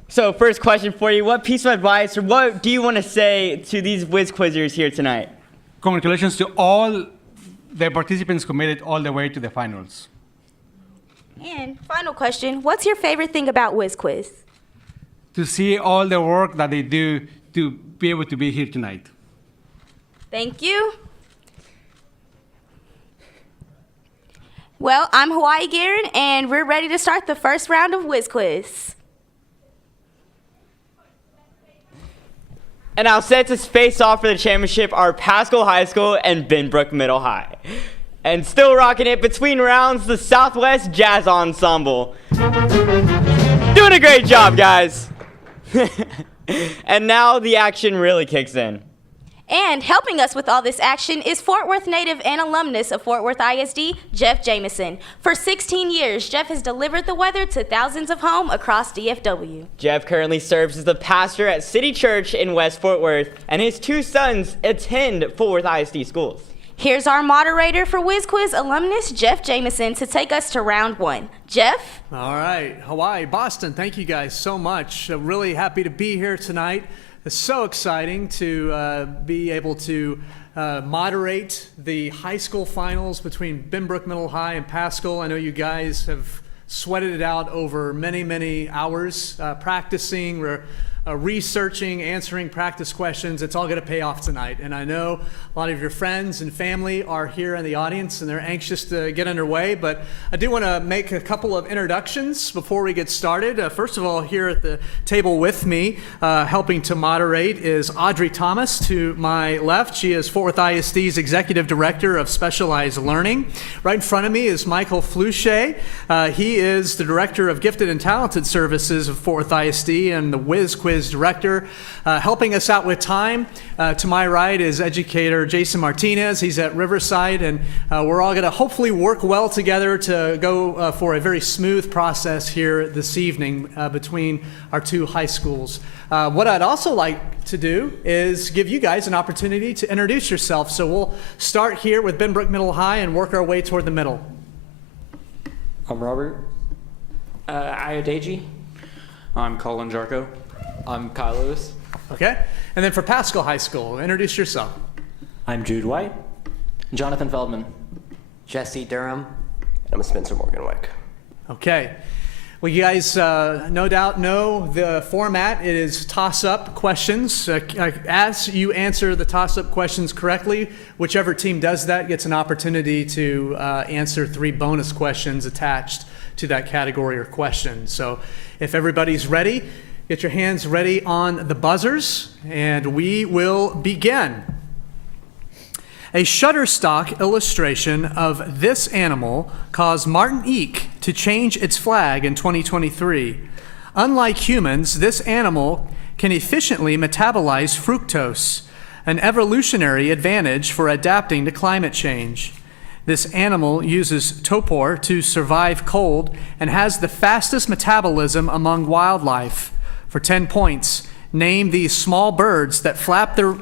So first question for you, what piece of advice or what do you want to say to these Whiz Quizzers here tonight? Congratulations to all the participants who made it all the way to the finals. And final question, what's your favorite thing about Whiz Quiz? To see all the work that they do to be able to be here tonight. Thank you. Well, I'm Hawaii Guerin, and we're ready to start the first round of Whiz Quiz. And now set to face off for the championship are Pascal High School and Benbrook Middle High. And still rocking it between rounds, the Southwest Jazz Ensemble. Doing a great job, guys. And now the action really kicks in. And helping us with all this action is Fort Worth native and alumnus of Fort Worth ISD, Jeff Jamison. For 16 years, Jeff has delivered the weather to thousands of homes across DFW. Jeff currently serves as the pastor at City Church in West Fort Worth, and his two sons attend Fort Worth ISD schools. Here's our moderator for Whiz Quiz alumnus, Jeff Jamison, to take us to round one. Jeff? All right, Hawaii, Boston, thank you guys so much. Really happy to be here tonight. It's so exciting to be able to moderate the high school finals between Benbrook Middle High and Pascal. I know you guys have sweated it out over many, many hours practicing, researching, answering practice questions. It's all going to pay off tonight. And I know a lot of your friends and family are here in the audience and they're anxious to get underway, but I do want to make a couple of introductions before we get started. First of all, here at the table with me, helping to moderate is Audrey Thomas to my left. She is Fort Worth ISD's Executive Director of Specialized Learning. Right in front of me is Michael Fluche. He is the Director of Gifted and Talented Services of Fort Worth ISD and the Whiz Quiz Director. Helping us out with time, to my right is educator Jason Martinez. He's at Riverside, and we're all going to hopefully work well together to go for a very smooth process here this evening between our two high schools. What I'd also like to do is give you guys an opportunity to introduce yourself. So we'll start here with Benbrook Middle High and work our way toward the middle. I'm Robert. Iodeji. I'm Colin Jarko. I'm Kyle Lewis. Okay. And then for Pascal High School, introduce yourself. I'm Jude White. Jonathan Feldman. Jesse Durham. And I'm Spencer Morganwick. Okay. Well, you guys no doubt know the format. It is toss-up questions. As you answer the toss-up questions correctly, whichever team does that gets an opportunity to answer 3 bonus questions attached to that category or question. So if everybody's ready, get your hands ready on the buzzers, and we will begin. A Shutterstock illustration of this animal caused Martinique to change its flag in 2023. Unlike humans, this animal can efficiently metabolize fructose, an evolutionary advantage for adapting to climate change. This animal uses torpor to survive cold and has the fastest metabolism among wildlife. For 10 points, name these small birds that flap their...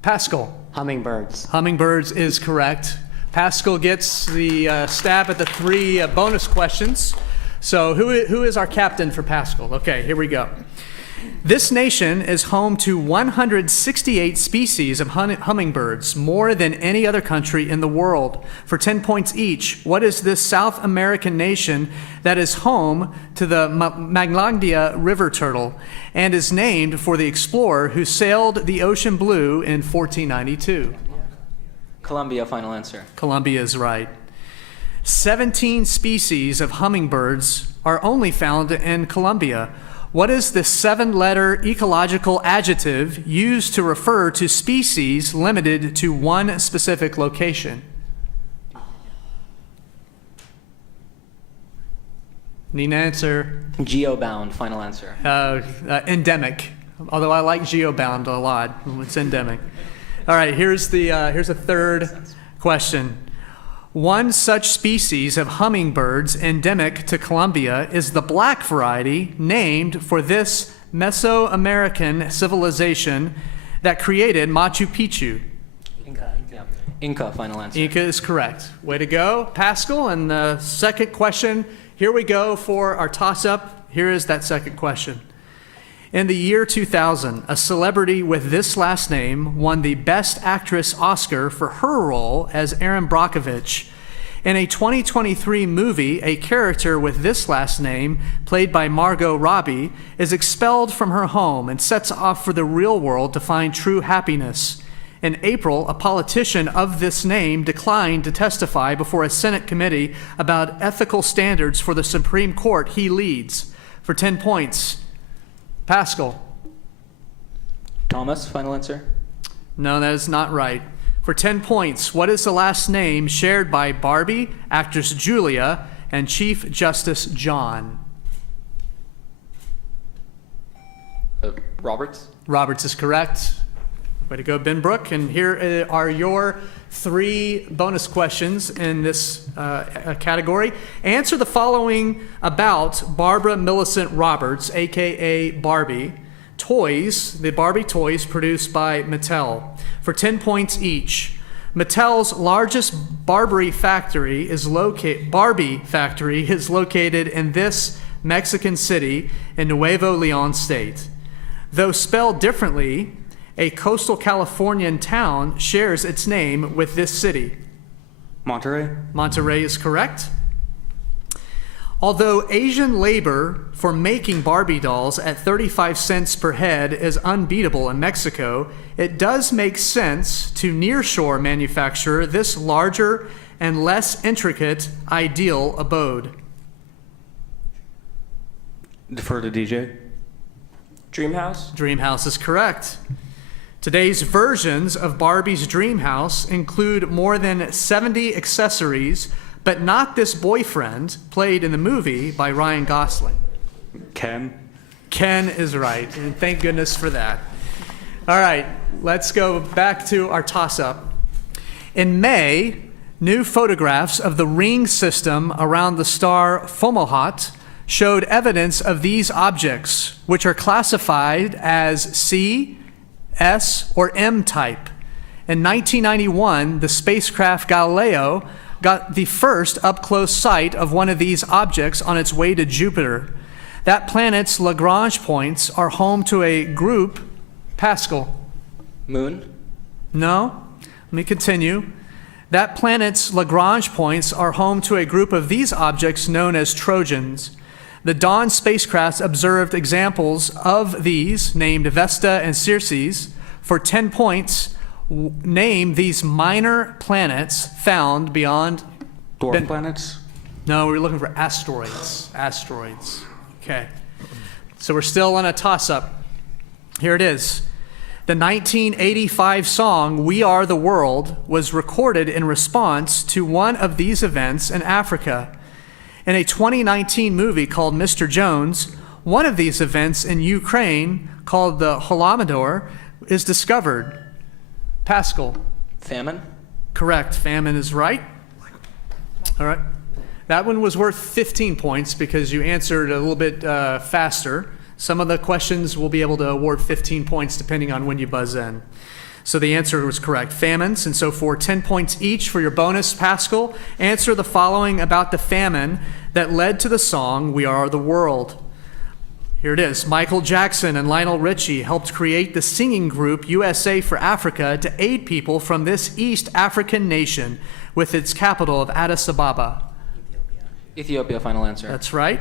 Pascal. Hummingbirds. Hummingbirds is correct. Pascal gets the stab at the 3 bonus questions. So who is our captain for Pascal? Okay, here we go. This nation is home to 168 species of hummingbirds, more than any other country in the world. For 10 points each, what is this South American nation that is home to the Maglandia river turtle and is named for the explorer who sailed the ocean blue in 1492? Colombia, final answer. Colombia is right. 17 species of hummingbirds are only found in Colombia. What is the 7-letter ecological adjective used to refer to species limited to one specific location? Need an answer? Geobound, final answer. Endemic. Although I like geobound a lot. It's endemic. All right, here's a third question. One such species of hummingbirds endemic to Colombia is the black variety named for this Mesoamerican civilization that created Machu Picchu? Inca, final answer. Inca is correct. Way to go, Pascal. And the second question, here we go for our toss-up. Here is that second question. In the year 2000, a celebrity with this last name won the Best Actress Oscar for her role as Erin Brockovich. In a 2023 movie, a character with this last name, played by Margot Robbie, is expelled from her home and sets off for the real world to find true happiness. In April, a politician of this name declined to testify before a Senate committee about ethical standards for the Supreme Court he leads. For 10 points, Pascal. Thomas, final answer. No, that is not right. For 10 points, what is the last name shared by Barbie, actress Julia, and Chief Justice John? Roberts. Roberts is correct. Way to go, Ben Brook. And here are your 3 bonus questions in this category. Answer the following about Barbara Millicent Roberts, a.k.a. Barbie. Toys, the Barbie toys produced by Mattel. For 10 points each. Mattel's largest Barbie factory is located in this Mexican city in Nuevo León state. Though spelled differently, a coastal Californian town shares its name with this city. Monterey. Monterey is correct. Although Asian labor for making Barbie dolls at 35 cents per head is unbeatable in Mexico, it does make sense to nearshore manufacture this larger and less intricate ideal abode. Defer to DJ. Dreamhouse. Dreamhouse is correct. Today's versions of Barbie's Dreamhouse include more than 70 accessories, but not this boyfriend played in the movie by Ryan Gosling. Ken. Ken is right, and thank goodness for that. All right, let's go back to our toss-up. In May, new photographs of the ring system around the star Fomalhaut showed evidence of these objects, which are classified as C, S, or M type. In 1991, the spacecraft Galileo got the first up-close sight of one of these objects on its way to Jupiter. That planet's Lagrange points are home to a group. Pascal. Moon. No. Let me continue. That planet's Lagrange points are home to a group of these objects known as Trojans. The Dawn spacecraft observed examples of these, named Vesta and Circes. For 10 points, name these minor planets found beyond... Dwarf planets? No, we're looking for asteroids. Asteroids. Okay. So we're still on a toss-up. Here it is. The 1985 song, We Are the World, was recorded in response to one of these events in Africa. In a 2019 movie called Mr. Jones, one of these events in Ukraine, called the Holodomor, is discovered. Pascal. Famine? Correct. Famine is right. All right. That one was worth 15 points because you answered a little bit faster. Some of the questions will be able to award 15 points depending on when you buzz in. So the answer was correct. Famines. And so for 10 points each for your bonus, Pascal, answer the following about the famine that led to the song We Are the World. Here it is. Michael Jackson and Lionel Richie helped create the singing group USA for Africa to aid people from this East African nation with its capital of Addis Ababa. Ethiopia, final answer. That's right.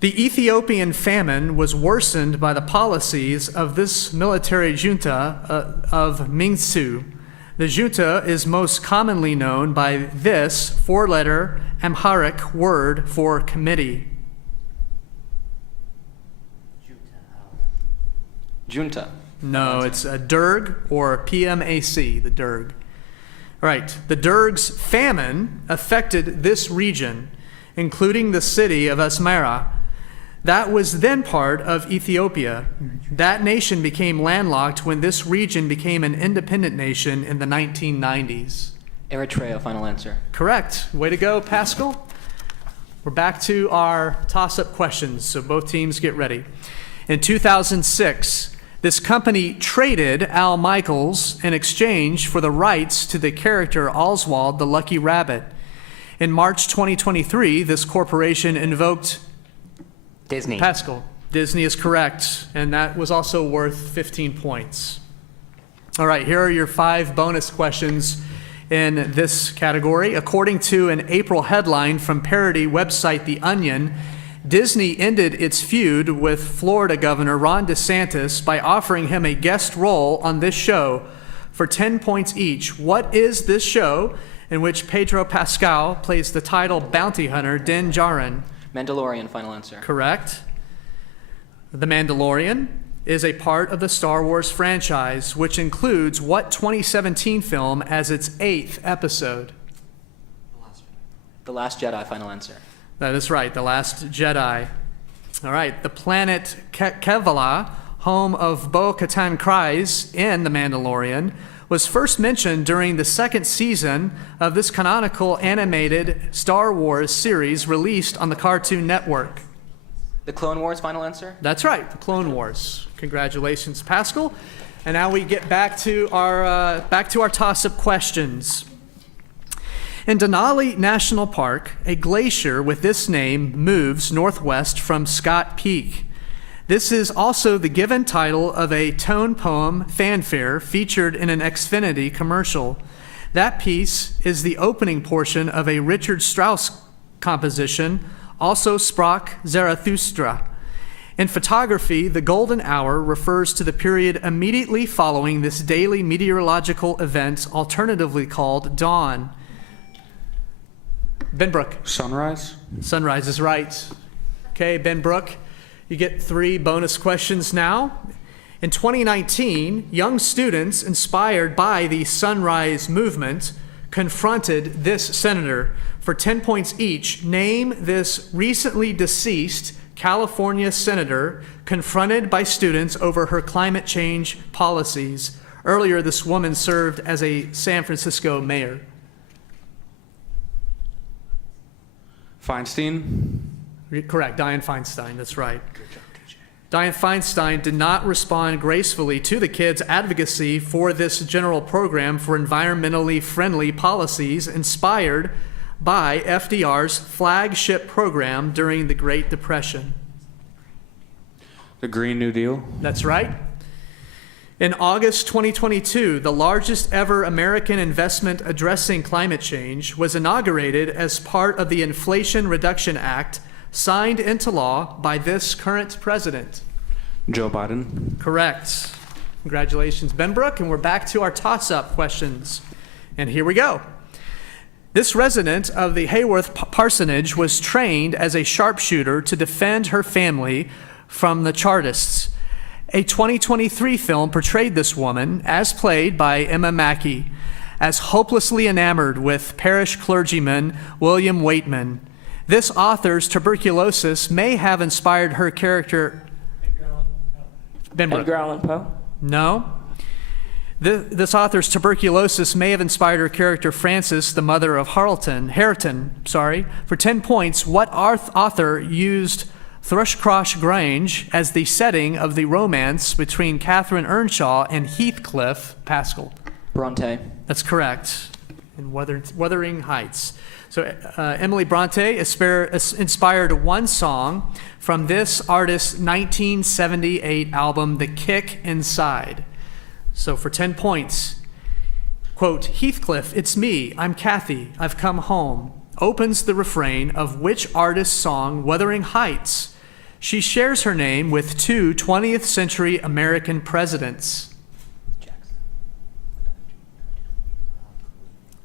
The Ethiopian famine was worsened by the policies of this military junta of Mengistu. The junta is most commonly known by this 4-letter Amharic word for committee. Junta. No, it's a Derg or PMAC, the Derg. Right. The Derg's famine affected this region, including the city of Asmara. That was then part of Ethiopia. That nation became landlocked when this region became an independent nation in the 1990s. Eritrea, final answer. Correct. Way to go, Pascal. We're back to our toss-up questions, so both teams get ready. In 2006, This company traded Al Michaels in exchange for the rights to the character Oswald the Lucky Rabbit. In March 2023, this corporation invoked Disney. Pascal. Disney is correct, and that was also worth 15 points. All right, here are your 5 bonus questions in this category. According to an April headline from parody website The Onion, Disney ended its feud with Florida Governor Ron DeSantis by offering him a guest role on this show for 10 points each. What is this show in which Pedro Pascal plays the title bounty hunter Din Djarin? Mandalorian, final answer. Correct. The Mandalorian is a part of the Star Wars franchise, which includes what 2017 film as its 8th episode? The Last Jedi, final answer. That is right, The Last Jedi. All right, the planet Kevvala, home of Bo-Katan Kryze in The Mandalorian, was first mentioned during the 2nd season of this canonical animated Star Wars series released on the Cartoon Network. The Clone Wars, final answer. That's right, the Clone Wars. Congratulations, Pascal. And now we get back to our toss-up questions. In Denali National Park, a glacier with this name moves northwest from Scott Peak. This is also the given title of a tone poem fanfare featured in an Xfinity commercial. That piece is the opening portion of a Richard Strauss composition, also Sprach Zarathustra. In photography, the golden hour refers to the period immediately following this daily meteorological event, alternatively called dawn. Ben Brook. Sunrise. Sunrise is right. Okay, Ben Brook, you get 3 bonus questions now. In 2019, young students inspired by the Sunrise Movement confronted this senator. For 10 points each, name this recently deceased California senator confronted by students over her climate change policies. Earlier, this woman served as a San Francisco mayor. Feinstein. Correct, Dianne Feinstein, that's right. Dianne Feinstein did not respond gracefully to the kids' advocacy for this general program for environmentally friendly policies inspired by FDR's flagship program during the Great Depression. The Green New Deal. That's right. In August 2022, the largest ever American investment addressing climate change was inaugurated as part of the Inflation Reduction Act signed into law by this current president. Joe Biden. Correct. Congratulations, Ben Brook, and we're back to our toss-up questions. And here we go. This resident of the Hayworth parsonage was trained as a sharpshooter to defend her family from the Chartists. A 2023 film portrayed this woman, as played by Emma Mackey, as hopelessly enamored with parish clergyman William Waitman. This author's tuberculosis may have inspired her character. Edgar Allan Poe? No. This author's tuberculosis may have inspired her character Frances, the mother of Hareton. For 10 points, what author used Thrushcross Grange as the setting of the romance between Catherine Earnshaw and Heathcliff Pascal? Bronte. That's correct. In Wuthering Heights. So Emily Bronte inspired one song from this artist's 1978 album, The Kick Inside. So for 10 points, quote, Heathcliff, it's me, I'm Kathy, I've come home, opens the refrain of which artist's song, Wuthering Heights? She shares her name with 2 20th century American presidents.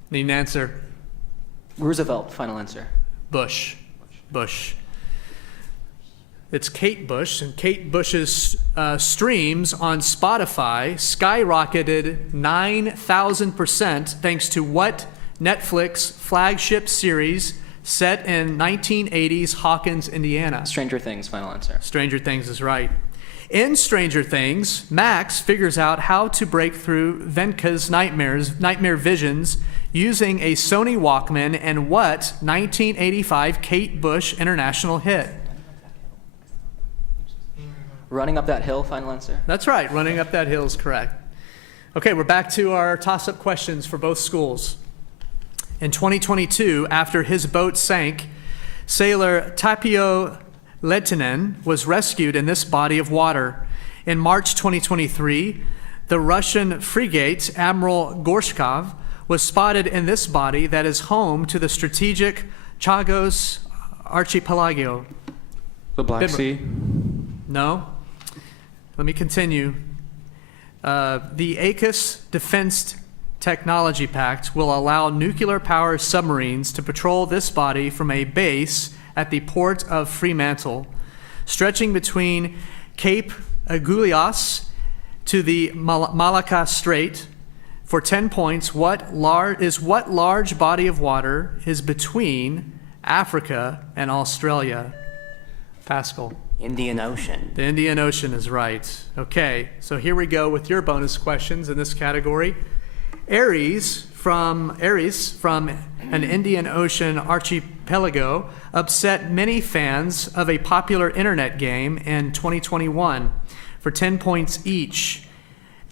Need an answer? Roosevelt, final answer. Bush. It's Kate Bush, and Kate Bush's streams on Spotify skyrocketed 9,000% thanks to what Netflix flagship series set in 1980s Hawkins, Indiana? Stranger Things, final answer. Stranger Things is right. In Stranger Things, Max figures out how to break through Venka's nightmare visions using a Sony Walkman and what 1985 Kate Bush international hit? Running up that hill, final answer. That's right, running up that hill is correct. Okay, we're back to our toss-up questions for both schools. In 2022, after his boat sank, sailor Tapio Lehtinen was rescued in this body of water. In March 2023, the Russian frigate Admiral Gorshkov was spotted in this body that is home to the strategic Chagos Archipelago. The Black Sea? No. Let me continue. The AUKUS Defense Technology Pact will allow nuclear-powered submarines to patrol this body from a base at the port of Fremantle, stretching between Cape Agulhas to the Malacca Strait. For 10 points, what large body of water is between Africa and Australia? Pascal. Indian Ocean. The Indian Ocean is right. Okay, so here we go with your bonus questions in this category. Ares from an Indian Ocean archipelago upset many fans of a popular internet game in 2021 for 10 points each.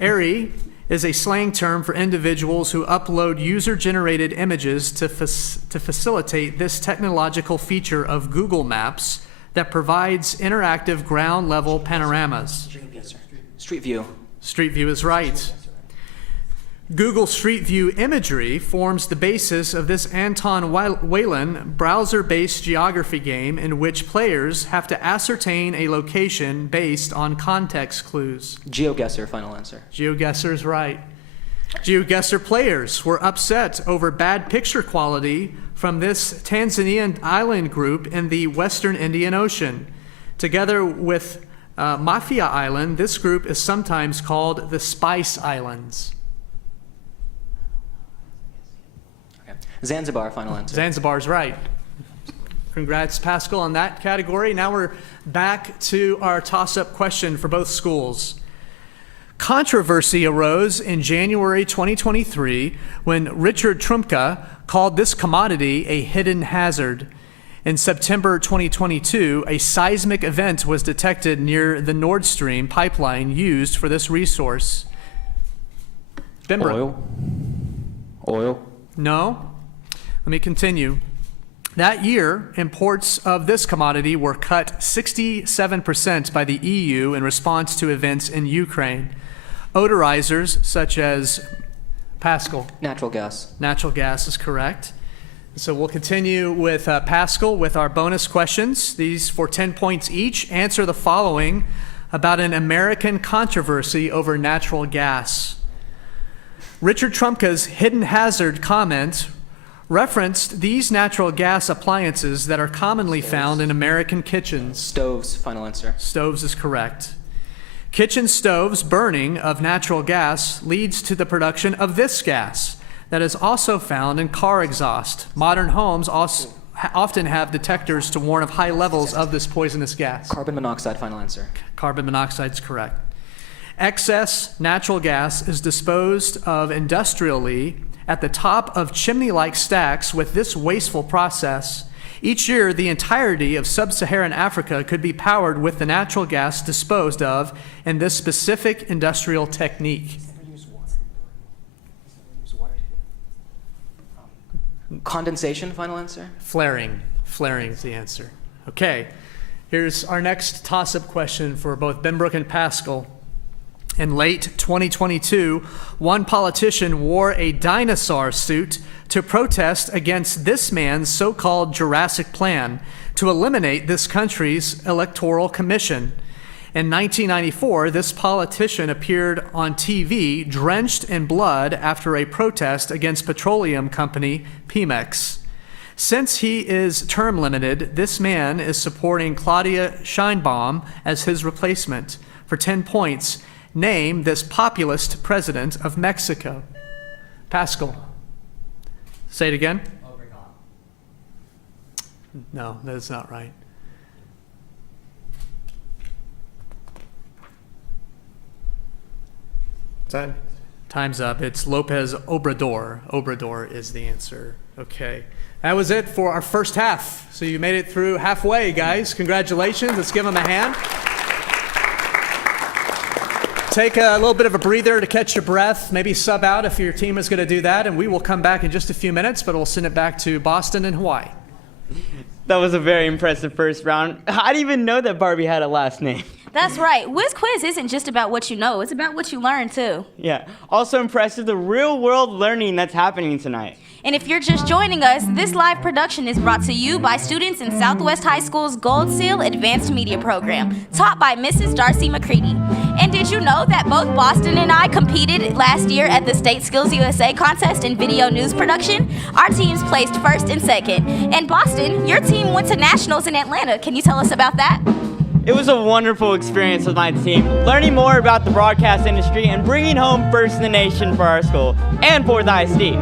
Airy is a slang term for individuals who upload user-generated images to facilitate this technological feature of Google Maps that provides interactive ground-level panoramas. Street View. Street View is right. Google Street View imagery forms the basis of this Anton Whalen browser-based geography game in which players have to ascertain a location based on context clues. GeoGuessr, final answer. GeoGuessr is right. GeoGuessr players were upset over bad picture quality from this Tanzanian island group in the Western Indian Ocean. Together with Mafia Island, this group is sometimes called the Spice Islands. Zanzibar, final answer. Zanzibar's right. Congrats, Pascal, on that category. Now we're back to our toss-up question for both schools. Controversy arose in January 2023 when Richard Trumka called this commodity a hidden hazard. In September 2022, a seismic event was detected near the Nord Stream pipeline used for this resource. Bembra. Oil? No. Let me continue. That year, imports of this commodity were cut 67% by the EU in response to events in Ukraine. Odorizers such as Pascal. Natural gas. Natural gas is correct. So we'll continue with Pascal with our bonus questions. These for 10 points each. Answer the following about an American controversy over natural gas. Richard Trumka's hidden hazard comment referenced these natural gas appliances that are commonly found in American kitchens. Stoves, final answer. Stoves is correct. Kitchen stoves burning of natural gas leads to the production of this gas that is also found in car exhaust. Modern homes also often have detectors to warn of high levels of this poisonous gas. Carbon monoxide, final answer. Carbon monoxide is correct. Excess natural gas is disposed of industrially at the top of chimney-like stacks with this wasteful process. Each year, the entirety of sub-Saharan Africa could be powered with the natural gas disposed of in this specific industrial technique. Condensation, final answer. Flaring. Flaring is the answer. Okay, here's our next toss-up question for both Benbrook and Pascal. In late 2022, one politician wore a dinosaur suit to protest against this man's so-called Jurassic Plan to eliminate this country's electoral commission. In 1994, this politician appeared on TV drenched in blood after a protest against petroleum company Pemex. Since he is term limited, this man is supporting Claudia Sheinbaum as his replacement. For 10 points, name this populist president of Mexico. Pascal. Say it again. No, that is not right. Time's up. It's Lopez Obrador. Obrador is the answer. Okay. That was it for our first half. So you made it through halfway, guys. Congratulations. Let's give them a hand. take a little bit of a breather to catch your breath, maybe sub out if your team is going to do that, and we will come back in just a few minutes, but we'll send it back to Boston and Hawaii. That was a very impressive first round. I didn't even know that Barbie had a last name. That's right. Whiz Quiz isn't just about what you know, it's about what you learn too. Yeah. Also impressive the real world learning that's happening tonight. And if you're just joining us, this live production is brought to you by students in Southwest High School's Gold Seal Advanced Media Program, taught by Mrs. Darcy McCready. And did you know that both Boston and I competed last year at the State Skills USA contest in video news production? Our teams placed first and second. And Boston, your team went to nationals in Atlanta. Can you tell us about that? It was a wonderful experience with my team, learning more about the broadcast industry and bringing home first in the nation for our school and for the ISD.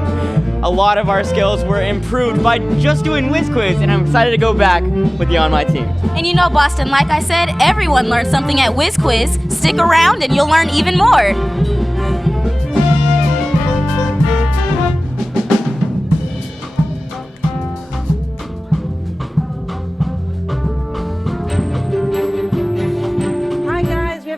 A lot of our skills were improved by just doing Whiz Quiz, and I'm excited to go back with you on my team. And you know, Boston, like I said, everyone learns something at Whiz Quiz. Stick around and you'll learn even more.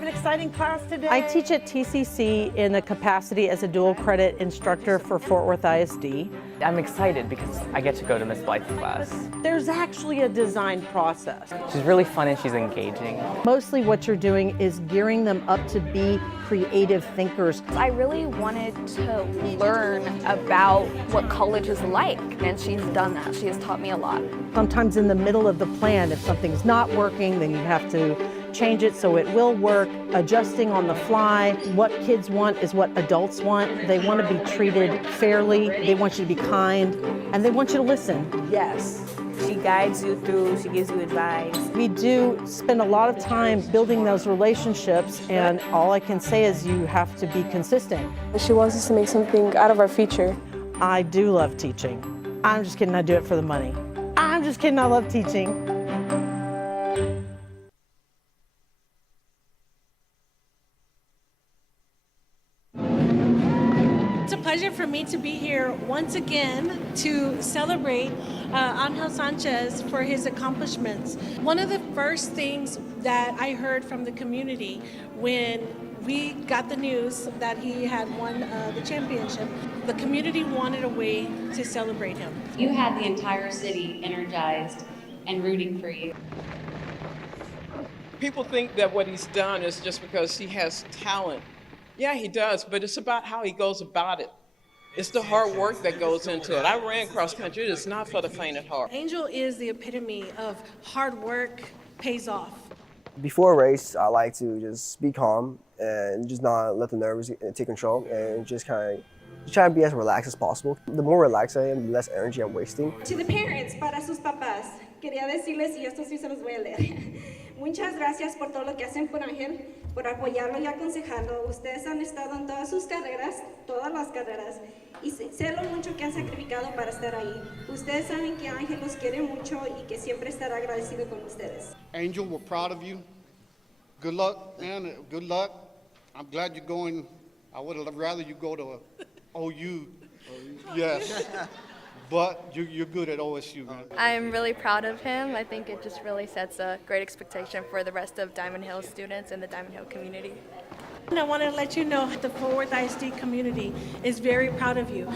Exciting class today. I teach at TCC in the capacity as a dual credit instructor for Fort Worth ISD. I'm excited because I get to go to Miss Blythe's class. There's actually a design process. She's really fun and she's engaging. Mostly what you're doing is gearing them up to be creative thinkers. I really wanted to learn about what college is like, and she's done that. She has taught me a lot. Sometimes in the middle of the plan, if something's not working, then you have to change it so it will work, adjusting on the fly. What kids want is what adults want. They want to be treated fairly, they want you to be kind, and they want you to listen. Yes. She guides you through, she gives you advice. We do spend a lot of time building those relationships, and all I can say is you have to be consistent. She wants us to make something out of our future. I do love teaching. I'm just kidding, I do it for the money. I'm just kidding, I love teaching. It's a pleasure for me to be here once again to celebrate Angel Sanchez for his accomplishments. One of the first things that I heard from the community when we got the news that he had won the championship, the community wanted a way to celebrate him. You had the entire city energized and rooting for you. People think that what he's done is just because he has talent. Yeah, he does, but it's about how he goes about it. It's the hard work that goes into it. I ran cross country. It's not for the faint of heart. Angel is the epitome of hard work pays off. Before a race, I like to just be calm and just not let the nerves take control and just kind of try to be as relaxed as possible. The more relaxed I am, the less energy I'm wasting. To the parents, para sus papás, quería decirles, y esto sí se los voy a leer. Muchas gracias por todo lo que hacen por Ángel, por apoyarlo y aconsejarlo. Ustedes han estado en todas sus carreras, todas las carreras, y sé lo mucho que han sacrificado para estar ahí. Ustedes saben que Ángel los quiere mucho y que siempre estará agradecido con ustedes. Angel, we're proud of you. Good luck, man. Good luck. I'm glad you're going. I would have rather you go to OU. Yes. But you're good at OSU, man. I'm really proud of him. I think it just really sets a great expectation for the rest of Diamond Hill students and the Diamond Hill community. And I want to let you know the Fort Worth ISD community is very proud of you.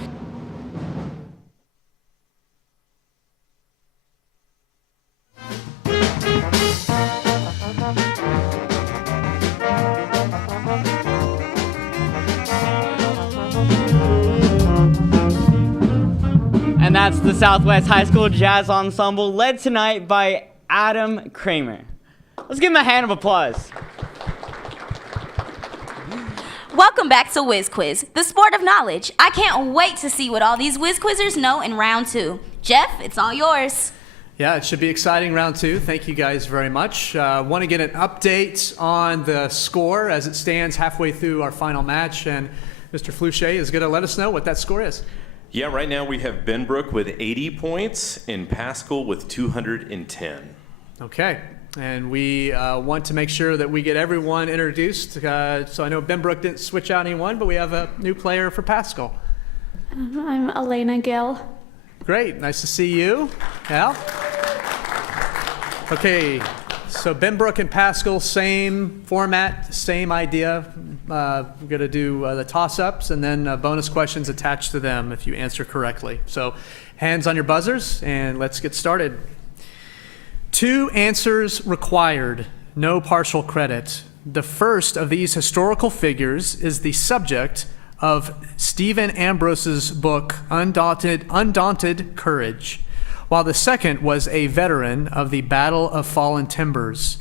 And that's the Southwest High School Jazz Ensemble, led tonight by Adam Kramer. Let's give him a hand of applause. Welcome back to Whiz Quiz, the sport of knowledge. I can't wait to see what all these Whiz Quizzers know in round 2. Jeff, it's all yours. Yeah, it should be exciting round 2. Thank you guys very much. Want to get an update on the score as it stands halfway through our final match, and Mr. Fluchet is going to let us know what that score is. Yeah, right now we have Benbrook with 80 points and Pascal with 210. Okay, and we want to make sure that we get everyone introduced. So I know Benbrook didn't switch out anyone, but we have a new player for Pascal. I'm Elena Gill. Great, nice to see you. Al? Okay, So Benbrook and Pascal, same format, same idea. We're going to do the toss-ups and then bonus questions attached to them if you answer correctly. So hands on your buzzers, and let's get started. 2 answers required, no partial credit. The first of these historical figures is the subject of Stephen Ambrose's book, Undaunted Courage, while the second was a veteran of the Battle of Fallen Timbers.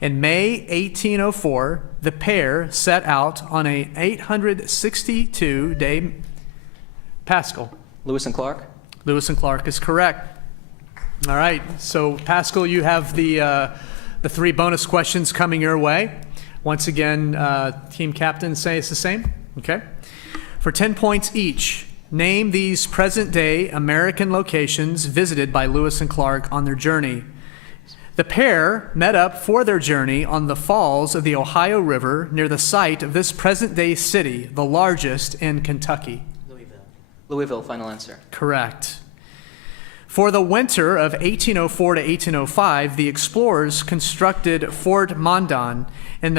In May 1804, the pair set out on an 862-day... Pascal. Lewis and Clark. Lewis and Clark is correct. All right, so Pascal, you have the 3 bonus questions coming your way. Once again, team captains say it's the same. Okay. For 10 points each, name these present-day American locations visited by Lewis and Clark on their journey. The pair met up for their journey on the falls of the Ohio River near the site of this present-day city, the largest in Kentucky. Louisville, final answer. Correct. For the winter of 1804 to 1805, the explorers constructed Fort Mandan in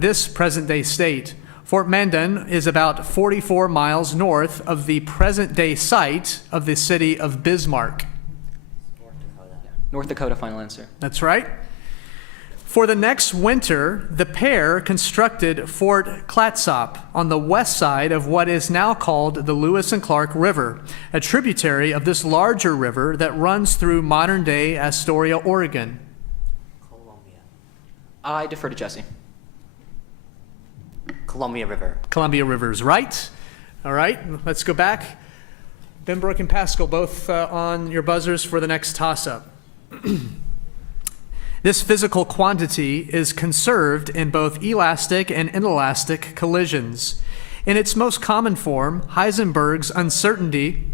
this present-day state. Fort Mandan is about 44 miles north of the present-day site of the city of Bismarck. North Dakota, final answer. That's right. For the next winter, the pair constructed Fort Clatsop on the west side of what is now called the Lewis and Clark River, a tributary of this larger river that runs through modern-day Astoria, Oregon. I defer to Jesse. Columbia River. Columbia River is right. All right, let's go back. Benbrook and Pascal, both on your buzzers for the next toss-up. This physical quantity is conserved in both elastic and inelastic collisions. In its most common form, Heisenberg's uncertainty,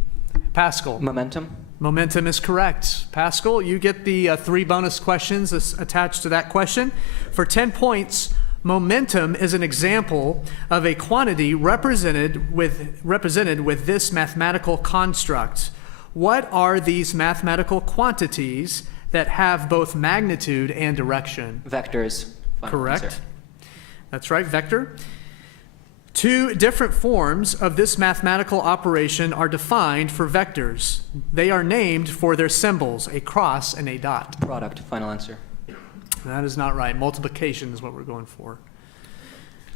Pascal. Momentum. Momentum is correct. Pascal, you get the 3 bonus questions attached to that question. For 10 points, momentum is an example of a quantity represented with this mathematical construct. What are these mathematical quantities that have both magnitude and direction? Vectors. Correct. Answer. That's right, vector. 2 different forms of this mathematical operation are defined for vectors. They are named for their symbols, a cross and a dot. Product, final answer. That is not right. Multiplication is what we're going for.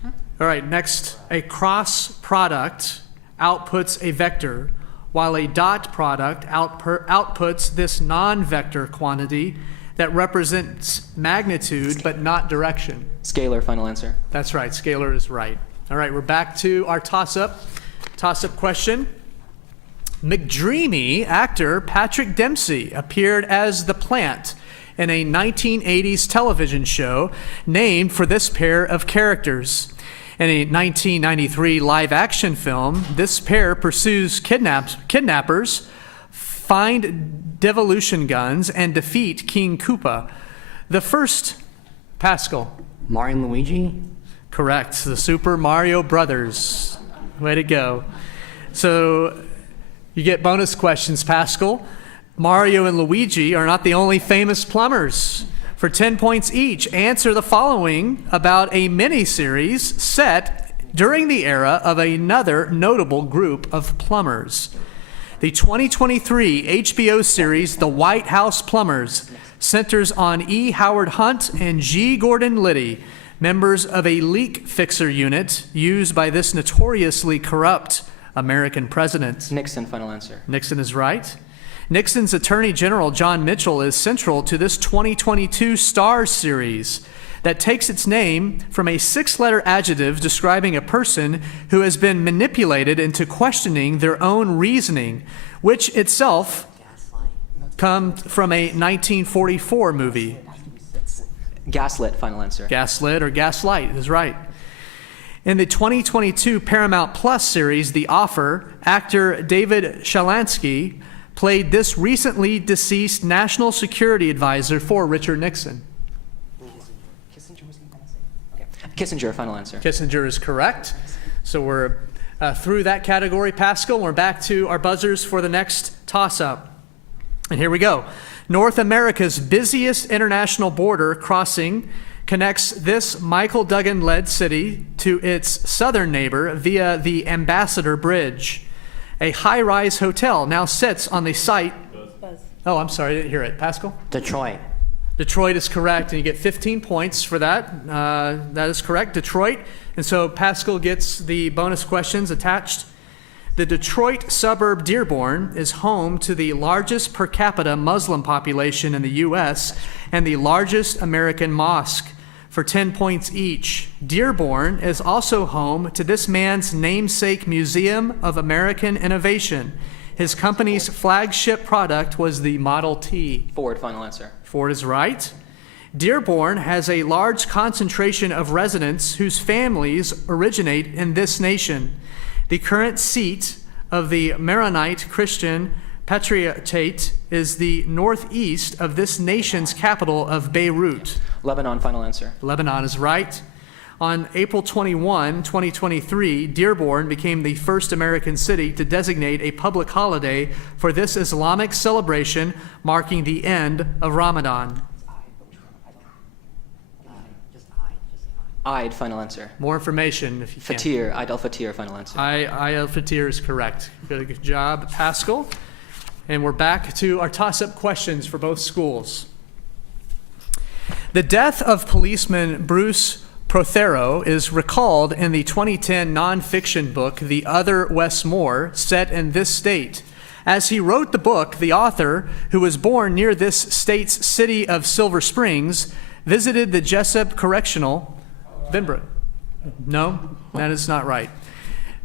All right, next, a cross product outputs a vector, while a dot product outputs this non-vector quantity that represents magnitude but not direction. Scalar, final answer. That's right, scalar is right. All right, we're back to our toss-up question. McDreamy actor Patrick Dempsey appeared as the plant in a 1980s television show named for this pair of characters. In a 1993 live-action film, this pair pursues kidnappers, find devolution guns, and defeat King Koopa. The first, Pascal. Mario and Luigi? Correct. The Super Mario Brothers. Way to go. So you get bonus questions, Pascal. Mario and Luigi are not the only famous plumbers. For 10 points each, answer the following about a mini-series set during the era of another notable group of plumbers. The 2023 HBO series The White House Plumbers centers on E. Howard Hunt and G. Gordon Liddy, members of a leak fixer unit used by this notoriously corrupt American president. Nixon, final answer. Nixon is right. Nixon's Attorney General John Mitchell is central to this 2022 Stars series that takes its name from a 6-letter adjective describing a person who has been manipulated into questioning their own reasoning, which itself comes from a 1944 movie. Gaslit, final answer. Gaslit or gaslight is right. In the 2022 Paramount Plus series, The Offer, actor David Shalansky played this recently deceased national security advisor for Richard Nixon. Kissinger, final answer. Kissinger is correct. So we're through that category, Pascal. We're back to our buzzers for the next toss-up. And here we go. North America's busiest international border crossing connects this Michael Duggan-led city to its southern neighbor via the Ambassador Bridge. A high-rise hotel now sits on the site. Oh, I'm sorry, I didn't hear it. Pascal? Detroit. Detroit is correct, and you get 15 points for that. That is correct, Detroit. And so Pascal gets the bonus questions attached. The Detroit suburb Dearborn is home to the largest per capita Muslim population in the U.S. and the largest American mosque. For 10 points each. Dearborn is also home to this man's namesake Museum of American Innovation. His company's flagship product was the Model T. Ford, final answer. Ford is right. Dearborn has a large concentration of residents whose families originate in this nation. The current seat of the Maronite Christian Patriarchate is the northeast of this nation's capital of Beirut. Lebanon, final answer. Lebanon is right. On April 21, 2023, Dearborn became the first American city to designate a public holiday for this Islamic celebration marking the end of Ramadan. Eid, final answer. More information if you can. Fatir, Eid al-Fatir, final answer. Eid al-Fatir is correct. Good job, Pascal. And we're back to our toss-up questions for both schools. The death of policeman Bruce Prothero is recalled in the 2010 nonfiction book, The Other Wes Moore, set in this state. As he wrote the book, the author, who was born near this state's city of Silver Springs, visited the Jessup Correctional. Vinbrook. No, that is not right.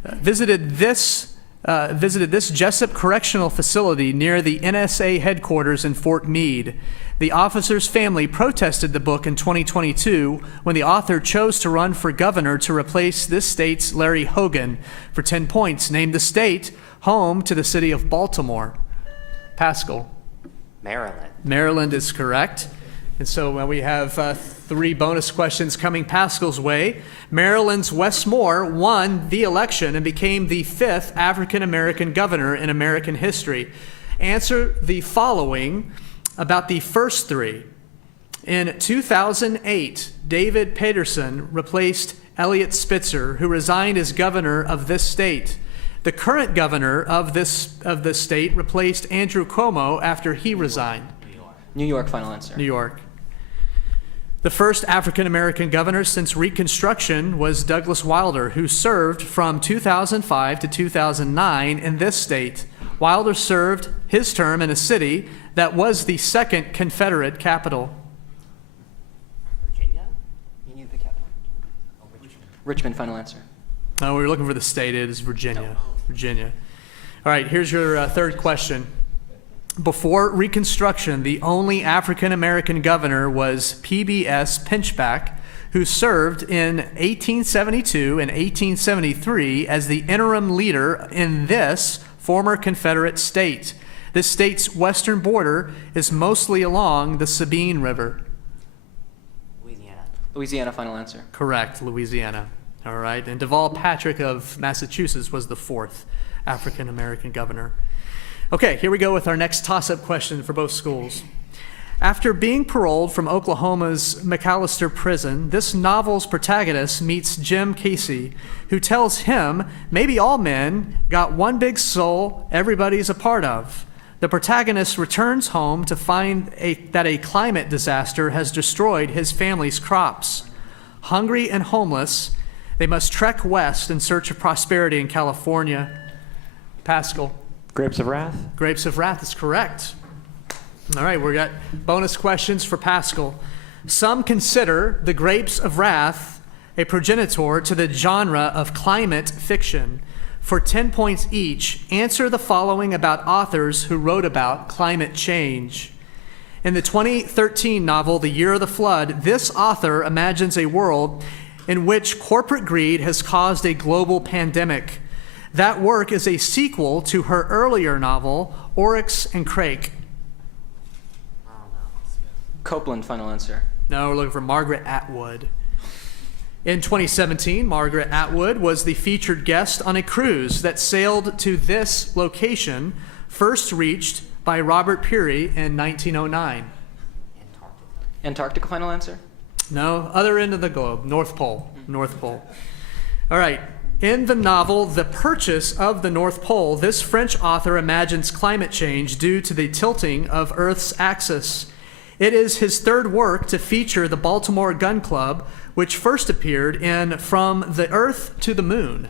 Visited this Jessup Correctional Facility near the NSA headquarters in Fort Meade. The officer's family protested the book in 2022 when the author chose to run for governor to replace this state's Larry Hogan. For 10 points, name the state home to the city of Baltimore. Pascal. Maryland. Maryland is correct. And so we have 3 bonus questions coming Pascal's way. Maryland's Wes Moore won the election and became the 5th African-American governor in American history. Answer the following about the first 3. In 2008, David Paterson replaced Elliot Spitzer, who resigned as governor of this state. The current governor of this state replaced Andrew Cuomo after he resigned. New York, final answer. New York. The first African-American governor since Reconstruction was Douglas Wilder, who served from 2005 to 2009 in this state. Wilder served his term in a city that was the second Confederate capital. Virginia? You need the capital. Oh, Richmond, final answer. No, we were looking for the state. It is Virginia. Virginia. All right, here's your third question. Before Reconstruction, the only African-American governor was PBS Pinchback, who served in 1872 and 1873 as the interim leader in this former Confederate state. This state's western border is mostly along the Sabine River. Louisiana. Louisiana, final answer. Correct, Louisiana. All right, and Deval Patrick of Massachusetts was the 4th African-American governor. Okay, here we go with our next toss-up question for both schools. After being paroled from Oklahoma's McAllister prison, this novel's protagonist meets Jim Casey, who tells him maybe all men got one big soul everybody's a part of. The protagonist returns home to find that a climate disaster has destroyed his family's crops. Hungry and homeless, they must trek west in search of prosperity in California. Pascal. Grapes of Wrath? Grapes of Wrath is correct. All right, we got bonus questions for Pascal. Some consider The Grapes of Wrath a progenitor to the genre of climate fiction. For 10 points each, answer the following about authors who wrote about climate change. In the 2013 novel, The Year of the Flood, this author imagines a world in which corporate greed has caused a global pandemic. That work is a sequel to her earlier novel, Oryx and Crake. Copeland, final answer. No, we're looking for Margaret Atwood. In 2017, Margaret Atwood was the featured guest on a cruise that sailed to this location, first reached by Robert Peary in 1909? Antarctica, final answer? No, other end of the globe, North Pole. North Pole. All right. In the novel The Purchase of the North Pole, this French author imagines climate change due to the tilting of Earth's axis. It is his third work to feature the Baltimore Gun Club, which first appeared in From the Earth to the Moon.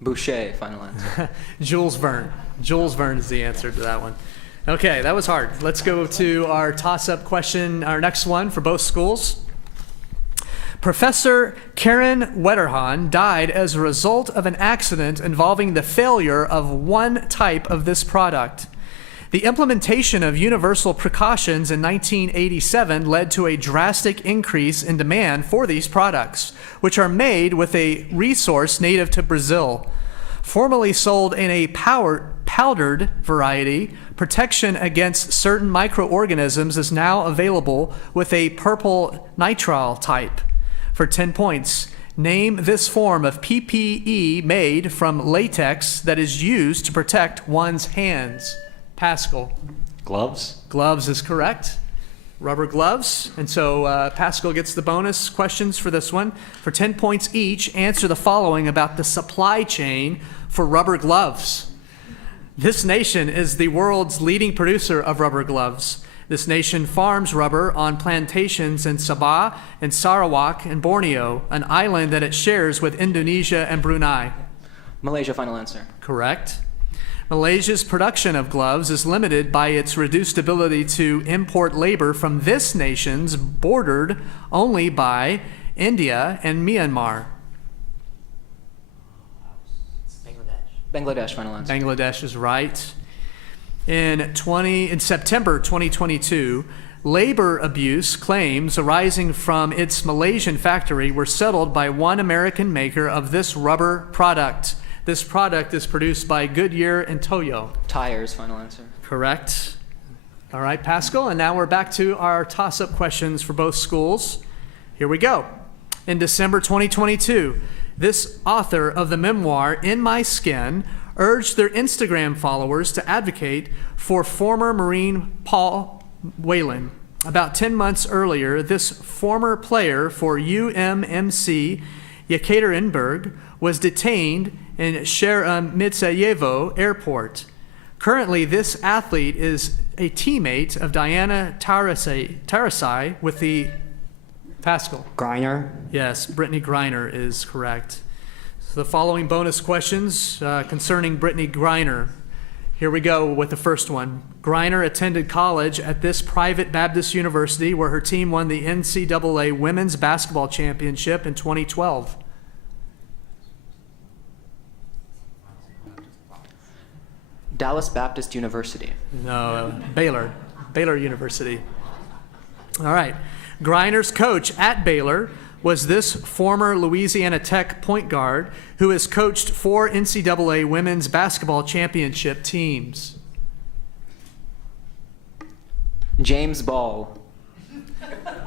Boucher, final answer. Jules Verne. Jules Verne is the answer to that one. Okay, that was hard. Let's go to our toss-up question, our next one for both schools. Professor Karen Wetterhahn died as a result of an accident involving the failure of one type of this product. The implementation of universal precautions in 1987 led to a drastic increase in demand for these products, which are made with a resource native to Brazil. Formerly sold in a powdered variety, protection against certain microorganisms is now available with a purple nitrile type. For 10 points, name this form of PPE made from latex that is used to protect one's hands. Pascal. Gloves. Gloves is correct. Rubber gloves. And so Pascal gets the bonus questions for this one. For 10 points each, answer the following about the supply chain for rubber gloves. This nation is the world's leading producer of rubber gloves. This nation farms rubber on plantations in Sabah and Sarawak and Borneo, an island that it shares with Indonesia and Brunei. Malaysia, final answer. Correct. Malaysia's production of gloves is limited by its reduced ability to import labor from this nation's bordered only by India and Myanmar. Bangladesh, final answer. Bangladesh is right. In September 2022, labor abuse claims arising from its Malaysian factory were settled by one American maker of this rubber product. This product is produced by Goodyear and Toyo. Tires, final answer. Correct. All right, Pascal, and now we're back to our toss-up questions for both schools. Here we go. In December 2022, this author of the memoir, In My Skin, urged their Instagram followers to advocate for former Marine Paul Whelan. About 10 months earlier, this former player for UMMC Yekaterinburg was detained in Sheremetyevo Airport. Currently, this athlete is a teammate of Diana Taurasi with the Pascal. Griner. Yes, Brittany Griner is correct. So the following bonus questions concerning Brittany Griner. Here we go with the first one. Griner attended college at this private Baptist university where her team won the NCAA Women's Basketball Championship in 2012. Dallas Baptist University. No, Baylor University. All right. Griner's coach at Baylor was this former Louisiana Tech point guard who has coached 4 NCAA Women's Basketball Championship teams. James Ball.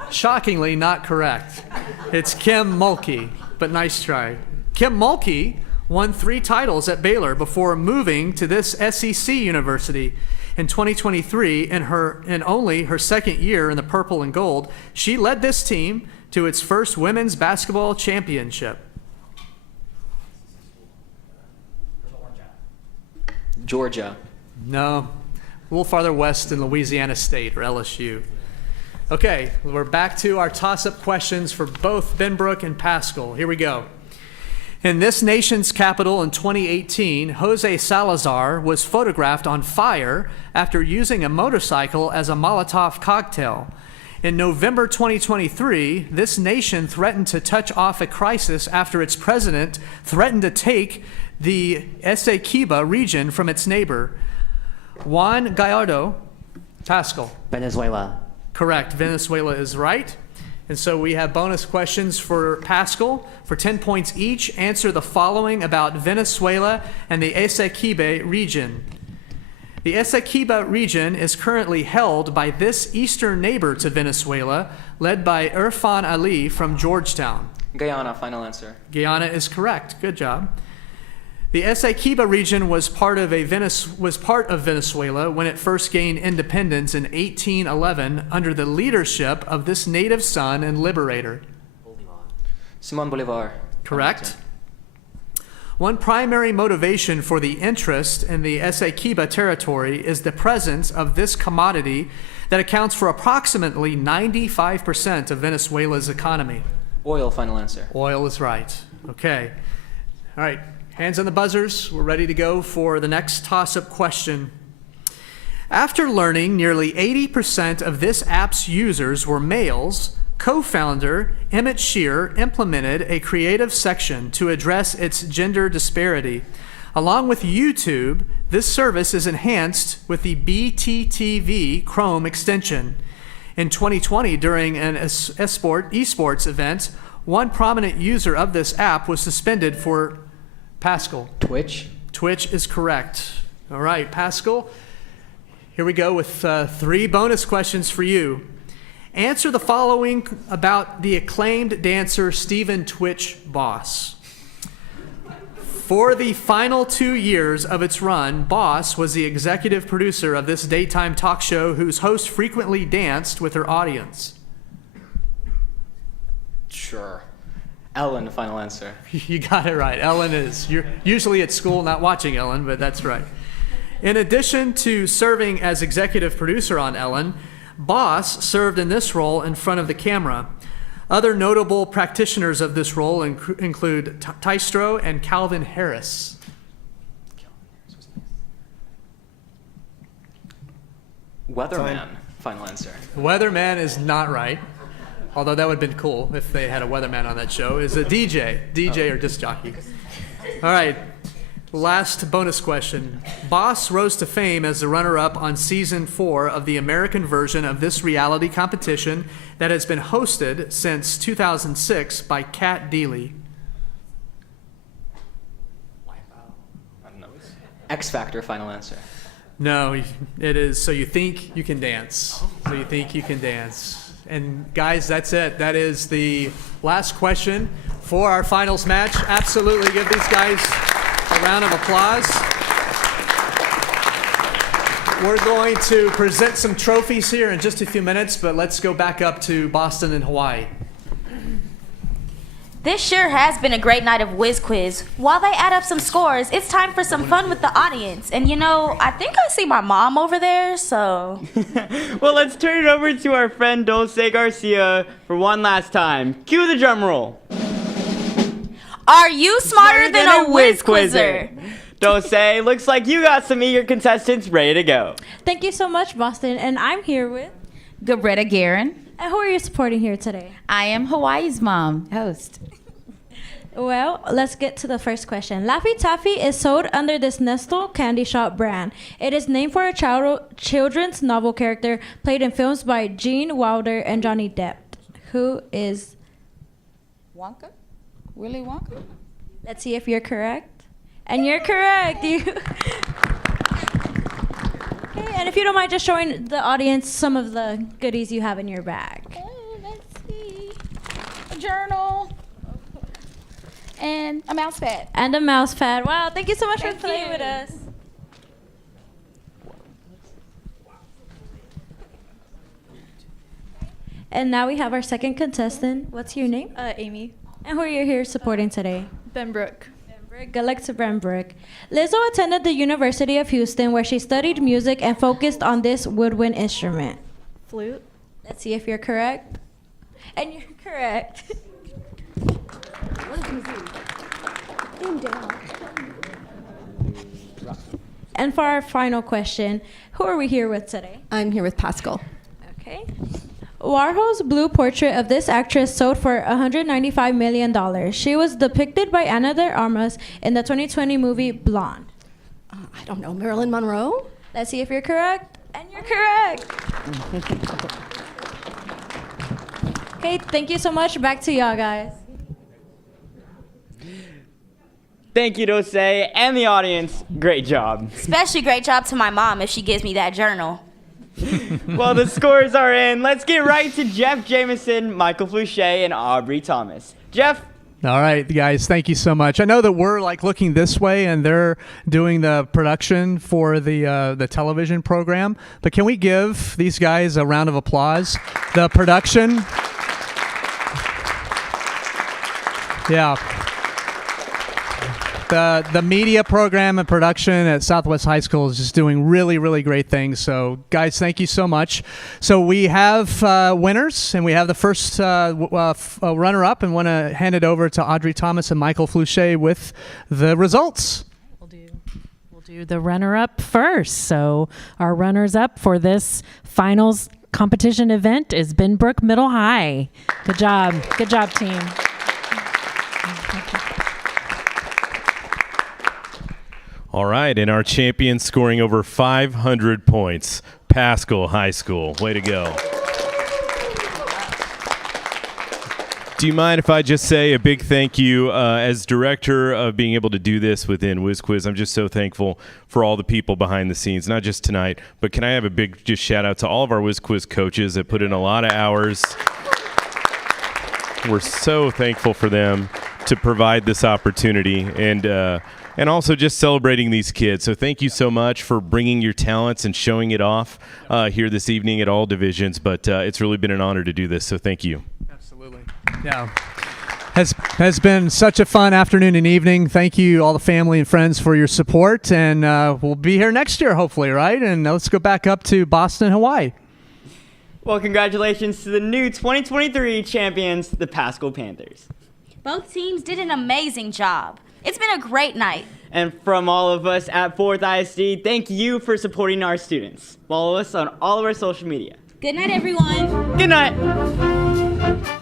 Shockingly not correct. It's Kim Mulkey, but nice try. Kim Mulkey won 3 titles at Baylor before moving to this SEC university. In 2023, in only her second year in the purple and gold, she led this team to its first women's basketball championship. Georgia. No, a little farther west in Louisiana State or LSU. Okay, we're back to our toss-up questions for both Benbrook and Pascal. Here we go. In this nation's capital in 2018, Jose Salazar was photographed on fire after using a motorcycle as a Molotov cocktail. In November 2023, this nation threatened to touch off a crisis after its president threatened to take the Essequiba region from its neighbor. Juan Guaido, Pascal. Venezuela. Correct, Venezuela is right. And so we have bonus questions for Pascal. For 10 points each, answer the following about Venezuela and the Essequiba region. The Essequiba region is currently held by this eastern neighbor to Venezuela, led by Irfan Ali from Georgetown. Guyana, final answer. Guyana is correct. Good job. The Essequiba region was part of Venezuela when it first gained independence in 1811 under the leadership of this native son and liberator. Simón Bolívar. Correct. One primary motivation for the interest in the Essequiba territory is the presence of this commodity that accounts for approximately 95% of Venezuela's economy. Oil, final answer. Oil is right. Okay. All right. Hands on the buzzers. We're ready to go for the next toss-up question. After learning nearly 80% of this app's users were males, co-founder Emmett Shear implemented a creative section to address its gender disparity. Along with YouTube, this service is enhanced with the BTTV Chrome extension. In 2020, during an esports event, one prominent user of this app was suspended for Pascal. Twitch. Twitch is correct. All right, Pascal, here we go with 3 bonus questions for you. Answer the following about the acclaimed dancer Stephen Twitch Boss. For the final 2 years of its run, Boss was the executive producer of this daytime talk show whose host frequently danced with her audience. Sure. Ellen, final answer. You got it right. Ellen is. You're usually at school not watching Ellen, but that's right. In addition to serving as executive producer on Ellen, Boss served in this role in front of the camera. Other notable practitioners of this role include Tystro and Calvin Harris. Weatherman, final answer. Weatherman is not right. Although that would have been cool if they had a weatherman on that show, is a DJ or disc jockey. All right, last bonus question. Boss rose to fame as the runner-up on season 4 of the American version of this reality competition that has been hosted since 2006 by Kat Deely. X Factor, final answer. No, it is So You Think You Can Dance. So You Think You Can Dance. And guys, that's it. That is the last question for our finals match. Absolutely give these guys a round of applause. We're going to present some trophies here in just a few minutes, but let's go back up to Boston and Hawaii. This sure has been a great night of Whiz Quiz. While they add up some scores, it's time for some fun with the audience. And you know, I think I see my mom over there, so... Well, let's turn it over to our friend Dulce Garcia for one last time. Cue the drum roll. Are you smarter than a Whiz Quizzer? Dulce, looks like you got some eager contestants ready to go. Thank you so much, Boston. And I'm here with... Gabretta Guerin. And who are you supporting here today? I am Hawaii's mom, host. Well, let's get to the first question. Laffy Taffy is sold under this Nestle Candy Shop brand. It is named for a children's novel character played in films by Gene Wilder and Johnny Depp. Who is... Wonka? Willy Wonka? Let's see if you're correct. And you're correct. Okay, and if you don't mind just showing the audience some of the goodies you have in your bag. Let's see. A journal. And a mouse pad. And a mouse pad. Wow, thank you so much for playing with us. And now we have our second contestant. What's your name? Amy. And who are you here supporting today? Benbrook. Good luck to Benbrook. Lizzo attended the University of Houston where she studied music and focused on this woodwind instrument. Flute. Let's see if you're correct. And you're correct. And for our final question, who are we here with today? I'm here with Pascal. Okay. Warhol's blue portrait of this actress sold for $195 million. She was depicted by Ana de Armas in the 2020 movie Blonde. I don't know, Marilyn Monroe? Let's see if you're correct. And you're correct. Okay, thank you so much. Back to y'all, guys. Thank you, Dulce, and the audience. Great job. Especially great job to my mom if she gives me that journal. Well, the scores are in. Let's get right to Jeff Jameson, Michael Flouché, and Aubrey Thomas. Jeff, All right, guys, thank you so much. I know that we're like looking this way and they're doing the production for the television program, but can we give these guys a round of applause? The production. Yeah. The media program and production at Southwest High School is just doing really, really great things. So, guys, thank you so much. So we have winners, and we have the first runner-up, and want to hand it over to Audrey Thomas and Michael Flouché with the results. We'll do the runner-up first. So our runners-up for this finals competition event is Benbrook Middle High. Good job. Good job, team. All right, and our champion scoring over 500 points, Paschal High School. Way to go. Do you mind if I just say a big thank you as director of being able to do this within Whiz Quiz? I'm just so thankful for all the people behind the scenes, not just tonight, but can I have a big just shout out to all of our Whiz Quiz coaches that put in a lot of hours. We're so thankful for them to provide this opportunity and also just celebrating these kids. So thank you so much for bringing your talents and showing it off here this evening at all divisions. But it's really been an honor to do this, so thank you. Absolutely. Yeah. Has been such a fun afternoon and evening. Thank you, all the family and friends, for your support. And we'll be here next year, hopefully, right? And let's go back up to Boston, Hawaii. Well, congratulations to the new 2023 champions, the Paschal Panthers. Both teams did an amazing job. It's been a great night. And from all of us at 4th ISD, thank you for supporting our students. Follow us on all of our social media. Good night, everyone. Good night.